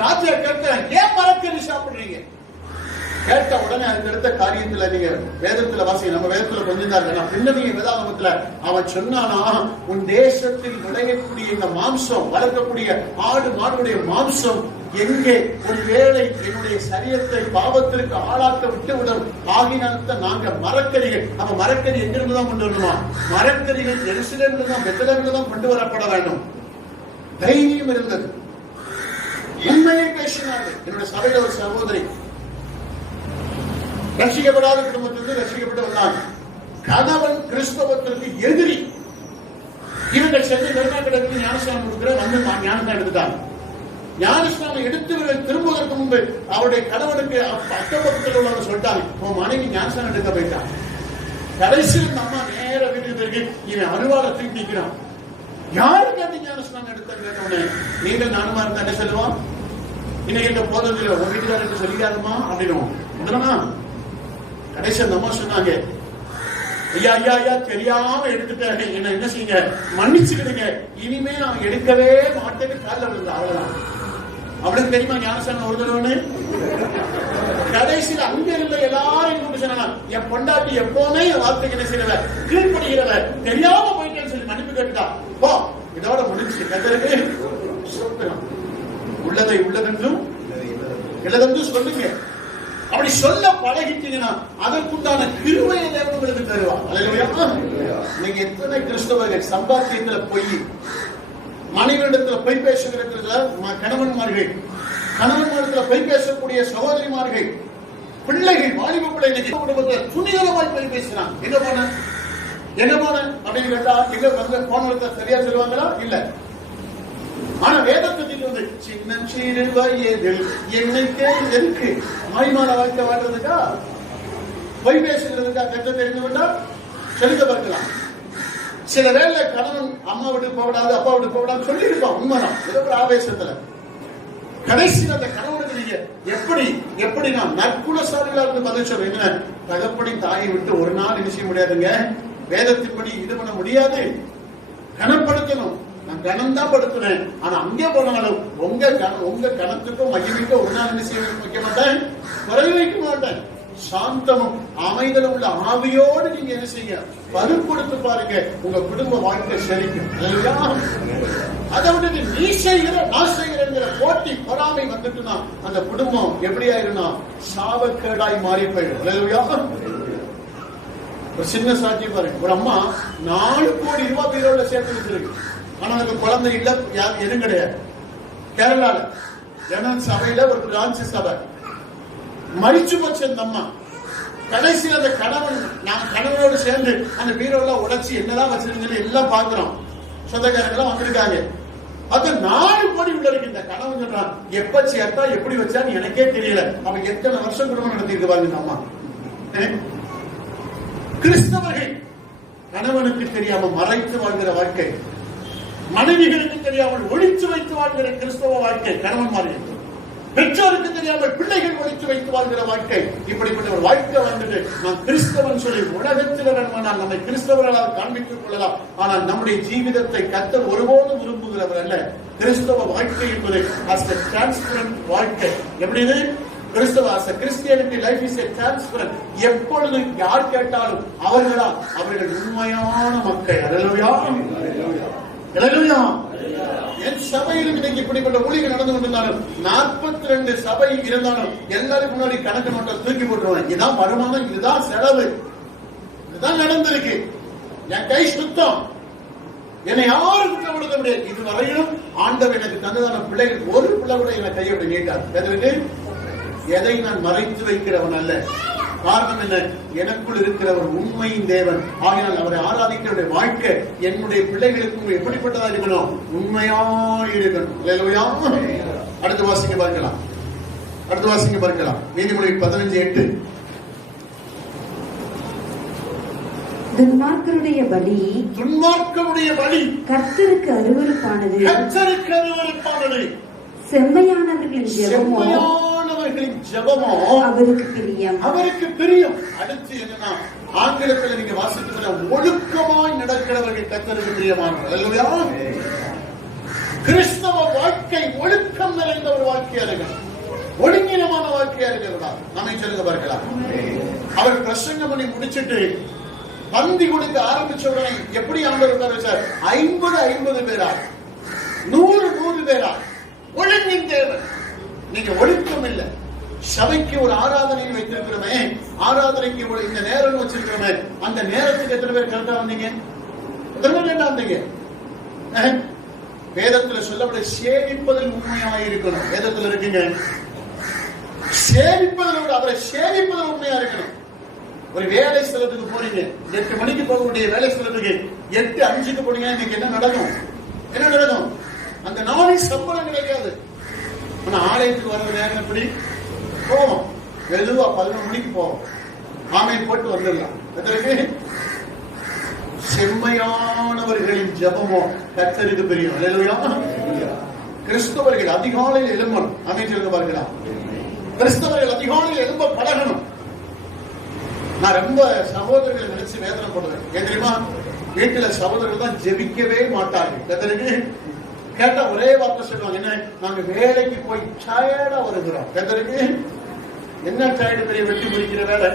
ராஜா கேட்க, ஏன் மரக்கறி சாப்பிடுறீங்க? கேட்ட உடனே அதுக்கு அடுத்த காரியத்துல நீங்க வேதத்துல வாசி, நம்ம வேதத்துல கொஞ்சம் தான் இருக்கு. பின்னணிய வேதாகமத்துல அவன் சொன்னானா, உன் தேசத்தில் விளையக்கூடிய இந்த மாம்சம், வளர்க்கக்கூடிய ஆடு மாடுடைய மாம்சம் எங்கே ஒரு வேளை என்னுடைய சரீரத்தை பாவத்திற்கு ஆளாக்க விட்டுவிடும் ஆகினால்தான் நாங்க மரக்கறிகள். அப்ப மரக்கறி எங்கிருந்து தான் கொண்டு வரணுமா? மரக்கறிகள் எருசலேமிலிருந்து தான் பெத்லகேமிலிருந்து தான் கொண்டு வரப்பட வேண்டும். தைரியம் இருந்தது, உண்மையை பேசினார்கள். என்னுடைய சபையில ஒரு சகோதரி ரட்சிக்கப்படாத குடும்பத்திலிருந்து ரட்சிக்கப்பட்டு வந்தாங்க. கணவன் கிறிஸ்தவத்திற்கு எதிரி. இவங்க சென்று கருணாக்கடலுக்கு ஞானஸ்நானம் கொடுக்கிற வந்து ஞானஸ்நானம் எடுத்துட்டாங்க. ஞானஸ்நானம் எடுத்து திரும்புவதற்கு முன்பு அவருடைய கணவனுக்கு அக்கப்பக்கத்தில் உள்ளவங்க சொல்லிட்டாங்க, உன் மனைவி ஞானஸ்நானம் எடுக்க போயிட்டான். கடைசியில் இந்த அம்மா நேர வீட்டுக்கு பிறகு இவன் அருவாளை தூக்கி நிற்கிறான். யாருக்கு அந்த ஞானஸ்நானம் எடுத்த கேட்டவனே, நீங்கள் நானுமா இருந்தா என்ன சொல்லுவான்? இன்னைக்கு இந்த போதத்தில் உங்க வீட்டுக்காரருக்கு சொல்லிக்காதமா அப்படின்னு. கடைசி அந்த அம்மா சொன்னாங்க, ஐயா ஐயா ஐயா தெரியாம எடுத்துட்டேன், என்ன செய்யுங்க, மன்னிச்சுக்கிடுங்க, இனிமே நான் எடுக்கவே மாட்டேன்னு காலில் விழுந்த. அவ்வளவுதான். அவளுக்கு தெரியுமா ஞானஸ்நானம் ஒரு தடவை? கடைசியில் அங்க இருந்த எல்லாரும் கொண்டு சொன்னாங்க, என் பொண்டாட்டி எப்பவுமே என் வார்த்தைக்கு என்ன செய்யறவ, கீழ்படுகிறவ, தெரியாம போயிட்டேன்னு சொல்லி மன்னிப்பு கேட்டா. போ, இதோட முடிஞ்சு. கத்தருக்கு உள்ளதை உள்ளதென்றும் இல்லதென்றும் சொல்லுங்க. அப்படி சொல்ல பழகிட்டீங்கன்னா அதற்குண்டான கிருபையை தேவன் உங்களுக்கு தருவார். நீங்க எத்தனை கிறிஸ்தவர்கள் சம்பாத்தியத்துல பொய், மனைவியிடத்துல பொய் பேசுகிறதுல கணவன்மார்கள், கணவன்மாரத்துல பொய் பேசக்கூடிய சகோதரிமார்கள், பிள்ளைகள், வாலிப பிள்ளைகள் குடும்பத்துல துணிகரமாய் பொய் பேசுறான். எங்க போன அப்படின்னு கேட்டா எங்க வந்து போன சரியா சொல்லுவாங்களா? இல்ல. ஆனா வேதத்துக்கு வந்து சின்ன சிறு வயதில் என்னைக்கே இருக்கு மாய்மால வாழ்க்கை வாழ்றதுக்கா, பொய் பேசுகிறதுக்கா, கற்று தெரிந்து கொண்டா செலுத்த பார்க்கலாம். சில வேலை கணவன் அம்மா விட்டு போடாது, அப்பா விட்டு போடாது சொல்லி இருப்பான். உண்மைதான், ஏதோ ஒரு ஆவேசத்துல. கடைசியில் அந்த கணவனுக்கு நீங்க எப்படி நான் நற்குணசாலிகளா இருந்து பதில் சொல்றேன். என்ன தகப்படி தாயை விட்டு ஒரு நாள் என்ன செய்ய முடியாதுங்க, வேதத்தின்படி இது பண்ண முடியாது. கனப்படுத்தணும். நான் கனம் தான் படுத்துறேன். ஆனா அங்கே போனாலும் உங்க கணத்துக்கும் மகிமைக்கும் ஒரு நாள் என்ன செய்ய வைக்க மாட்டேன், குறைவு வைக்க மாட்டேன். சாந்தமும் அமைதலும் உள்ள ஆவியோடு நீங்க என்ன செய்ய பருப்படுத்து பாருங்க, உங்க குடும்ப வாழ்க்கை செழிக்கும். அதை விட்டு நீ செய்கிற நான் செய்கிறேங்கிற போட்டி பொறாமை வந்துட்டுனா அந்த குடும்பம் எப்படி ஆயிரும்னா சாபக்கேடாய் மாறி போயிடும். ஒரு சின்ன சாட்சி பாருங்க. ஒரு அம்மா 4 கோடி ரூபாய் பீரோல சேர்த்து வச்சிருக்கு. ஆனா அதுக்கு குழந்தை இல்ல, எதுவும் கிடையாது. கேரளால ஜன சபையில ஒரு பிரான்சி சபை மறிச்சு போச்சு அந்த அம்மா. கடைசியில் அந்த கணவனோடு சேர்ந்து அந்த பீரோல உடைச்சு என்னதான் வச்சிருந்தது எல்லாம் பாக்குறோம். சொந்தக்காரங்க வந்திருக்காங்க. அது 4 கோடி உள்ள இருக்கு. இந்த கணவன் சொல்றான், எப்ப சேர்த்தா எப்படி வச்சான்னு எனக்கே தெரியல. அவன் எத்தனை வருஷம் குடும்பம் நடத்திருக்கு பாருங்க இந்த அம்மா. கிறிஸ்தவர்கள் கணவனுக்கு தெரியாம மறைத்து வாழ்கிற வாழ்க்கை, மனைவிகளுக்கு தெரியாமல் ஒழித்து வைத்து வாழ்கிற கிறிஸ்தவ வாழ்க்கை கணவன்மார்கள், பெற்றோருக்கு தெரியாமல் பிள்ளைகள் ஒழித்து வைத்து வாழ்கிற வாழ்க்கை. இப்படிப்பட்ட ஒரு வாழ்க்கை வந்துட்டு நான் கிறிஸ்தவன் சொல்லி உலகத்தில் வேணுமானால் நம்மை கிறிஸ்தவர்களால் காண்பித்துக் கொள்ளலாம். ஆனால் நம்முடைய ஜீவிதத்தை கர்த்தர் ஒருபோதும் விரும்புகிறவர் அல்ல. கிறிஸ்தவ வாழ்க்கை என்பது டிரான்ஸ்பரண்ட் வாழ்க்கை. எப்படி கிறிஸ்தவ Christianity life is a transparent. எப்பொழுது யார் கேட்டாலும் அவர்கள் உண்மையான மக்கள். என் சபையிலும் இன்னைக்கு இப்படிப்பட்ட ஊழியர்கள் நடந்து கொண்டிருந்தாலும் 42 சபை இருந்தாலும் எல்லாரும் முன்னாடி கணக்கு நோட்டை தூக்கி போட்டுருவேன். இதுதான் வருமானம், இதுதான் செலவு, இதுதான் நடந்திருக்கு. என் கை சுத்தம், என்னை யாரும் குற்றப்படுத்த முடியாது. இதுவரையிலும் ஆண்டவர் எனக்கு தந்ததான பிள்ளைகள் ஒரு பிள்ளை கூட என்னை கையை விட நீட்டார். எதை நான் மறைத்து வைக்கிறவன் அல்ல. காரணம் என்ன? எனக்குள் இருக்கிற ஒரு உண்மையின் தேவன். ஆகையால் அவரை ஆராதிக்கிற வாழ்க்கை என்னுடைய பிள்ளைகளுக்கு எப்படிப்பட்டதா இருக்கணும்? உண்மையா இருக்கணும். அடுத்த வாசிங்க பார்க்கலாம். நீதிமொழி 15:8. துன்மார்க்கருடைய பலி கர்த்தருக்கு அருவருப்பானது. செம்மையானவர்களின் ஜெபமோ அவருக்கு பிரியம். அடுத்து என்னன்னா ஆங்கிலத்தில் நீங்க வாசிக்கிற ஒழுக்கமாய் நடக்கிறவர்கள் கர்த்தருக்கு பிரியமானவர்கள். கிறிஸ்தவ வாழ்க்கை ஒழுக்கம் நிறைந்த ஒரு வாழ்க்கையா இருக்கணும், ஒழுங்கினமான வாழ்க்கையா இருக்கிறதா நம்மை சொல்லுங்க பார்க்கலாம். அவர் பிரசங்கம் பண்ணி முடிச்சிட்டு பந்தி கொடுக்க ஆரம்பிச்ச உடனே எப்படி ஆண்டவர் சார் 50 பேரா 100 பேரா ஒழுங்கின் தேவன் நீங்க ஒழுக்கம் இல்லை. சபைக்கு ஒரு ஆராதனை வைத்திருக்கிறோமே, ஆராதனைக்கு இந்த நேரம் வச்சிருக்கிறோமே, அந்த நேரத்துக்கு எத்தனை பேர் கரெக்டா வந்தீங்க? எத்தனை பேர் கரெக்டா வந்தீங்க? வேதத்துல சொல்லப்பட சேவிப்பதில் உண்மையாக இருக்கணும். வேதத்துல இருக்குங்க, சேவிப்பதில் விட அவரை சேவிப்பதில் உண்மையா இருக்கணும். ஒரு வேலை ஸ்தலத்துக்கு போறீங்க, 8 மணிக்கு போகக்கூடிய வேலை ஸ்தலத்துக்கு 8:05 போனீங்கன்னா இன்னைக்கு என்ன நடக்கும்? என்ன நடக்கும்? அந்த நாளில் சம்பளம் கிடைக்காது. ஆனா ஆலயத்துக்கு வர்றது நேரம் எப்படி போவோம்? மெதுவா 11 மணிக்கு போவோம், ஆமையை போட்டு வந்துடலாம். அதற்கு செம்மையானவர்களின் ஜபமோ கர்த்தருக்கு தெரியும். கிறிஸ்தவர்கள் அதிகாலையில் எழும்பணும். அமைச்சர் பார்க்கலாம், கிறிஸ்தவர்கள் அதிகாலையில் எழும்ப பழகணும். நான் ரொம்ப சகோதரர்களை நினைச்சு வேதனைப்படுவேன். ஏன் தெரியுமா? வீட்டுல சகோதரர்கள் தான் ஜெபிக்கவே மாட்டார்கள். கர்த்தருக்கு கேட்டா ஒரே வார்த்தை சொல்லுவாங்க, என்ன, நாங்க வேலைக்கு போய் டயர்டா வருகிறோம். கர்த்தருக்கு என்ன டயர்டு? பெரிய வெட்டி முடிக்கிற வேலை.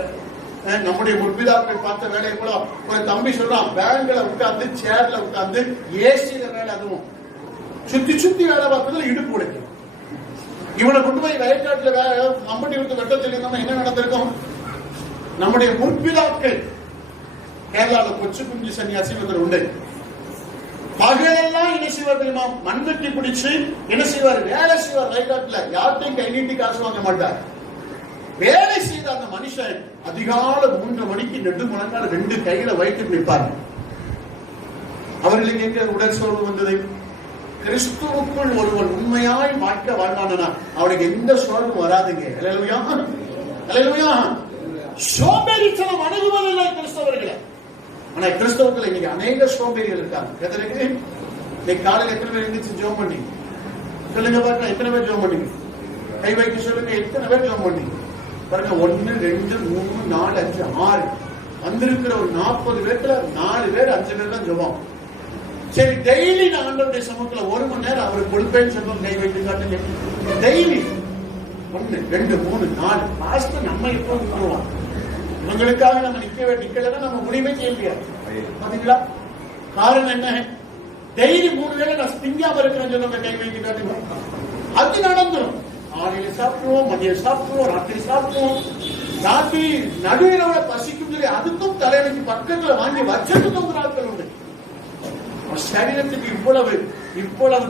நம்முடைய முற்பிதாக்கள் பார்த்த வேலையை கூட ஒரு தம்பி சொல்றான், பேங்க்ல உட்கார்ந்து சேர்ல உட்கார்ந்து ஏசியில வேலை, அதுவும் சுத்தி சுத்தி வேலை பார்த்ததுல இடுப்பு உடைக்கும். இவனை கொண்டு போய் வயக்காட்டுல நம்பட்டி விட்டு வெட்டத்தில் இருந்தோம்னா என்ன நடந்திருக்கும்? நம்முடைய முற்பிதாக்கள் கேரளால கொச்சு குஞ்சு சன்னியாசி ஒருத்தர் உண்டு. பகலெல்லாம் என்ன செய்வார் தெரியுமா? மண்வெட்டி பிடிச்சு என்ன செய்வார்? வேலை செய்வார். வயக்காட்டுல யார்ட்டையும் கை நீட்டி காசு வாங்க மாட்டார். வேலை செய்த அந்த மனுஷன் அதிகாலை 3 மணிக்கு நெடு முழங்கால 2 கையில வைத்து நிற்பார். அவர்களுக்கு எங்க உடல் சோர்வு வந்தது? கிறிஸ்துவுக்குள் ஒருவன் உண்மையாய் வாழ்க்கை வாழ்வானா அவனுக்கு எந்த சோர்வும் வராதுங்க. அல்லேலூயா, அல்லேலூயா. சோம்பேறித்தனம் அணுகுவதில்லை கிறிஸ்தவர்களை. ஆனா கிறிஸ்தவர்கள் இன்னைக்கு அநேக சோம்பேறிகள் இருக்காங்க. எதற்கு? இன்னைக்கு காலையில் எத்தனை பேர் எழுந்திரிச்சு ஜெபம் பண்ணி சொல்லுங்க பாருங்க. எத்தனை பேர் ஜெபம் பண்ணீங்க? கை வைக்க சொல்லுங்க. எத்தனை பேர் ஜெபம் பண்ணீங்க பாருங்க? 1 2 3 4 5 6 வந்திருக்கிற ஒரு 40 பேர்ல 4 பேர் 5 பேர் தான் ஜெபம். சரி, டெய்லி நான் ஆண்டவருடைய சமூகத்துல 1 மணி நேரம் அவருக்கு கொடுப்பேன்னு சொல்லுவோம். கை வைத்து காட்டுங்க. டெய்லி 1 2 3 4 பாஸ்டர் நம்ம எப்போ விட்டுருவோம்? இவங்களுக்காக நம்ம நிக்கலன்னா நம்ம முடிவே செய்ய முடியாது. பாத்தீங்களா? காரணம் என்ன? டெய்லி 3 வேளை நான் திங்காம இருக்கிறேன்னு சொல்லுங்க. கை வைத்து காட்டுங்க. அது நடந்துடும். காலையில சாப்பிடுவோம், மதியம் சாப்பிடுவோம், ராத்திரி சாப்பிடுவோம். ராத்திரி நடுவிலோட பசிக்கும் சொல்லி அதுக்கும் தலைவலிக்கு பக்கத்துல வாங்கி வச்சதுக்கும் நாட்கள் உண்டு. சரீரத்துக்கு இவ்வளவு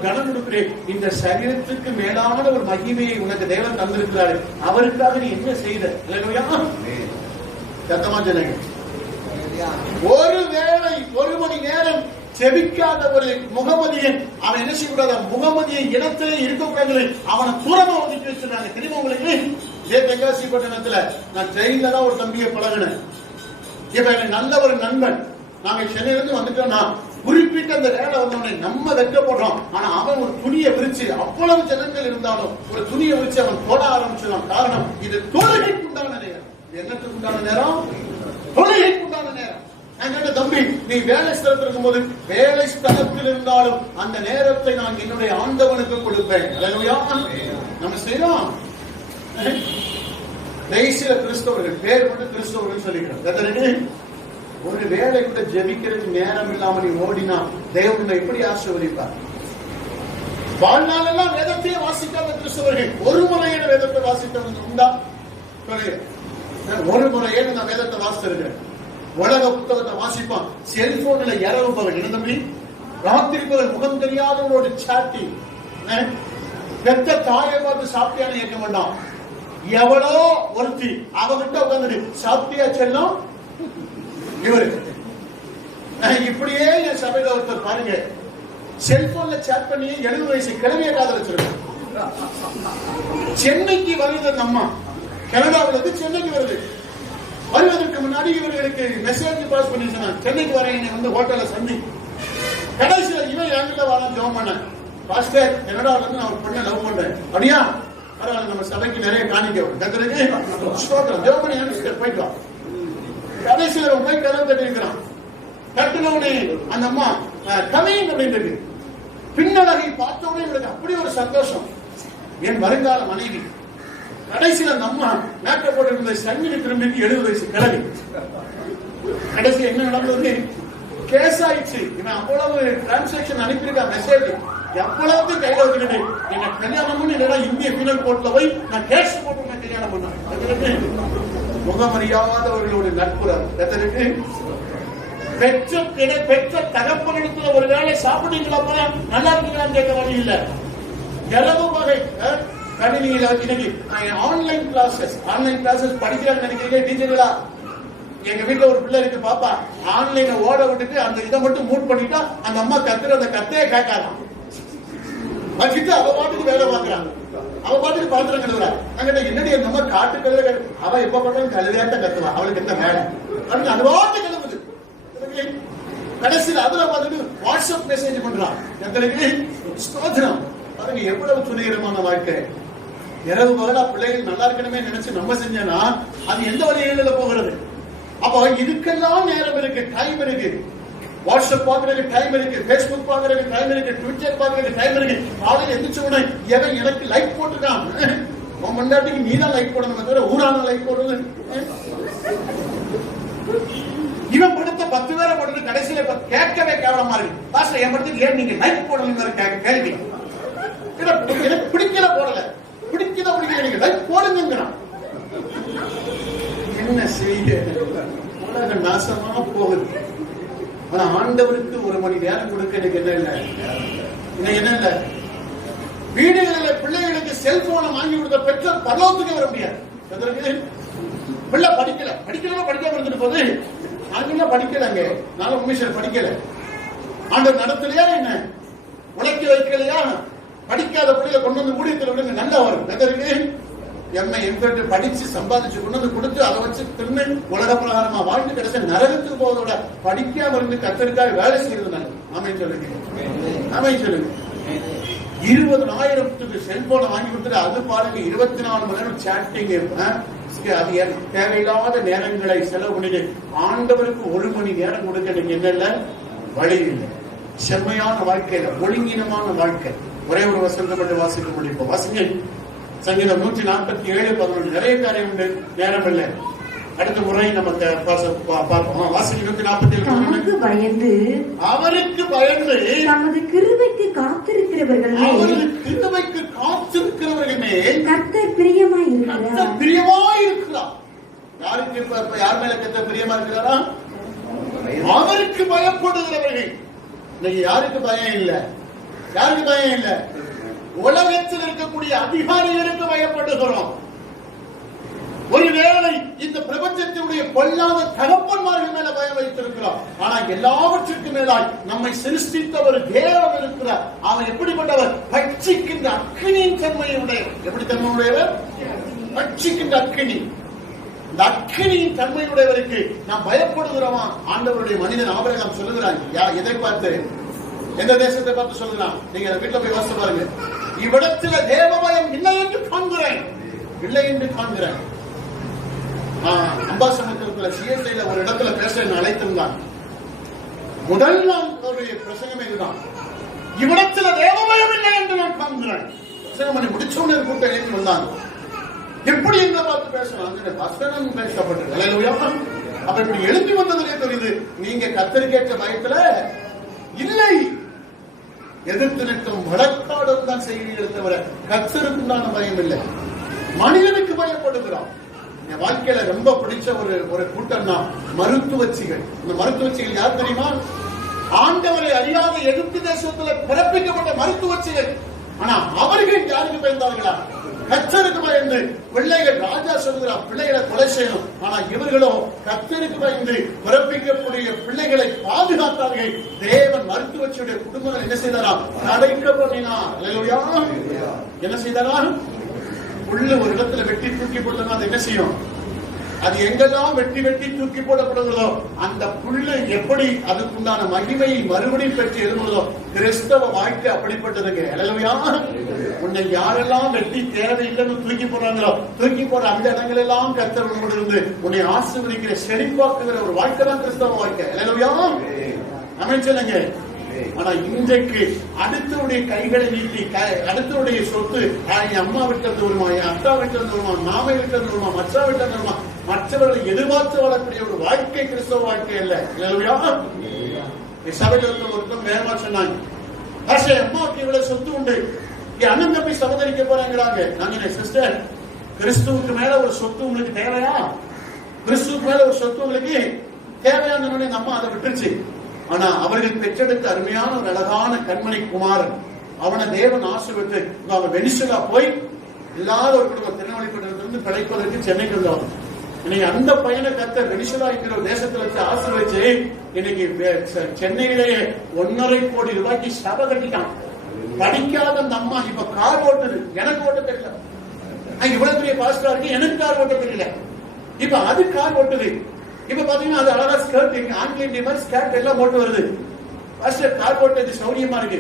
கனம் கொடுக்கிறேன். இந்த சரீரத்துக்கு மேலான ஒரு மகிமையை உனக்கு தேவன் தந்திருக்கிறாரு. அவருக்காக நீ என்ன செய்த? சத்தமா சொன்னீங்க. ஒருவேளை 1 மணி நேரம் செபிக்காத ஒரு முகமதியன் அவன் என்ன செய்யக்கூடாது? முகமதியை இடத்திலே இருக்கக்கூடாது. அவனை தூரமா ஒதுக்கி வச்சிருந்தாங்க. தெரியுமா உங்களுக்கு? தென்காசி பட்டணத்துல நான் ட்ரெயின்ல தான் ஒரு தம்பியை பழகினேன். இப்ப எனக்கு நல்ல ஒரு நண்பன். நாங்க சென்னையில இருந்து வந்துட்டோம்னா குறிப்பிட்ட அந்த வேலை வந்தவனை நம்ம வெட்ட போடுறோம். ஆனா அவன் ஒரு துணியை விரிச்சு, அவ்வளவு ஜனங்கள் இருந்தாலும் ஒரு துணியை விரிச்சு அவன் போட ஆரம்பிச்சிடான். காரணம், இது தொழுகைக்கு உண்டான நேரம். என்னத்துக்கு உண்டான நேரம்? தொழுகைக்கு உண்டான நேரம். தம்பி, நீ வேலை ஸ்தலத்தில் இருக்கும்போது வேலை ஸ்தலத்தில் இருந்தாலும் அந்த நேரத்தை நான் என்னுடைய ஆண்டவனுக்கு கொடுப்பேன். நம்ம செய்யறோம். தேசிய கிறிஸ்தவர்கள் பேர் மட்டும் கிறிஸ்தவர்கள் சொல்லிக்கிறோம். ஒரு வேலை கூட ஜெபிக்கிறதுக்கு நேரம் இல்லாம நீ ஓடினா தேவன் எப்படி ஆசீர்வதிப்பார்? வாழ்நாளெல்லாம் வேதத்தையே வாசிக்காத கிறிஸ்தவர்கள் ஒரு முறையான வேதத்தை வாசித்தவங்க உண்டா? ஒரு முறையே நான் வேதத்தை வாசித்திருக்கிறேன். உலக புத்தகத்தை வாசிப்பான். செல்போன்ல இறவுபவன். என்ன தம்பி? ராத்திரி பகல் முகம் தெரியாதவங்களோட சாட்டி. பெத்த தாயை பார்த்து சாப்பிட்டியான கேட்க மாட்டான். எவ்வளோ ஒருத்தி அவகிட்ட உட்காந்து சாப்பிட்டியா செல்லும் இவரு. இப்படியே என் சபையில ஒருத்தர் பாருங்க, செல்போன்ல சாட் பண்ணி 70 வயசு கிழமைய காதல் வச்சிருக்க. சென்னைக்கு வருது அம்மா, கனடாவில இருந்து சென்னைக்கு வருது. வருவதற்கு முன்னாடி இவர்களுக்கு மெசேஜ் பாஸ் பண்ணி சொன்னாங்க, சென்னைக்கு வர என்னை வந்து ஹோட்டல்ல சந்தி. கடைசியில இவன் என்கிட்ட வாரம் ஜெபம் பண்ண, பாஸ்டர் கனடாவில இருந்து நான் ஒரு பொண்ணை லவ் பண்றேன். அப்படியா? பரவாயில்ல, நம்ம சபைக்கு நிறைய காணிக்க ஜெபம் பண்ணி போயிட்டு வா. கடைசியில போய் கதவு தட்டி இருக்கிறான். கட்டினவுடனே அந்த அம்மா கமையும் அப்படின்னு பின்னழகை பார்த்தவுடனே இவருக்கு அப்படி ஒரு சந்தோஷம். என் வருங்கால மனைவி. கடைசியில அந்த அம்மா மேக்கப் போட்டு இருந்த சங்கிலி திரும்பி 70 வயசு கிளவி. கடைசி என்ன நடந்தது? கேஸ் ஆயிடுச்சு. இவன் அவ்வளவு டிரான்சாக்சன் அனுப்பியிருக்கா மெசேஜ். எவ்வளவு கையில வச்சுக்கிட்டு என்ன கல்யாணம் பண்ணி இல்லைன்னா இந்திய பீனல் கோர்ட்ல போய் நான் கேஸ் போட்டு நான் கல்யாணம் பண்ணேன். முகமறியாதவர்களுடைய நட்புறம் எத்தனைக்கு பெற்ற தகப்பனிடத்துல ஒரு வேலை சாப்பிட்டீங்களாப்பா நல்லா இருக்கீங்களான்னு கேட்க வழி இல்ல. எவ்வளவு வகை கணினியில இன்னைக்கு ஆன்லைன் கிளாஸஸ் படிக்கிறாங்க நினைக்கிறீங்க டீச்சர்களா? எங்க வீட்டுல ஒரு பிள்ளை இருக்கு பாப்பா, ஆன்லைன ஓட விட்டுட்டு அந்த இதை மட்டும் மூட் பண்ணிட்டா அந்த அம்மா கத்துற அந்த கத்தையே கேட்காதான் வச்சுட்டு அவ பாட்டுக்கு வேலை பாக்குறாங்க, அவ பாட்டுக்கு பாத்திரம் கழுவுறா. அங்கிட்ட என்னடி அந்த அம்மா காட்டு கழுவ அவ எப்ப பார்த்தாலும் கழுவையாட்ட கத்துவா, அவளுக்கு எந்த வேலை அது வாட்டு கழுவுது. கடைசியில் அதுல பார்த்துட்டு வாட்ஸ்அப் மெசேஜ் பண்றான். பாருங்க எவ்வளவு துணிகரமான வாழ்க்கை. இரவு பகலா பிள்ளைகள் நல்லா இருக்கணுமே நினைச்சு நம்ம செஞ்சோம்னா அது எந்த வழிகளில் போகிறது? அப்போ இதுக்கெல்லாம் நேரம் இருக்கு, டைம் இருக்கு. வாட்ஸ்அப் பாக்குறதுக்கு டைம் இருக்கு, பேஸ்புக் பாக்குறதுக்கு டைம் இருக்கு, ட்விட்டர் பாக்குறதுக்கு டைம் இருக்கு. காலையில் எந்திரிச்ச உடனே எவன் எனக்கு லைக் போட்டுருக்கான், உன் முன்னாடிக்கு நீ தான் லைக் போடணும் தவிர ஊரான லைக் போடுறது. இவன் படுத்த 10 பேரை போட்டு கடைசியில கேட்கவே கேவலமா இருக்கு. பாஸ்டர் என் படத்துக்கு ஏன் நீங்க லைக் போடணும் கேள்வி. எனக்கு பிடிக்கல போடல, பிடிக்கல நீங்க லைக் போடுங்கிறான். என்ன செய்ய உலக நாசமா போகுது. ஆனா ஆண்டவருக்கு 1 மணி நேரம் கொடுக்க எனக்கு என்ன இல்லை, என்ன இல்ல. வீடுகளில் பிள்ளைகளுக்கு செல்போனை வாங்கி கொடுத்த பெற்றோர் பரலோகத்துக்கு வர முடியாது. பிள்ளை படிக்கல படிக்காம இருந்துட்டு போது நாங்க படிக்கலங்க, நான் உண்மையில படிக்கல. ஆண்டவர் நடத்தலையா என்ன, உழைக்க வைக்கலையா? படிக்காத பிள்ளைகளை கொண்டு வந்து ஊழியத்தில் விடுங்க, நல்லா வரும். எம்ஐ எம்பெட்டு படிச்சு சம்பாதிச்சு கொண்டு வந்து கொடுத்து அதை வச்சு திரும்ப உலக பிரகாரமா வாழ்ந்து கிடைச்ச நரகத்துக்கு போவதோட படிக்காம இருந்து கத்தருக்காக வேலை செய்யறது நல்லது. ஆமை சொல்லுங்க, ஆமை சொல்லுங்க. 20,000 செல்போனை வாங்கி கொடுத்துட்டு அது பாருங்க 24 மணி நேரம் சேட்டிங். அது தேவையில்லாத நேரங்களை செலவு பண்ணிட்டு ஆண்டவருக்கு 1 மணி நேரம் கொடுக்க நீங்க என்ன வழி இல்லை. செம்மையான வாழ்க்கையில ஒழுங்கினமான வாழ்க்கை. ஒரே ஒரு வசனத்தை மட்டும் வாசிக்க முடியும். வாசிங்க சங்கீதம் 147:11. நிறைய காரியம் உண்டு, நேரம் இல்லை. அடுத்த முறை நமக்கு பார்ப்போம். வாசிக்க 147. பயந்து அவருக்கு பயந்து தமது கிருபைக்கு காத்திருக்கிறவர்கள் மேல் கர்த்தர் பிரியமாய் இருக்கிறார். யாருக்கு யார் மேல கர்த்தர் பிரியமா இருக்கிறாரா? அவருக்கு பயப்படுகிறவர்கள். இன்னைக்கு யாருக்கு பயம் இல்லை? யாருக்கு பயம் இல்லை? உலகத்தில் இருக்கக்கூடிய அதிகாரிகளுக்கு பயப்படுகிறோம். ஒருவேளை இந்த பிரபஞ்சத்தினுடைய பொல்லாத தகப்பன்மார்கள் மேல பயம் வைத்திருக்கிறோம். ஆனா எல்லாவற்றுக்கும் மேலாய் நம்மை சிருஷ்டித்தவர் தேவன் இருக்கிறார். அவன் எப்படிப்பட்டவர்? பட்சிக்கின்ற அக்கினியின் தன்மையை உடையவர். எப்படி தன்மை உடையவர்? பட்சிக்கின்ற அக்கினி. இந்த அக்கினியின் தன்மையுடையவருக்கு நாம் பயப்படுகிறோமா? ஆண்டவருடைய மனிதன் ஆபிரகாம் சொல்லுகிறாங்க. எதை பார்த்து? எந்த தேசத்தை பார்த்து சொல்லுகிறான்? நீங்க வீட்டுல போய் வாசித்து பாருங்க. இவ்விடத்துல தேவபயம் இல்லை என்று காண்கிறேன், இல்லை என்று காண்கிறேன். அம்பாசமுத்திரத்துல சிஎஸ்ஐல ஒரு இடத்துல பேச அழைத்திருந்தான். முதல் நாள் அவருடைய பிரசங்கமே இதுதான். இவ்விடத்துல தேவபயம் இல்லை என்று நான் காண்கிறேன். பிரசங்கம் பண்ணி முடிச்சோன்னு கூட்டம் எழுதி வந்தாங்க. எப்படி என்ன பார்த்து பேசணும்? வசனம் பேசப்பட்டது. அப்ப இப்படி எழுதி வந்ததுலே தெரியுது நீங்க கத்தரிக்கேற்ற பயத்துல இல்லை, எதிர்த்து நிற்கும் வழக்காடும் தான் செய்கிறீர்கள் தவிர கர்த்தருக்குண்டான பயம் இல்லை. மனிதனுக்கு பயப்படுகிறோம். என் வாழ்க்கையில ரொம்ப பிடிச்ச ஒரு கூட்டம்னா மருத்துவச்சிகள். இந்த மருத்துவச்சிகள் யார் தெரியுமா? ஆண்டவரை அறியாத எகிப்து தேசத்துல பிறப்பிக்கப்பட்ட மருத்துவச்சிகள். ஆனா அவர்கள் யாருக்கு பயந்தார்களா? கர்த்தருக்கு பயந்து. பிள்ளைகள் ராஜா சொல்கிறார் பிள்ளைகளை கொலை செய்யணும். ஆனா இவர்களோ கர்த்தருக்கு பயந்து பிறப்பிக்கக்கூடிய பிள்ளைகளை பாதுகாத்தார்கள். தேவன் மருத்துவச்சியுடைய குடும்பங்கள் என்ன செய்தாராம்? அடைக்க பண்ணினார். என்ன செய்தாராம்? புல்லு ஒரு இடத்துல வெட்டி தூக்கி போட்டோம்னா அது என்ன செய்யும்? அது எங்கெல்லாம் வெட்டி தூக்கி போடப்படுகிறதோ அந்த புல்லு எப்படி அதுக்குண்டான மகிமையை மறுபடியும் பெற்று எழுதுகிறதோ கிறிஸ்தவ வாழ்க்கை அப்படிப்பட்டதுங்க. உன்னை யாரெல்லாம் வெட்டி தேவையில்லைன்னு தூக்கி போறாங்களோ தூக்கி போற அந்த இடங்கள் எல்லாம் கர்த்தர் உன்னோடு இருந்து உன்னை ஆசீர்வதிக்கிற செழிப்பாக்குகிற ஒரு வாழ்க்கை தான் கிறிஸ்தவ வாழ்க்கை. அமைச்சலுங்க. ஆனா இன்றைக்கு அடுத்தவுடைய கைகளை நீட்டி அடுத்தவுடைய சொத்து என் அம்மா வீட்டுல இருந்து வருமா, என் அத்தா வீட்டுல இருந்து வருமா, மாமை வீட்டுல இருந்து வருமா, மற்றா வீட்டுல இருந்து வருமா, மற்றவர்களை எதிர்பார்த்து வாழக்கூடிய ஒரு வாழ்க்கை கிறிஸ்தவ வாழ்க்கை அல்ல. சபையில் ஒருத்தர் வேறமா சொன்னாங்க. அம்மாவுக்கு இவ்வளவு சொத்து உண்டு, என் அண்ணன் தம்பி சகோதரிக்க போறாங்கிறாங்க. நாங்க சிஸ்டர், கிறிஸ்துவுக்கு மேல ஒரு சொத்து உங்களுக்கு தேவையா? கிறிஸ்துவுக்கு மேல ஒரு சொத்து உங்களுக்கு தேவையான அம்மா அதை விட்டுருச்சு. ஆனா அவர்கள் பெற்றெடுத்த அருமையான ஒரு அழகான கண்மணி குமாரன், அவனை தேவன் ஆசீர்வதித்து அவன் வெனிசுலா போய் எல்லாரும் ஒரு குடும்பம் திருநெல்வேலிப்பட்டினத்திலிருந்து பிழைப்பதற்கு சென்னைக்கு வந்தவன். இன்னைக்கு அந்த பையனை கத்த வெனிசுலா என்கிற ஒரு தேசத்துல வச்சு ஆசீர்வதிச்சு இன்னைக்கு சென்னையிலேயே 1.5 கோடி ரூபாய்க்கு சபை கட்டிட்டான். படிக்காத அந்த அம்மா இப்ப கார் ஓட்டுது, எனக்கு ஓட்ட தெரியல. இவ்வளவு பெரிய பாஸ்டரா இருக்கு, எனக்கு கார் ஓட்ட தெரியல. இப்ப அது கார் ஓட்டுது. இப்ப பாத்தீங்கன்னா அது அழகா ஸ்கர்ட், ஆங்கில இந்திய மாதிரி ஸ்கர்ட் எல்லாம் போட்டு வருது. பாஸ்டர் கார் ஓட்டுறது சௌரியமா இருக்கு.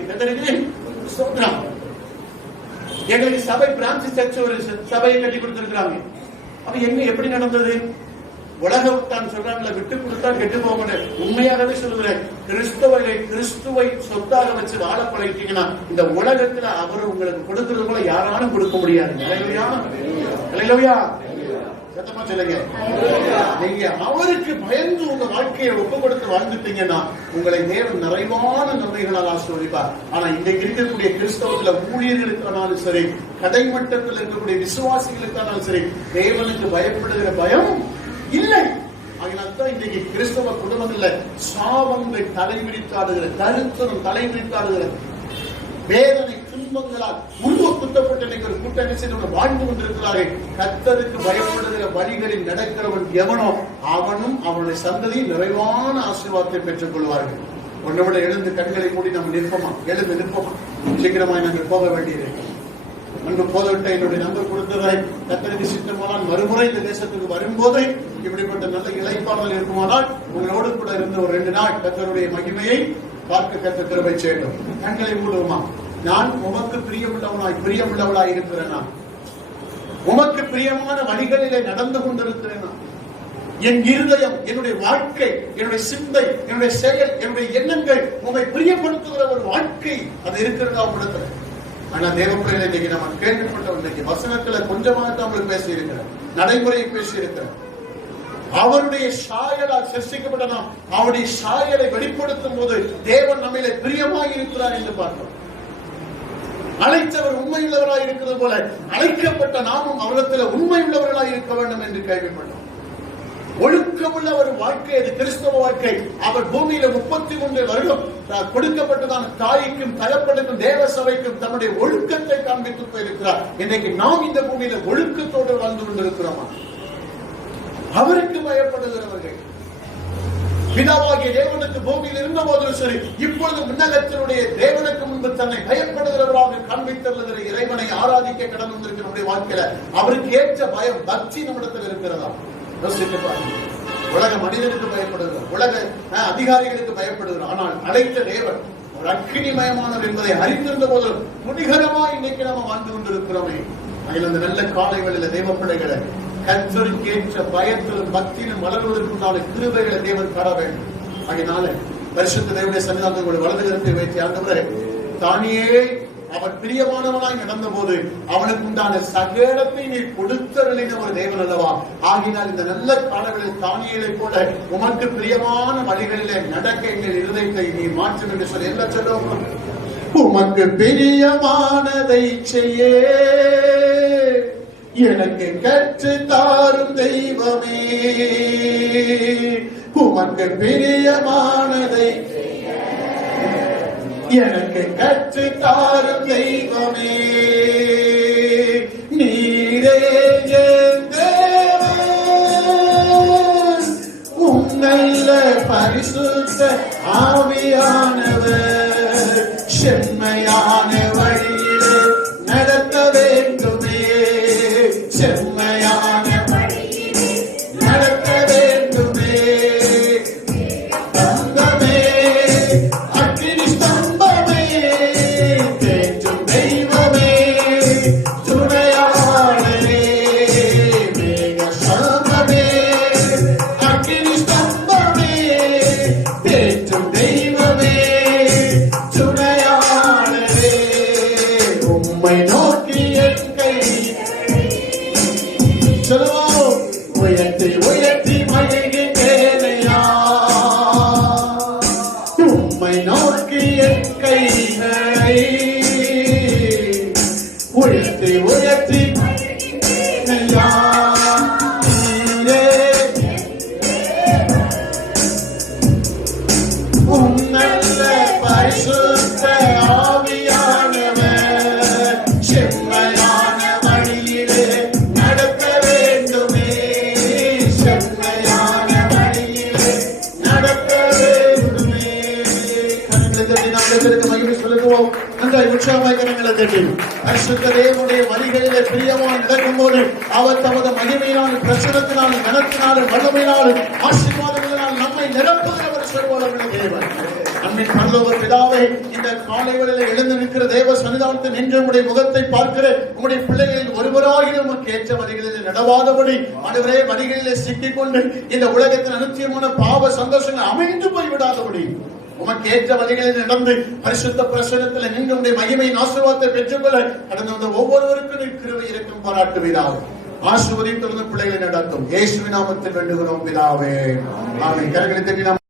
எங்களுக்கு சபை பிரான்சி சர்ச் ஒரு சபையை கட்டி கொடுத்திருக்கிறாங்க. அப்ப எங்க எப்படி நடந்தது? உலகத்தான் சொல்றாங்கள, விட்டு கொடுத்தா கெட்டு போக முடியாது. உண்மையாகவே சொல்லுகிறேன், கிறிஸ்துவை சொத்தாக வச்சு வாழ பழகிட்டீங்கன்னா இந்த உலகத்துல அவர் உங்களுக்கு கொடுக்கிறது போல யாராலும் கொடுக்க முடியாது. சத்தமா சொல்லுங்க. நீங்க அவருக்கு பயந்து உங்க வாழ்க்கையை ஒப்பு கொடுத்து வாழ்ந்துட்டீங்கன்னா உங்களை தேவன் நிறைவான நன்மைகளால் ஆசீர்வதிப்பார். ஆனா இன்றைக்கு இருக்கக்கூடிய கிறிஸ்தவத்துல ஊழியர்களுக்கானாலும் சரி, கடைமட்டத்தில் இருக்கக்கூடிய விசுவாசிகளுக்கானாலும் சரி, தேவனுக்கு பயப்படுகிற பயம் இல்லை. அதனால்தான் இன்னைக்கு கிறிஸ்தவ குடும்பங்கள்ல சாபங்கள் தலைவிரித்தாடுகிற, தரித்திரம் தலைவிரித்தாடுகிற, வேதனை துன்பங்களால் உருவ குத்தப்பட்ட ஒரு கூட்டணி வாழ்ந்து கொண்டிருக்கிறார்கள். கர்த்தருக்கு பயப்படுகிற வழிகளில் நடக்கிறவன் எவனோ அவனும் அவனுடைய சந்ததியில் நிறைவான ஆசீர்வாதத்தை பெற்றுக் கொள்வார்கள். ஒன்றை விட எழுந்து கண்களை மூடி நம்ம நிற்போமா? எழுந்து நிற்போமா? சீக்கிரமாய் நாங்கள் போக வேண்டியது. அன்று போதவிட்ட என்னுடைய நம்பர் கொடுத்ததை கர்த்தருக்கு சித்தமானால் மறுமுறை இந்த தேசத்துக்கு வரும்போது இப்படிப்பட்ட நல்ல இளைப்பாறுதல் இருக்குமானால் உங்களோடு கூட இருந்த ஒரு 2 நாள் கர்த்தருடைய மகிமையை பார்க்க கர்த்தர் கிருபை செய்யட்டும். கண்களை மூடுவோமா? நான் உமக்கு பிரியமுள்ளவளாய் இருக்கிறேனா? உமக்கு பிரியமான வழிகளிலே நடந்து கொண்டிருக்கிறேனா? என் இருதயம், என்னுடைய வாழ்க்கை, என்னுடைய சிந்தை, என்னுடைய செயல், என்னுடைய எண்ணங்கள் உம்மை பிரியப்படுத்துகிற ஒரு வாழ்க்கை அது இருக்கிறதா உங்களிடத்துல? ஆனா தேவப்பிள்ளைகளை இன்னைக்கு நம்ம கேள்விப்பட்ட இன்னைக்கு வசனத்துல கொஞ்சமாக அவங்களுக்கு பேசி இருக்கிறேன், நடைமுறையை பேசி இருக்கிறேன். அவருடைய சாயலால் சிருஷ்டிக்கப்பட்ட நாம் அவருடைய சாயலை வெளிப்படுத்தும் போது தேவன் நம்மிலே பிரியமாய் இருக்கிறார் என்று பார்க்கிறோம். அழைத்தவர் உண்மை உள்ளவராய் இருக்கிறது போல அழைக்கப்பட்ட நாமும் அவரிடத்தில் உண்மை உள்ளவர்களாய் இருக்க வேண்டும் என்று கேள்விப்பட்டோம். ஒழுக்கமுள்ள ஒரு வாழ்க்கை அது கிறிஸ்தவ வாழ்க்கை. அவர் பூமியில 33 வருடம் கொடுக்கப்பட்டதான தாய்க்கும் தகப்பனுக்கும் தேவ சபைக்கும் தன்னுடைய ஒழுக்கத்தை காண்பித்து போயிருக்கிறார். இன்னைக்கு நாம் இந்த பூமியில ஒழுக்கத்தோடு வாழ்ந்து கொண்டிருக்கிறோமா? அவருக்கு பயப்படுகிறவர்கள் பிதாவாகிய தேவனுக்கு பூமியில் இருந்த போதிலும் சரி, இப்பொழுது முன்னகத்தினுடைய தேவனுக்கு முன்பு தன்னை பயப்படுகிறவராக காண்பித்தல்லுகிற இறைவனை ஆராதிக்க கடந்து வந்திருக்கிற நம்முடைய வாழ்க்கையில அவருக்கு ஏற்ற பயம், பக்தி நம்மிடத்தில் இருக்கிறதா? உலக மனிதனுக்கு பயப்படுகிறோம், உலக அதிகாரிகளுக்கு பயப்படுகிறோம். ஆனால் அழைத்த தேவன் ஒரு அக்கினிமயமானவர் என்பதை அறிந்திருந்த போதிலும் துணிகரமா இன்னைக்கு நம்ம வாழ்ந்து கொண்டிருக்கிறோமே. அதில் அந்த நல்ல காலை வேளையில தேவ பிள்ளைகளை கர்த்தருக்கு ஏற்ற பயத்திலும் பக்தியிலும் வளர்வதற்குண்டான கிருபைகளை தேவன் தர வேண்டும். அதனால பரிசுத்த தேவனுடைய சன்னிதானத்தில் வலது கரத்தை வைத்து ஆண்டவரே, தானியே அவன் பிரியமானவனாய் நடந்த போது அவனுக்கு உண்டான சகலத்தை நீ கொடுத்தருளின ஒரு தேவன் அல்லவா? ஆகினால் இந்த நல்ல காலங்களில் தானியேலை போல உமக்கு பிரியமான வழிகளிலே நடக்க எங்கள் இருதயத்தை நீ மாற்றும் என்று சொல்லி என்ன சொல்லுவோம்? உமக்கு பிரியமானதை செய்ய எனக்கு கற்று தாரும் தெய்வமே, உமக்கு பிரியமானதை எனக்கு கற்று தாரும் தெய்வமே, நீரே நல்ல பரிசுத்த ஆவியானவர் செம்மையான வழியிலே நடத்த வேண்டுமே, செம்மையான வழியிலே நடத்த வேண்டுமே. தங்கமே அக்கினி ஸ்தம்பமே தேற்றும் தெய்வமே, துணையாளரே மேக சாமமே, அக்கினி ஸ்தம்பமே தேற்றும் தெய்வமே, துணையாளரே உம்மை நோக்கி என் கை சொல்லுவோம், உயர்த்தி உயர்த்தி மகிழ்கிறேனையா, உம்மை நோக்கி என் கைகள் உயர்த்தி ஐயா, நீரே உம் நல்ல பரிசுத்த ஆவியானவர் செம்மையான வழியிலே நடக்க வேண்டுமே, செம்மையான வழியிலே நடக்க வேண்டுமே. கரங்களை தட்டி நாம் கர்த்தருக்கு மகிமை செலுத்துவோம். நன்றாய் உற்சாகமாய் கரங்களை தட்டி பரிசுத்த தேவனுடைய வழிகளிலே பிரியமாய் நடக்கும்போது அவர் தமது மகிமையினாலும் பிரசனத்தினாலும் கனத்தினாலும் வல்லமையினாலும் ஆசீர்வாதங்களினால் நம்மை நிரப்புகிறவர் சொல்வார்கள் தேவன். அன்பின் பரலோக பிதாவே, இந்த காலை வேளையிலே எழுந்து நிற்கிற தேவ சன்னிதானத்தில் நின்று உம்முடைய முகத்தை பார்க்கிற உம்முடைய பிள்ளைகளில் ஒருவராகிய உமக்கு ஏற்ற வழிகளில் நடவாதபடி ஆண்டவரே வழிகளிலே சிக்கிக் கொண்டு இந்த உலகத்தின் அனுத்தியமான பாவ சந்தோஷங்கள் அமைந்து போய்விடாதபடி உமக்கு ஏற்ற வழிகளில் நடந்து பரிசுத்த பிரசனத்தில் நின்று உடைய மகிமையின் ஆசீர்வாதத்தை பெற்றுக்கொள்ள கடந்து வந்த ஒவ்வொருவருக்கும் கிருபை இரக்கம் பாராட்டுவீராக. ஆசீர்வதித்து பிள்ளைகளை நடத்தும் இயேசுவின் நாமத்தில் வேண்டுகிறோம் பிதாவே. ஆமென். கரங்களை தட்டி நாம்